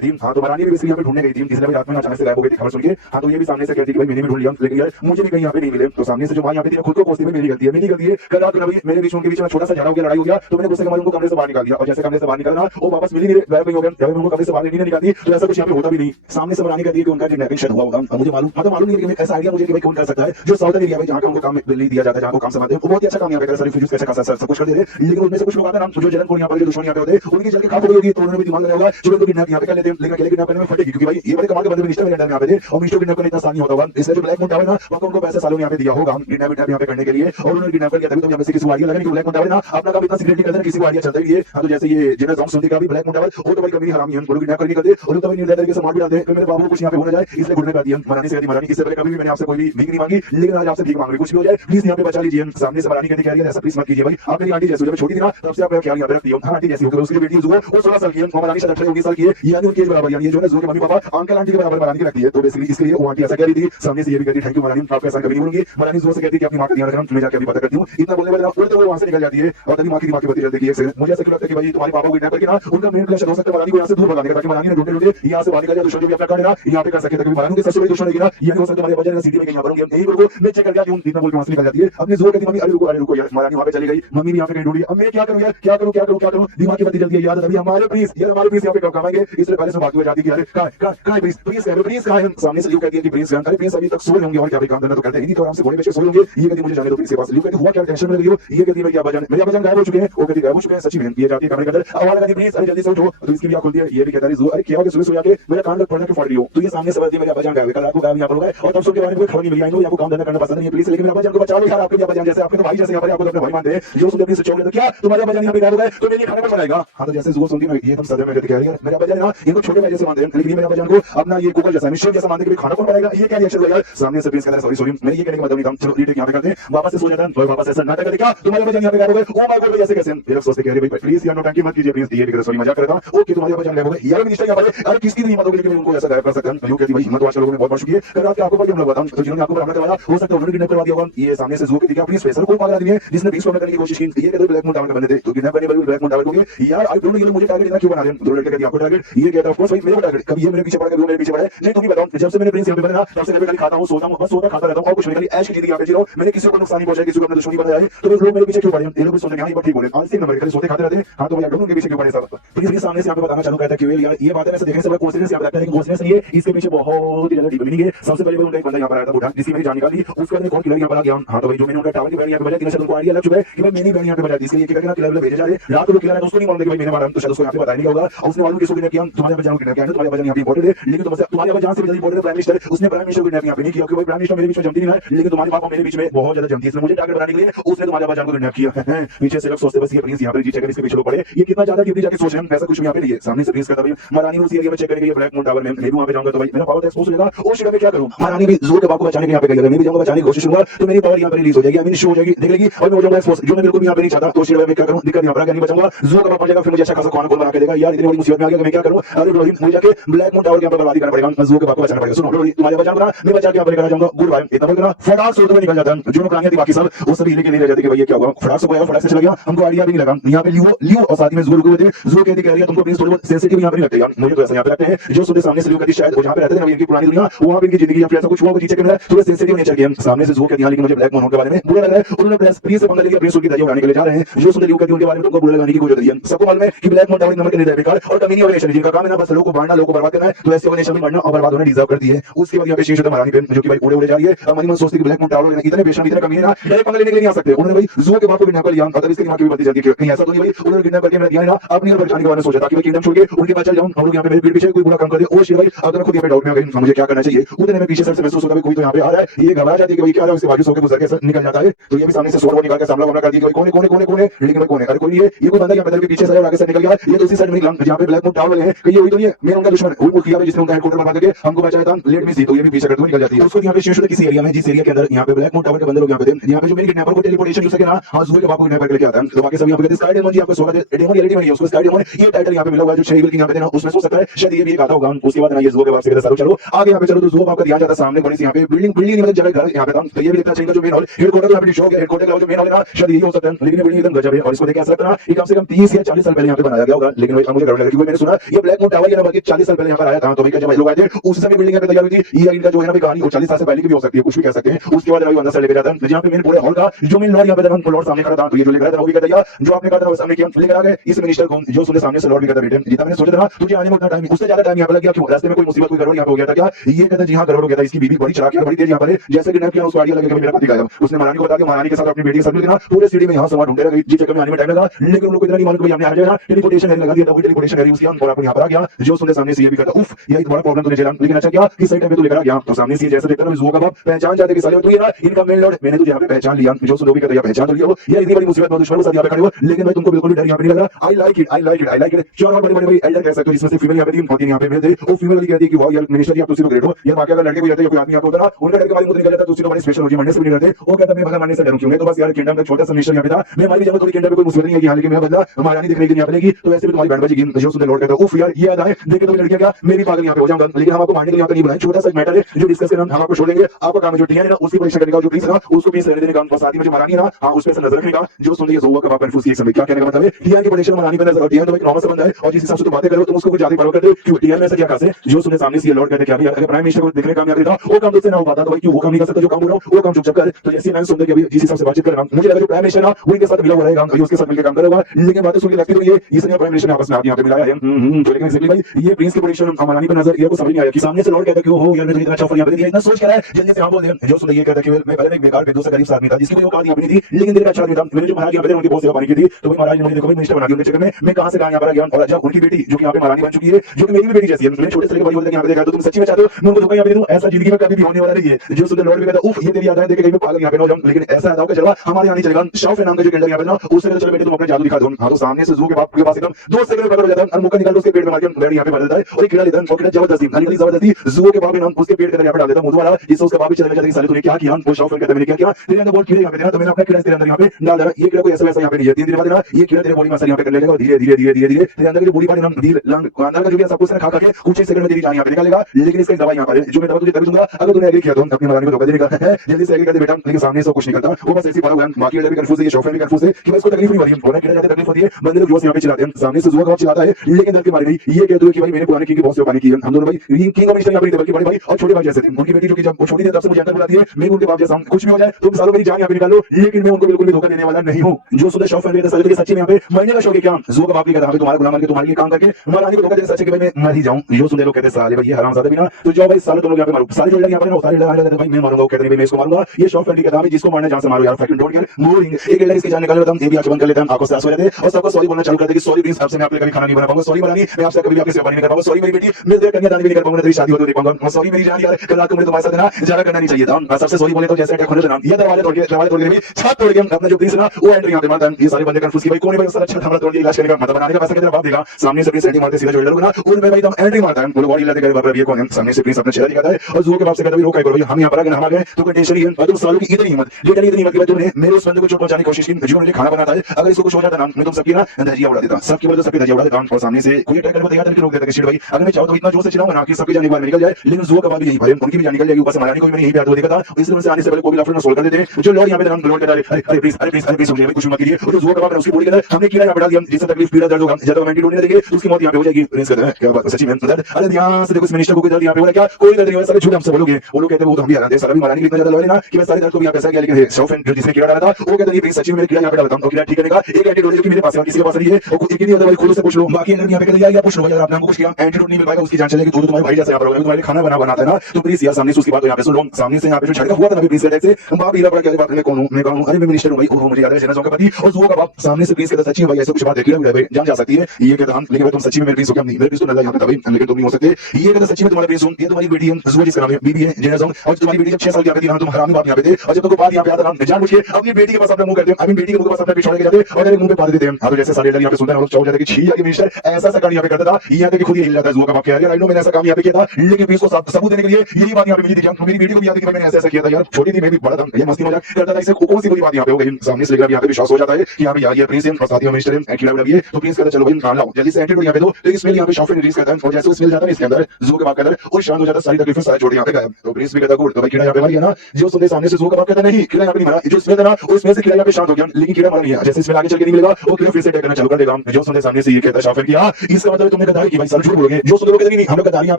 थी। हाँ तो महारानी भी बेसिकली यहाँ पे ढूंढने गई थी, इसलिए रात में अचानक से गायब हो गई थी खबर सुन के। हाँ तो ये भी सामने से कहती है भाई मैंने भी ढूंढ लिया लेकिन यार मुझे भी कहीं यहाँ पे नहीं मिले। तो सामने से जो मां यहाँ पे थी खुद को कोसती में मेरी गलती है मेरी गलती है। कल रात में मेरे बीच उनके बीच में छोटा सा झगड़ा हो गया, लड़ाई हो गया, तो मैंने गुस्से के मारे उनको कमरे से बाहर निकाल दिया और जैसे कमरे से बाहर निकलना वो वापस मिल ही नहीं गायब हो गया। जब मैं उनको कमरे से बाहर नहीं निकालती तो ऐसा कुछ यहाँ पे होता भी नहीं। सामने से महारानी कहती है कि उनका किडनैपिंग शायद हुआ होगा, मुझे मालूम मतलब मालूम नहीं कि ऐसा आइडिया मुझे कि भाई कौन कर सकता है जो साउथर्न एरिया में जहाँ का उनको काम नहीं दिया जाता है, जहाँ को काम संभालते हैं वो बहुत ही अच्छा काम यहाँ पे कर सारे फ्यूज कैसे खासा सब कुछ कर दे रहे, लेकिन उनमें से कुछ लोग आते हैं जो जलन को यहाँ पर दुश्मन यहाँ पे होते हैं उनकी जल की खाप होगी तो उन्होंने भी दिमाग लगाया होगा जो उनको किडनैप यहाँ पे कर लेते हैं, लेकिन अकेले किडनैप करने में फटेगी क्योंकि भाई ये बड़े कमाल के बंदे मिनिस्टर में यहाँ पे थे और मिनिस्टर किडनैप करना इतना आसान नहीं होता होगा। इसलिए जो ब्लैक मून टावर ना वो उनको पैसे सालों यहाँ पे दिया होगा किडनैप यहाँ पे करने के लिए और उन्होंने किडनैप कर लिया तभी तो यहाँ पे किसी को आइडिया लगा कि ब्लैक मून टावर ना अपना काम इतना सीक्रेटली करते हैं किसी को आइडिया चलता ही है। तो जैसे ये जिन्हें सॉन्ग सुनते का भी ब्लैक मून टावर वो तो भाई कभी हरामी है वो किडनैप करके करते और तो भाई निर्दय तरीके से मार भी डालते हैं। मेरे बाबू को कुछ यहाँ पे होना जाए इसलिए घुटने पे आती है महारानी से कहती महारानी इससे पहले कभी भी मैंने आपसे कोई भी भीख नहीं मांगी लेकिन आज आपसे भीख मांग रही, कुछ भी हो जाए प्लीज यहाँ पे बचा लीजिए। सामने से महारानी कहती कह रही है ऐसा प्लीज मत कीजिए भाई, आप मेरी आंटी जैसी जब छोटी थी ना तब से आपका ख्याल यहाँ पे रखती हूँ। हाँ आंटी जैसी होकर उसकी बेटी जो वो 16 साल की है महारानी शायद 18 साल की है यानी उनके बराबर यानी जो है जो के मम्मी पापा अंकल आंटी के बराबर महारानी की लगती है। तो बेसिकली इसके लिए वो आंटी ऐसा कह रही थी। सामने से ये भी कहती थैंक यू महारानी आपका ऐसा कभी नहीं बोलूंगी। महारानी जोर से कहती है अपनी मां का ध्यान रखना, मैं जाके अभी पता करती हूँ। इतना बोलने वाला फिर तो वो वहां से निकल जाती है और तभी मां की दिमाग की बत्ती जलती है। मुझे ऐसा लगता है कि भाई तुम्हारे पापा को किडनैप करके ना उनका मेन प्लेशर हो सकता है महारानी को यहाँ से दूर भगाने का, ताकि महारानी ने ढूंढे ढूंढे यहाँ से बाहर निकल जाए दुश्मन भी अपना कर लेना यहाँ पे कर सके ताकि महारानी के सबसे बड़ी दुश्मन है ये हो सकता है हमारे वजह से सीधी में यहाँ पर यही को मैं चेक कर गया हूँ इतना बोल के वहां से निकल जाती है। अपनी जोर कहती मम्मी अरे रुको यार महारानी वहां पे चली गई, मम्मी भी यहाँ पे कहीं ढूंढी, अब मैं क्या करूँ यार क्या करूँ दिमाग की बत्ती जलती है याद अभी हमारे प्लीज यहाँ पे कब कमाएंगे इसलिए पहले से भागते हुए जाती है। प्लीज सामने से लियो कहती है कि प्लीज अरे प्लीज अभी तक सो होंगे और क्या काम करना तो करते ही नहीं तो आराम से घोड़े पे सो होंगे। ये कहती मुझे जाने दो प्लीज के पास। लियो कहती हुआ क्या टेंशन में रही हो? ये कहती मेरी अब्बाजान गायब हो चुके हैं, वो कहती गायब हो चुके हैं सच्ची में। ये जाती है कमरे के अंदर आवाज लगाती प्लीज अरे जल्दी से उठो हो तो इसकी भी आंख खुलती है। ये भी कहता है जो अरे क्या हो सुबह सोया के मेरा कान लग पड़ के फट रही हो, तो ये सामने से बल्दी मेरे अब्बाजान गायब, कल रात को गायब यहाँ पर हो गए और तब सुन के बारे में कोई खबर नहीं मिली। आई नो आपको काम धंधा करना पसंद नहीं है प्लीज, लेकिन मेरे अब्बाजान को बचा लो यार, आपके अब्बाजान जैसे आपके तो भाई जैसे यहाँ पर आपको तो अपने भाई मानते हैं, जो सुन के अपनी सोचोगे तो क्या तुम्हारे अब्बाजान यहाँ पे गायब हो गए तो मेरे लिए खाना कौन बनाएगा। हाँ तो जैसे जो सुनती है ये तुम सजा में कह रही है मेरे अब्बाजान ना इनको छोटे भाई जैसे मानते हैं, लेकिन मेरे अब्बाजान को अपना ये कुकर जैसा मिशन जैसा मानते हैं कि खाना कौन बनाएगा। ये क्या रिएक्शन हुआ यार सामने से प्रिंस कहता है सॉरी सॉरी मैं ये कहने का मतलब नहीं था, चलो रीटेक यहाँ पे करते हैं, वापस से सो जाता है और वापस ऐसा नाटक देखा तुम्हारे अब्बाजान यहाँ पे गायब हो गए। ओ माय गॉड ऐसे कैसे फिर सोचते कह रहे भाई प्लीज यार नोटंकी मत कीजिए प्लीज, ये भी कर सॉरी मजाक कर रहा था। ओके तुम्हारे अब्बाजान गायब हो गए यार मिनिस्टर यहाँ पर, अरे किसकी हिम्मत होगी कि मैं उनको ऐसा गायब कर सकता हूं। यो कहती भाई हिम्मत वाले लोगों ने बहुत बढ़ चुकी है, कल रात के आपको पर हमला हुआ था तो जिन्होंने आपको पर हमला करवाया हो सकता है उन्होंने किडनैप करवा दिया होगा। ये सामने से जो के दिखा अपनी स्पेशल कोई पागल आदमी है जिसने बीच में करने की कोशिश की, ये कहते ब्लैक मून टावर का बंदे थे तो किडनैप करने वाले ब्लैक मून टावर को यार आई डोंट नो ये लोग मुझे टारगेट इतना क्यों बना रहे हैं। दो लड़के कहते आपको टारगेट, ये कहता ऑफ कोर्स भाई मेरे को टारगेट, कभी ये मेरे पीछे पड़ा कभी वो मेरे पीछे पड़ा है। नहीं तुम ही बताओ जब से मैंने प्रिंस यहाँ पे बना तब से मैं खाली खाता हूं सोता हूं बस सोता खाता रहता हूं और कुछ नहीं, खाली ऐश की जिंदगी यहाँ पे जी रहा हूं, मैंने किसी को नुकसान नहीं पहुंचाया, किसी को अपना दुश्मनी बनाया है, तो लोग मेरे पीछे क्यों पड़े हैं। ये लोग भी सोचते हैं हां ये बात ठीक बोले आज से नंबर खाली सोते खाते रहते हैं। हां तो भाई उनके पीछे क्यों पड़े सब प्लीज ये सामने से यहाँ पे बताना चालू कहता है कि यार ये बातें ऐसे देखने से बड़ा कोशिश यहाँ पे लगता है, लेकिन कोशिश नहीं है इसके पीछे बहुत ही ज्यादा डीप मीनिंग है। सबसे पहले उनका एक बंदा यहाँ पर आया था बूढ़ा जिसकी मैंने जान निकाली, उसके बाद में कौन किलर यहाँ पर आ गया। हाँ तो भाई जो मैंने उनका टावर की बैंड यहाँ पे बजा तीन उनको आइडिया लग चुका है कि भाई मैंने बैंड यहाँ पे बजा दी, इसलिए क्या किलर भेजे जा रहे रात को किलर है उसको नहीं मालूम कि भाई मैंने मारा, तो शायद उसको यहाँ पे बताया नहीं होगा और उसने मालूम किसको किडनैप किया तुम्हारे बजान को किडनैप किया, तुम्हारे बजान यहाँ पे इंपॉर्टेंट है, लेकिन तुम्हारे बजान से भी ज्यादा इंपॉर्टेंट है प्राइम मिनिस्टर, उसने प्राइम मिनिस्टर को किडनैप यहाँ पे नहीं किया क्योंकि प्राइम मिनिस्टर मेरे बीच में जमती नहीं है, लेकिन तुम्हारे पापा मेरे बीच में बहुत ज्यादा जमती है, इसलिए मुझे टारगेट बनाने के लिए उसने तुम्हारे बजान को किडनैप किया। पीछे से लोग सोचते बस ये प्रिंस यहाँ पे जी चेक इसके पीछे लोग पड़े, ये कितना ज्यादा डीपली जाके सोच रहे हैं, ऐसा कुछ यहाँ पे नहीं है। सामने से प्रिंस कहता भाई महारानी उसी एरिया में चेक करेंगे ब्लैक मून टावर में, मैं भी वहां पे जाऊंगा तो भाई मेरा पावर एक्सपोज हो जाएगा और शिवा में क्या करूं। महारानी भी जोर के बाप को बचाने के यहाँ पे गई, मैं भी जाऊंगा बचाने की कोशिश करूंगा तो मेरी पावर यहाँ पे रिलीज हो जाएगी, मेरी शो हो जाएगी देख लेगी और मैं हो जाऊंगा एक्सपोज, जो मैं बिल्कुल भी यहाँ पे नहीं चाहता। तो शिवा में क्या करूं दिक्कत यहाँ पर नहीं बचाऊंगा, जोर का बाप पड़ जाएगा फिर मुझे अच्छा खासा खाना कौन बना के देगा। यार इतनी बड़ी मुसीबत में आ गया मैं क्या करूं। अरे ब्रो मुझे जाके ब्लैक मून टावर के यहाँ पे बर्बादी करना पड़ेगा, जोर के बाप को बचाना पड़ेगा। सुनो तुम्हारे बचा बना मैं बचा के यहाँ पे लेकर जाऊंगा गुड बाय इतना बोलना फटाक से निकल जाता है। जो कहानियां थी बाकी सब वो सब हिले के लिए रह जाती है कि भाई क्या हुआ फटाक से गया फटाक से चला गया, हमको आइडिया भी नहीं लगा। यहाँ पे लियो और साथ में जोर को जोर कहती कह रही है तुमको प्लीज थोड़ी बहुत सेंसिटिव यहाँ पे नहीं लगते यार, मुझे तो ऐसा यहाँ पे लगते हैं जो सुनते सामने से लियो कहती शायद जहाँ पे रहते थे ना इनकी पुरानी दुनिया वहाँ पे इनकी जिंदगी या फिर ऐसा कुछ हुआ चीजें करना थोड़ा सेंसिटिव नेचर के सामने से जोर कहती है, लेकिन मुझे ब्लैक मून के बारे में बुरा लग रहा है। उन्होंने प्रेस से पंगा लेके अपनी सुर्खी उड़ाने के लिए जा रहे हैं, जो सुनते लियो कहती उनके बारे में तुमको बुरा लगाने की कोई जरूरत नहीं है। सबको मालूम है कि ब्लैक मून टावर नंबर के लिए बेकार और कमीनी ऑर्गेनाइजेशन जिनका काम है ना बस लोगों को मारना लोगों को बर्बाद करना है, तो ऐसे ऑर्गेनाइजेशन भी मरना और बर्बाद होना डिजर्व करती है। उसके बाद यहाँ पे शेष होता महारानी पे जो कि भाई उड़े उड़े जा रही है, हमारी मन सोचती है ब्लैक मून टावर इतने बेशर्म इतने कमीने ना डायरेक्ट पंगा लेने के लिए नहीं आ सकते। उन्होंने भाई जो के बाप को किडनैप कर लिया और इसके दिमाग की बात जाती है कहीं ऐसा तो नहीं भाई उन्होंने किडनैप करके मेरा दिया ना अपनी और परेशानी के बारे में सोचा था कि भाई किंगडम छोड़ के उनके पास चल जाऊं, हम लोग यहाँ पे मेरे पीठ पीछे कोई बुरा काम कर दे और शिव भाई अगर खुद यहाँ पे डाउट में आ गई मुझे क्या करना चाहिए। उतने में पीछे से महसूस होता है कोई तो यहाँ पे आ रहा है, ये घबरा जाती है कि भाई क्या रहा है, उसके बाजू सो के गुजर के निकल जाता है। तो ये भी सामने से सोट निकाल के सामना कर दी कि कौन है कौन है लेकिन भाई कौन है, अरे कोई नहीं है ये कोई बंदा यहाँ पे पीछे से आगे से निकल गया, ये दूसरी साइड में निकला जहाँ पे ब्लैक मून टावर है कि ये वही तो नहीं है मैं उनका दुश्मन वही किया जिसने उनका हेडक्वार्टर बना करके हमको बचाया था लेट मी सी, तो ये भी पीछे करते हुए निकल जाती है। उसको यहाँ पे शेष होता किसी एरिया में जिस एरिया के अंदर यहाँ पे ब्लैक मून टावर के बंदे लोग यहाँ पे थे, यहाँ पे जो मेरे किडनैपर को टेलीपोर्टेशन यूज करके ना हाँ जोर के बाप को किडनैप करके लेके आता है। तो बाकी सब यहाँ पे स्काई डेमन जी आपको स्वागत है, डेमन रियलिटी में है उसको स्काई डेमन ये टाइटल यहाँ पे मिला हुआ है जो शेरिल की यहाँ पे ना उसमें सोच सकता है शायद ये भी एक आता होगा। उसके बाद ना ये जोर के बाप से कहता चलो आगे यहाँ पे चलो तो जोर बाप का ध्यान जाता सामने बड़ी सी यहाँ पे बिल्डिंग मतलब जगह घर यहाँ पे था, तो ये भी देखना चाहिए जो मेन हॉल हेडक्वार्टर यहाँ पे शो है हेडक्वार्टर का जो मेन हॉल है ना शायद ये हो सकता है, लेकिन बिल्डिंग एकदम गजब है और इसको देख ऐसा लगता है ये कम से कम 30 या 40 साल पहले यहाँ पे बनाया गया होगा। लेकिन भाई मुझे डर लगा क्योंकि मैंने सुना ये ब्लैक मून टावर ये ना बल्कि 40 साल पहले यहाँ पर आया था, तो भाई जब लोग आए थे उस समय बिल्डिंग यहाँ पे तैयार हुई थी, ये इनका जो है ना कहानी 40 साल से पहले की भी हो सकती है कुछ भी कह सकते हैं। उसके बाद रवि अंदर से लेके जाता है जहाँ पे मेन पूरे हॉल का जो मेन लॉर्ड यहाँ पे था लॉर्ड सामने खड़ा था, तो ये जो लेकर आया था वो भी कहता है जो आपने कहा था वो सामने किया लेकर आ गए इस मिनिस्टर को जो सुने सामने से लॉर्ड भी कहता बेटे जितना मैंने सोचा था तुझे आने में उतना टाइम उससे ज्यादा टाइम यहाँ पे लग गया क्यों रास्ते में कोई मुसीबत कोई गड़बड़ यहाँ पे हो गया था क्या। ये कहता है जी हाँ गड़बड़ हो गया था, इसकी बीवी बड़ी चलाक है बड़ी तेज यहाँ पर जैसे किडनैप किया उसको आइडिया लगे मेरा पति गायब, उसने महारानी को बता दिया महारानी के साथ अपनी बेटी के साथ मिलकर पूरे सिटी में यहाँ सामान ढूंढे रहे जी चक्कर में आने में टाइम लगा, लेकिन लोग इतना नहीं मालूम हमने आ जाएगा टेलीपोर्टेशन लगा दिया था टेलीपोर्टेशन है उसकी और अपन यहाँ पर आ गया जो सुने सामने से ये भी कहता उफ ये एक बड़ा प्रॉब्लम तुझे झेला, लेकिन अच्छा क्या कि सही टाइम पे तू लेकर आ गया। तो सामने से जैसे देखता ना जो का बाप पहचान जाते कि साले तू यार इनका मेन लॉर्ड मैंने तुझे यहाँ पे पहचान लिया, जो सुनो भी कहता पहचान तो लिया हो ये इतनी बड़ी मुसीबत में दुश्मनों के साथ यहाँ पे खड़े हो, लेकिन भाई तुमको बिल्कुल भी डर यहाँ पे नहीं लगा। आई लाइक इट चार और बड़े बड़े एल्डर कह सकते हो जिसमें से फीमेल यहाँ पे 3 होती है यहाँ पे मेल थे वो फीमेल वाली कहती है कि वाओ यार मिनिस्टर आप तुसी ग्रेट हो यार बाकी अगर लड़के को जाते हैं कोई आदमी आपको होता उनका डर के बारे में निकल जाता तुसी तो बड़े स्पेशल हो जी मरने से भी नहीं डरते। वो कहता मैं भगा मारने से डरूं क्यों, मैं तो बस यार किंगडम का छोटा सा मिनिस्टर यहाँ पे था मैं मारी जाऊंगा तो किंगडम में कोई मुसीबत नहीं है कि हालांकि मैं बदला महारानी दिखने के यहाँ पे लेगी तो वैसे भी तुम्हारी बैंड बजेगी। जो सुंदर लॉर्ड कहता है उफ यार ये याद आए देखे तो लड़कियां क्या मैं भी पागल यहाँ पे हो जाऊंगा, लेकिन हम आपको मारने के लिए यहाँ पे नहीं बुलाए छोटा सा मैटर है जो डिस्कस करना हम आपको छोड़ देंगे। आपका काम है जो टीएन है ना उसकी परीक्षा करने का जो प्लीज है ना उसको प्लीज रहने देने का बस साथ ही में जो महारानी है ना हाँ उस पे से नजर रखने का जो सुन लिया हुआ का कंफ्यूज एक समय क्या कहने का मतलब है टीएन की परीक्षा महारानी पे नजर और टीएन तो एक नॉर्मल सा बंदा है और जिस हिसाब से तुम बातें करो तुम उसको कुछ ज्यादा फॉलो करते हो क्यों टीएन में ऐसा क्या खास है। जो सुने सामने से लॉर्ड कहते क्या भी अगर प्राइम मिनिस्टर को देखने का काम था वो काम तुझसे ना हो पाता तो भाई क्यों वो काम नहीं कर सकता जो काम हो रहा हो वो काम चुपचाप कर। तो जैसे मैंने सुनते कि अभी जिस हिसाब से बातचीत कर रहा हूं मुझे लगा जो प्राइम मिनिस्टर ना वो इनके साथ मिला हुआ रहेगा और उसके साथ मिलकर काम करेगा, लेकिन बातें सुन के लगती तो ये इसने प्राइम मिनिस्टर ने आपस में आप यहाँ पे मिलाया है तो लेकिन एक्चुअली भाई ये प्रिंस की परीक्षा महारानी पे नजर ये को समझ नहीं आया कि सामने से लॉर्ड कहता कि हो यार मैं तो इतना अच्छा ऑफर यहाँ पे दिया इतना सोच कर रहा है जल्दी से हां बोल दे। जो सुन ये कहता कि मैं पहले एक बेकार पे दूसरा गरीब आदमी था जिसकी कोई औकात यहाँ पे नहीं थी लेकिन दिल का अच्छा आदमी था, मैंने जो महाराज यहाँ पे उनकी बहुत सेवा पानी की थी तो भाई महाराज ने मुझे देखो मिनिस्टर बना दिया उनके चक्कर में मैं कहां से कहां यहाँ पर गया और जब उनकी बेटी जो कि यहाँ पे महारानी बन चुकी है, जो कि मेरी भी बेटी जैसी है, मेरे छोटे से लेकर बड़ी होने तक यहाँ पे देखा, तो तुम सच्ची में चाहते हो मैं उनको धोखा यहाँ पे दे दूं? ऐसा जिंदगी में कभी भी होने वाला नहीं है। जो सुंदर लॉर्ड भी कहता उफ ये तेरी याद है देखे कहीं पे पागल यहाँ पे ना हो जाऊं, लेकिन ऐसा आता होगा चलवा हमारे यहाँ नहीं चलेगा। शॉफ नाम का जो किल्डर यहाँ पे ना उससे कहता चलो बेटे तुम अपने जादू दिखा दो। हाँ तो सामने से जू के बाप के पास एकदम 2 सेकंड में पकड़ हो जाता है और मुक्का निकाल उसके पेट में मार के ब्लड यहाँ पे भर देता है और एक कीड़ा लेता है और कीड़ा जबरदस्ती अनिकली जबरदस्ती जू के बाप ने नाम उसके पेट के अंदर यहाँ पे डाल देता है मुंह वाला, जिससे उसका बाप भी चला जाता है साले तूने क्या किया? वो शॉफ कहता है मैंने क्या किया? तेरे अंदर बहुत कीड़े यहाँ पे थे ना, तो मैंने अपना कीड़ा तेरे अंदर यहाँ पे डाल दिया। ये कीड़ा कोई ऐसा वैसा यहाँ पे नहीं है, 3 दिन बाद ना ये कीड़ा तेरे बॉडी में असर यहाँ पे कर लेगा और धीरे धीरे धीरे धीरे धीरे तेरे अंदर की जो बॉडी पार्ट है दिल लंग अंदर का जो भी सब कुछ खा खा के कुछ ही सेकंड में तेरी जान यहाँ पे निकालेगा। लेकिन इसका दवा यहाँ पर है जो मैं दवा तुझे तभी दूंगा अगर तूने एग्री किया तो अपनी महारानी को धोखा देने का है। जल्दी से एग्री कर दे बेटा, लेकिन सामने से कुछ नहीं करता, वो बस ऐसे पड़ा हुआ है। बाकी भी कंफ्यूज है, ये शॉफ भी कंफ्यूज है कि इसको तकलीफ नहीं हो रही है, बोला कीड़ा जाते तकलीफ होती है, बंदे लोग जोश यहाँ पे चिल्लाते हैं, सामने से जुआ का चिल्लाता है लेकिन डर के मारे नहीं। ये कहते हैं कि भाई मैंने पुराने किंग की बहुत से पानी की है, हम दोनों भाई किंग ऑफ मिस्टर यहाँ पे बल्कि बड़े भाई और छोटे भाई जैसे थे। उनकी बेटी जो कि जब छोटी थी तब से मुझे अंदर बुलाती है, मैं उनके बाप जैसा कुछ भी हो जाए तुम सालों मेरी जान यहाँ पे निकाल लो, लेकिन मैं उनको बिल्कुल भी धोखा देने वाला नहीं हूँ। जो सुंदर शॉफ है सालों के सच्ची में यहाँ पे मरने का शौक है क्या? जुआ का बाप भी कहता है तुम्हारा गुलाम करके तुम्हारे लिए काम करके महारानी को धोखा देने सच्चे कि भाई मैं मर ही जाऊं। जो सुंदर लोग कहते हैं साले भाई ये हरामजादे भी ना तो जाओ भाई साले तुम लोग यहाँ पे मारो, सारे जो यहाँ पे ना सारे लगा देते भाई मैं मारूंगा, वो कहते हैं भाई मैं इसको मारूंगा। ये शॉफ है कहता है जिसको मारना जान से मारो यार, फैक्ट डोंट केयर मूविंग। एक लड़की इसकी जान निकाल लेता हूं, ये भी आंख बंद कर लेता हूं, आंखों से आंसू आ जाते हैं और सबको सॉरी बोलना चालू कर देती सॉरी प्लीज आपसे मैं आपके लिए कभी खाना नहीं बना पाऊंगा, सॉरी बनानी मैं आपसे कभी भी आपकी सेवा नहीं कर पाऊंगा, सॉरी मेरी बेटी मैं तेरे कन्यादान भी नहीं कर पाऊंगा, तेरी शादी हो तो नहीं पाऊंगा, सॉरी मेरी जान यार कल रात को मुझे तुम्हारे साथ ना ज्यादा करना नहीं चाहिए था। सबसे सॉरी बोले तो जैसे अटैक होने देना, ये दरवाजे तोड़ के भी छत तोड़ के अपना जो प्रिंस ना वो एंट्री यहाँ पे मारता है। ये सारे बंदे कंफ्यूज की भाई कौन है भाई सारा छत हमारा तोड़ के इलाज करने का मतलब बनाने का पैसा किधर बाप देगा। सामने से प्रिंस एंट्री मारते सीधा जो लोग ना उनमें भाई एकदम एंट्री मारता है, बोलो बॉडी लाते गए बाप रे ये कौन है? सामने से प्रिंस अपना चेहरा दिखाता है और जुआ के बाप से कहता है रोका करो हम यहाँ पर हम आ गए तो कोई टेंशन नहीं है। तुम सालों की इतनी हिम्मत लिटरली इतनी हिम्मत कि तुमने मेरे उस बंदे को चोट पहुंचाने की कोशिश की जो मुझे खाना बनाता है, अगर इसको कुछ हो जाता ना मैं तुम सबकी ना धजिया उड़ा देता, सबकी वजह सबकी धजिया उड़ा देता और सामने से कोई अटैक करने को तैयार नहीं रोक देता कि भाई अगर मैं चाहूं तो इतना जोर से चिल्लाऊंगा ना कि सबकी जान एक बार निकल जाए, लेकिन जुआ का बाप भी यही भरे उनकी भी जान निकल जाएगी, ऊपर से महारानी को भी यही प्यार देखा था, इसलिए उनसे आने से पहले कोई लाफ्टर सोल्व कर देते हैं जो लॉर्ड यहाँ पे नाम लोड करता है अरे प्लीज अरे प्लीज अरे प्लीज मुझे कुछ मत कीजिए। और जो जुआ का बाप है उसकी बॉडी के अंदर हमने कीड़ा यहाँ पे डाल दिया जिससे तकलीफ पीड़ा दर्द होगा, ज्यादा एंटीडोट नहीं देंगे उसकी मौत यहाँ पे हो जाएगी। प्रिंस कहता है क्या बात सच्ची में दर्द? अरे ध्यान से देखो इस मिनिस्टर को कोई दर्द यहाँ पे हो रहा है क्या? कोई दर्द नहीं हो रहा, सारे झूठ हमसे बोलोगे। वो लोग कहते हैं वो तो हम भी हराते हैं, सारा भी महारानी की इतना ज्यादा लॉयल है ना कि मैं सारे दर्द को भी यहाँ पैसा किया, लेकिन शॉफ जो जिसने कीड़ा डाला था वो कहता है प्रिंस सच्ची में मेरे कीड़ा यहाँ पे डालता हूं तो कीड़ा ठीक करने का एक एंटीडोट जो कि मेरे पास है किसी के पास नहीं है और एक ही नहीं होता भाई खुद से पूछ लो। बाकी अगर यहाँ पे कहते यार पूछ लो यार आपने हमको कुछ किया एंटीडोट नहीं मिल पाएगा उसकी जान चलेगी तो तुम्हारे भाई जैसे यहाँ पर तुम्हारे खाना बनाता है ना तो प्लीज यार सामने से उसकी बात यहाँ पे सुन लो। सामने से यहाँ पे जो झटका हुआ था ना प्रिंस के अटैक से बाप हीरा पड़ा क्या बात मैं कौन हूं? मैं कौन हूं? अरे मैं मिनिस्टर हूं भाई, ओहो मुझे याद है सेना का पति और जुआ का बाप। सामने से प्रिंस कहता सच्ची भाई ऐसे कुछ बात देखिए भाई जान जा सकती है, ये कहता हम लेकिन भाई तुम सच्ची में मेरे प्रिंस हो क्या? नहीं मेरे प्रिंस तो नल्ला यहाँ पे था भाई लेकिन तुम नहीं हो सकते। ये कहता सच्ची में तुम्हारे प्रिंस हूं, ये तुम्हारी बेटी है जुआ जिसका नाम है बीबी है जेना जोंग और तुम्हारी बेटी जब 6 साल की आती थी तुम हरामी बाप यहाँ पे थे और जब तुमको बात यहाँ पे आता ना जान मुझे अपनी बेटी के पास अपना मुंह करते हैं, अपनी बेटी के मुंह के पास अपना पीछे छोड़ के जाते और तेरे मुंह पे पा देते हैं। अब जैसे सारे लोग यहाँ पे सुनते हैं लोग चौक जाते कि छी यार मिनिस्टर ऐसा सा काम यहाँ पे करता था, यहाँ तक कि खुद ही हिल जाता है जुआ का बाप कह रहा है आई नो मैंने ऐसा काम यहाँ पे किया था, लेकिन प्रिंस को सबूत देने के लिए यही बात यहाँ पे मिली थी क्या? मेरी बेटी को भी याद है कि मैंने ऐसा ऐसा किया था यार, छोटी थी मैं भी बड़ा था ये मस्ती मजाक करता था, इसे कौन सी बड़ी बात यहाँ पे हो गई? सामने से लेकर यहाँ पे विश्वास हो जाता है कि यहाँ पे यार ये प्रिंस है और साथियों मिनिस्टर है कीड़ा भी है तो प्रिंस कहता चलो भाई निकाल लाओ जल्दी से एंटीडोट यहाँ पे दो। तो स्मेल यहाँ पे शॉफ रिलीज करता है और जैसे स्मेल जाता है इसके अंदर जुआ के बाप के अंदर और शांत हो जाता है, सारी तकलीफें सारे छोड़ यहाँ पे गायब। तो प्रिंस भी कहता गुड तो भाई कीड़ा यहाँ पे मर गया ना। जो सुनते सामने से जुआ का बाप कहता नहीं कीड़ा यहाँ पे नहीं मरा, जो स्मेल था ना उस स्मेल से कीड़ा यहाँ पे शांत हो गया लेकिन कीड़ा मरा नहीं है, जैसे स्मेल आगे चल के नहीं मिलेगा वो कीड़ा फिर से अटैक करना चालू कर देगा। जो सुनते सामने से ये कहता शॉफ कि हां इसका मतलब तुमने गद्दारी की भाई सारे झूठ बोलोगे। जो सुनते लोग कहते नहीं हम लोग गद्दारी यहाँ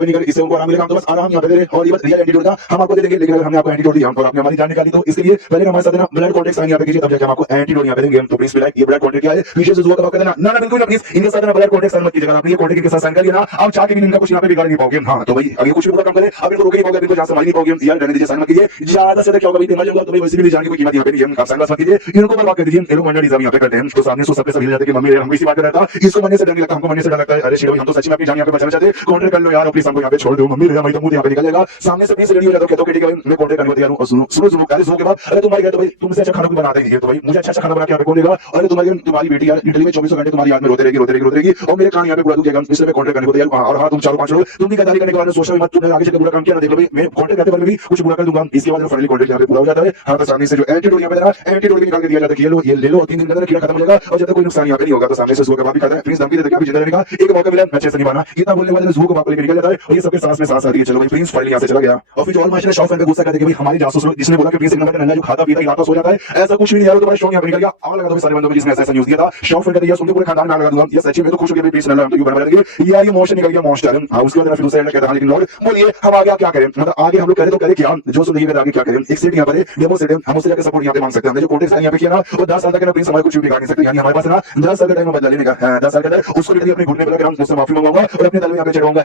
पे नहीं कर इससे उनको आराम मिलेगा, हम तो बस आराम यहाँ पे दे रहे और ये बस रियल एंटीडोट था हम आपको दे देंगे, लेकिन अगर हमने आपको एंटीडोट दिया और आपने हमारी जान निकाली तो इसके लिए पहले हमारे साथ ना ब्लड कॉन्टैक्ट साइन यहाँ पे कीजिए तब जाके हम आपको एंटीडोट यहाँ पे देंगे। तो प्लीज ये ब्लड कॉन्टैक्ट क्या है पीछे से जुआ का बाप कहता ना ना बिल्कुल ना प्लीज इनके साथ ना ब्लड कॉन्टैक्ट साइन मत कीजिएगा, आपने ये कॉन्टैक्ट के साथ साइन कर लिया ना आप चाह के भी इनका कुछ यहाँ पे बिगाड़ नहीं पाओगे। हां तो भाई अगर कुछ भी बुरा काम करे अब इनको रोक नहीं पाओगे, इनको जहां से मार नहीं पाओगे यार रहने दीजिए साइन मत कीजिए, ज्यादा से क्या होगा भाई मर जाऊंगा तो भाई वैसे भी जान की कोई कीमत यहाँ पे नहीं है, आप साइन मत कीजिए इनको बर्बाद कर दीजिए, ये लोग मंडा डिजाइन यहाँ पे करते हैं। तो सामने सो सबके सब हिल जाते कि मम्मी हम इसी बात कर रहा था इसको मरने से डर नहीं लगता हमको मरने से डर लगता है, अरे शिव हम तो सच में अपनी जान यहाँ पे बचाना चाहते कॉन्ट्रैक्ट कर लो यार प्लीज हमको यहाँ पे छोड़ दो मम्मी मेरा तो मुंह यहाँ पे निकल जाएगा। सामने से प्लीज रेडी हो जाता हूं कहता हूं ठीक है मैं कॉन्ट्रैक्ट करने को तैयार हूं और सुनो सुनो सुनो अरे सुनो के बाद अरे तुम्हारी घर तो भाई तुमसे अच्छा खाना भी बनाते हैं ये तो भाई मुझे अच्छा खाना बना के यहाँ पे कौन देगा, अरे तुम्हारी बेटी यार इटली में 24 घंटे तुम्हारी याद में रोते रहेगी और मेरे कान यहाँ पे बुला दूंगा इसलिए मैं कॉन्ट्रैक्ट करने को तैयार हूं। और हाँ तुम 4-5 लोग तुम भी गद्दारी करने के बाद सोशल मत तुमने आगे चलकर बुरा काम किया ना देख लो भाई मैं कॉन्ट्रैक्ट करते भी कुछ बुरा कर दूंगा, इसके बाद फाइनली कॉन्ट्रैक्ट यहाँ पे पूरा हो जाता है। हाँ तो सामने से जो एंटीडोट यहाँ पे ना एंटीडोट भी निकाल के दिया जाता है ये ले लो 3 दिन के अंदर कीड़ा खत्म हो जाएगा और जब तक कोई नुकसान यहाँ पे नहीं होगा। तो सामने से जुआ का बाप भी कहता है प्रिंस धमकी देता है कि अभी जिंदा रहने का एक मौका मिला अच्छे से निभाना, इतना बोलने वाले जुआ का बाप लेकर निकल जाता है और ये सबके सांस में सांस आती है चलो भाई प्रिंस फाइनली यहाँ से चला गया। और फिर जो ऑलमाइस्टर शॉफ पे गुस्सा करते कि भाई हमारी जासूस लोग जिसने बोला कि प्रिंस एक नंबर का नल्ला जो खाता पीता इलाका सो जाता है ऐसा कुछ भी नहीं यार, तो बड़ा शौक यहाँ पे निकल गया आग लगा दो सारे बंदों को जिसने ऐसा न्यूज़ दिया था। शॉफ कहते हैं सुनते पूरे खानदान में आग लगा दूंगा ये सच्ची में तो खुश हो गया प्रिंस नल्ला हम तो बराबर लगे यार ये मोशन निकल गया मॉन्स्टर। हां उसके बाद फिर दूसरा कहता है लेकिन लॉर्ड बोलिए हम आगे क्या करें, मतलब आगे हम लोग करें तो करें क्या? जो सुनिए आगे क्या करें एक सीट यहाँ पर डेमो सीट हम उससे जाकर सपोर्ट यहाँ पे मांग सकते हैं, जो कॉन्टेक्ट यहाँ पे किया ना वो 10 साल तक ना प्रिंस हमारे कुछ भी बिगाड़ नहीं सकते, यानी हमारे पास ना 10 साल का टाइम बदला लेने का 10 साल का टाइम उसको भी अपने घुटने पे लगा मुझसे माफी मांगूंगा और अपने तलवे यहाँ पे चढ़ाऊंगा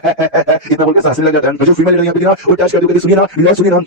इतना बोलकर सांसें लग जाता है। जो फीमेल यहाँ पे ना वो टच कर सुनिए ना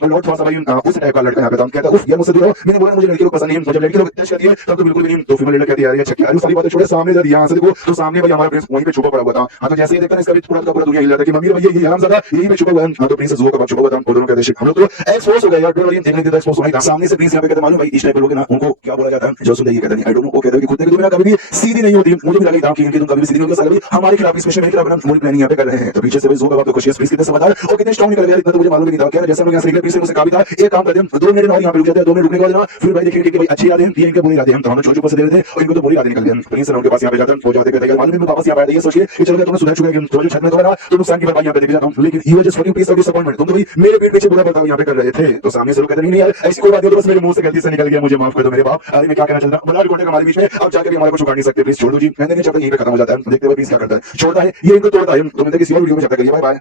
लॉर्ड थोड़ा सा भाई उस टाइप का लड़का यहाँ पे था कहता उफ यार मुझसे दूर हो, मैंने बोला मुझे लड़की लोग पसंद नहीं है, जब लड़की लोग टच करती है तब तो बिल्कुल भी नहीं। तो फीमेल लड़का कहती है यार अच्छा क्या सारी बातें छोड़े सामने जब यहाँ से देखो तो सामने भाई हमारा प्रिंस वहीं पे छुपा पड़ा हुआ था। हाँ, तो जैसे ही देखता ना इसका भी पूरा का पूरा दुनिया हिल जाता है कि मम्मी भाई ये हरामजादा यहीं पे छुपा हुआ है। हाँ, तो प्रिंस जुआ का बाप छुपा हुआ था। दोनों के आदेश हम लोग तो एक्सपोज हो गए यार। डोंट वरी, देखने के तो एक्सपोज होना ही था। सामने से प्रिंस यहाँ पे कहते मालूम भाई इस टाइप के लोग हैं ना उनको क्या बोला जाता है, जो सुनते ही कहते नहीं आई डोंट नो, वो कहते हैं कि खुद तुम ना कभी भी सीधी नहीं होती। मुझे भी लगा था कि इनकी तुम कभी भी सीधी नहीं होगी, हमारे खिलाफ स्पेशल मेरे खिलाफ मूवी प्लानिंग यहाँ पे कर रहे हैं। तो पीछे से भाई जुआ का बाप तो खुशी प्रिंस कितने समझदार और कितने स्ट्रांग निकल गया, इतना तो मुझे मालूम नहीं था। क्या जैसे हम यहाँ से निकले, प्रिंस ने मुझसे कहा भी था एक काम करते हैं 2 मिनट और यहाँ पे रुक जाते हैं। 2 मिनट रुकने के बाद ना फिर भाई देखेंगे कि भाई अच्छी यादें ये इनके बुरी यादें हम तो हम छोटे से दे रहे थे और इनको तो बुरी यादें निकल गई। प्रिंस उनके पास यहाँ पे जाते हैं, हो जाते कहते हैं मालूम है मैं वापस यहाँ पे आया, ये सोचिए कि चलो तुमने सुधर चुके हैं, तो जो छत में तो ना तो नुकसान की भरपाई यहाँ पे देके जाता हूँ, लेकिन you just for piece of disappointment. तुम तो भाई मेरे पीठ पीछे बुरा बर्ताव यहाँ पे कर रहे थे। तो सामने से लोग कहते नहीं यार ऐसी कोई बात नहीं, तो बस मेरे मुंह से गलती से निकल गया, मुझे माफ कर दो मेरे बाप। अरे मैं क्या कहना चाहता हूँ, बड़ा रिकॉर्ड है हमारे बीच में, अब जाके भी हमारे को छुड़ा नहीं सकते, प्लीज छोड़ दो जी। कहने के चलते यहीं पे खत्म हो जाता है। देखते हुए प्लीज क्या करता है, छोड़ता है ये इनको तोड़ता है। तो मैं किसी और वीडियो में चर्चा करिए। Bye bye.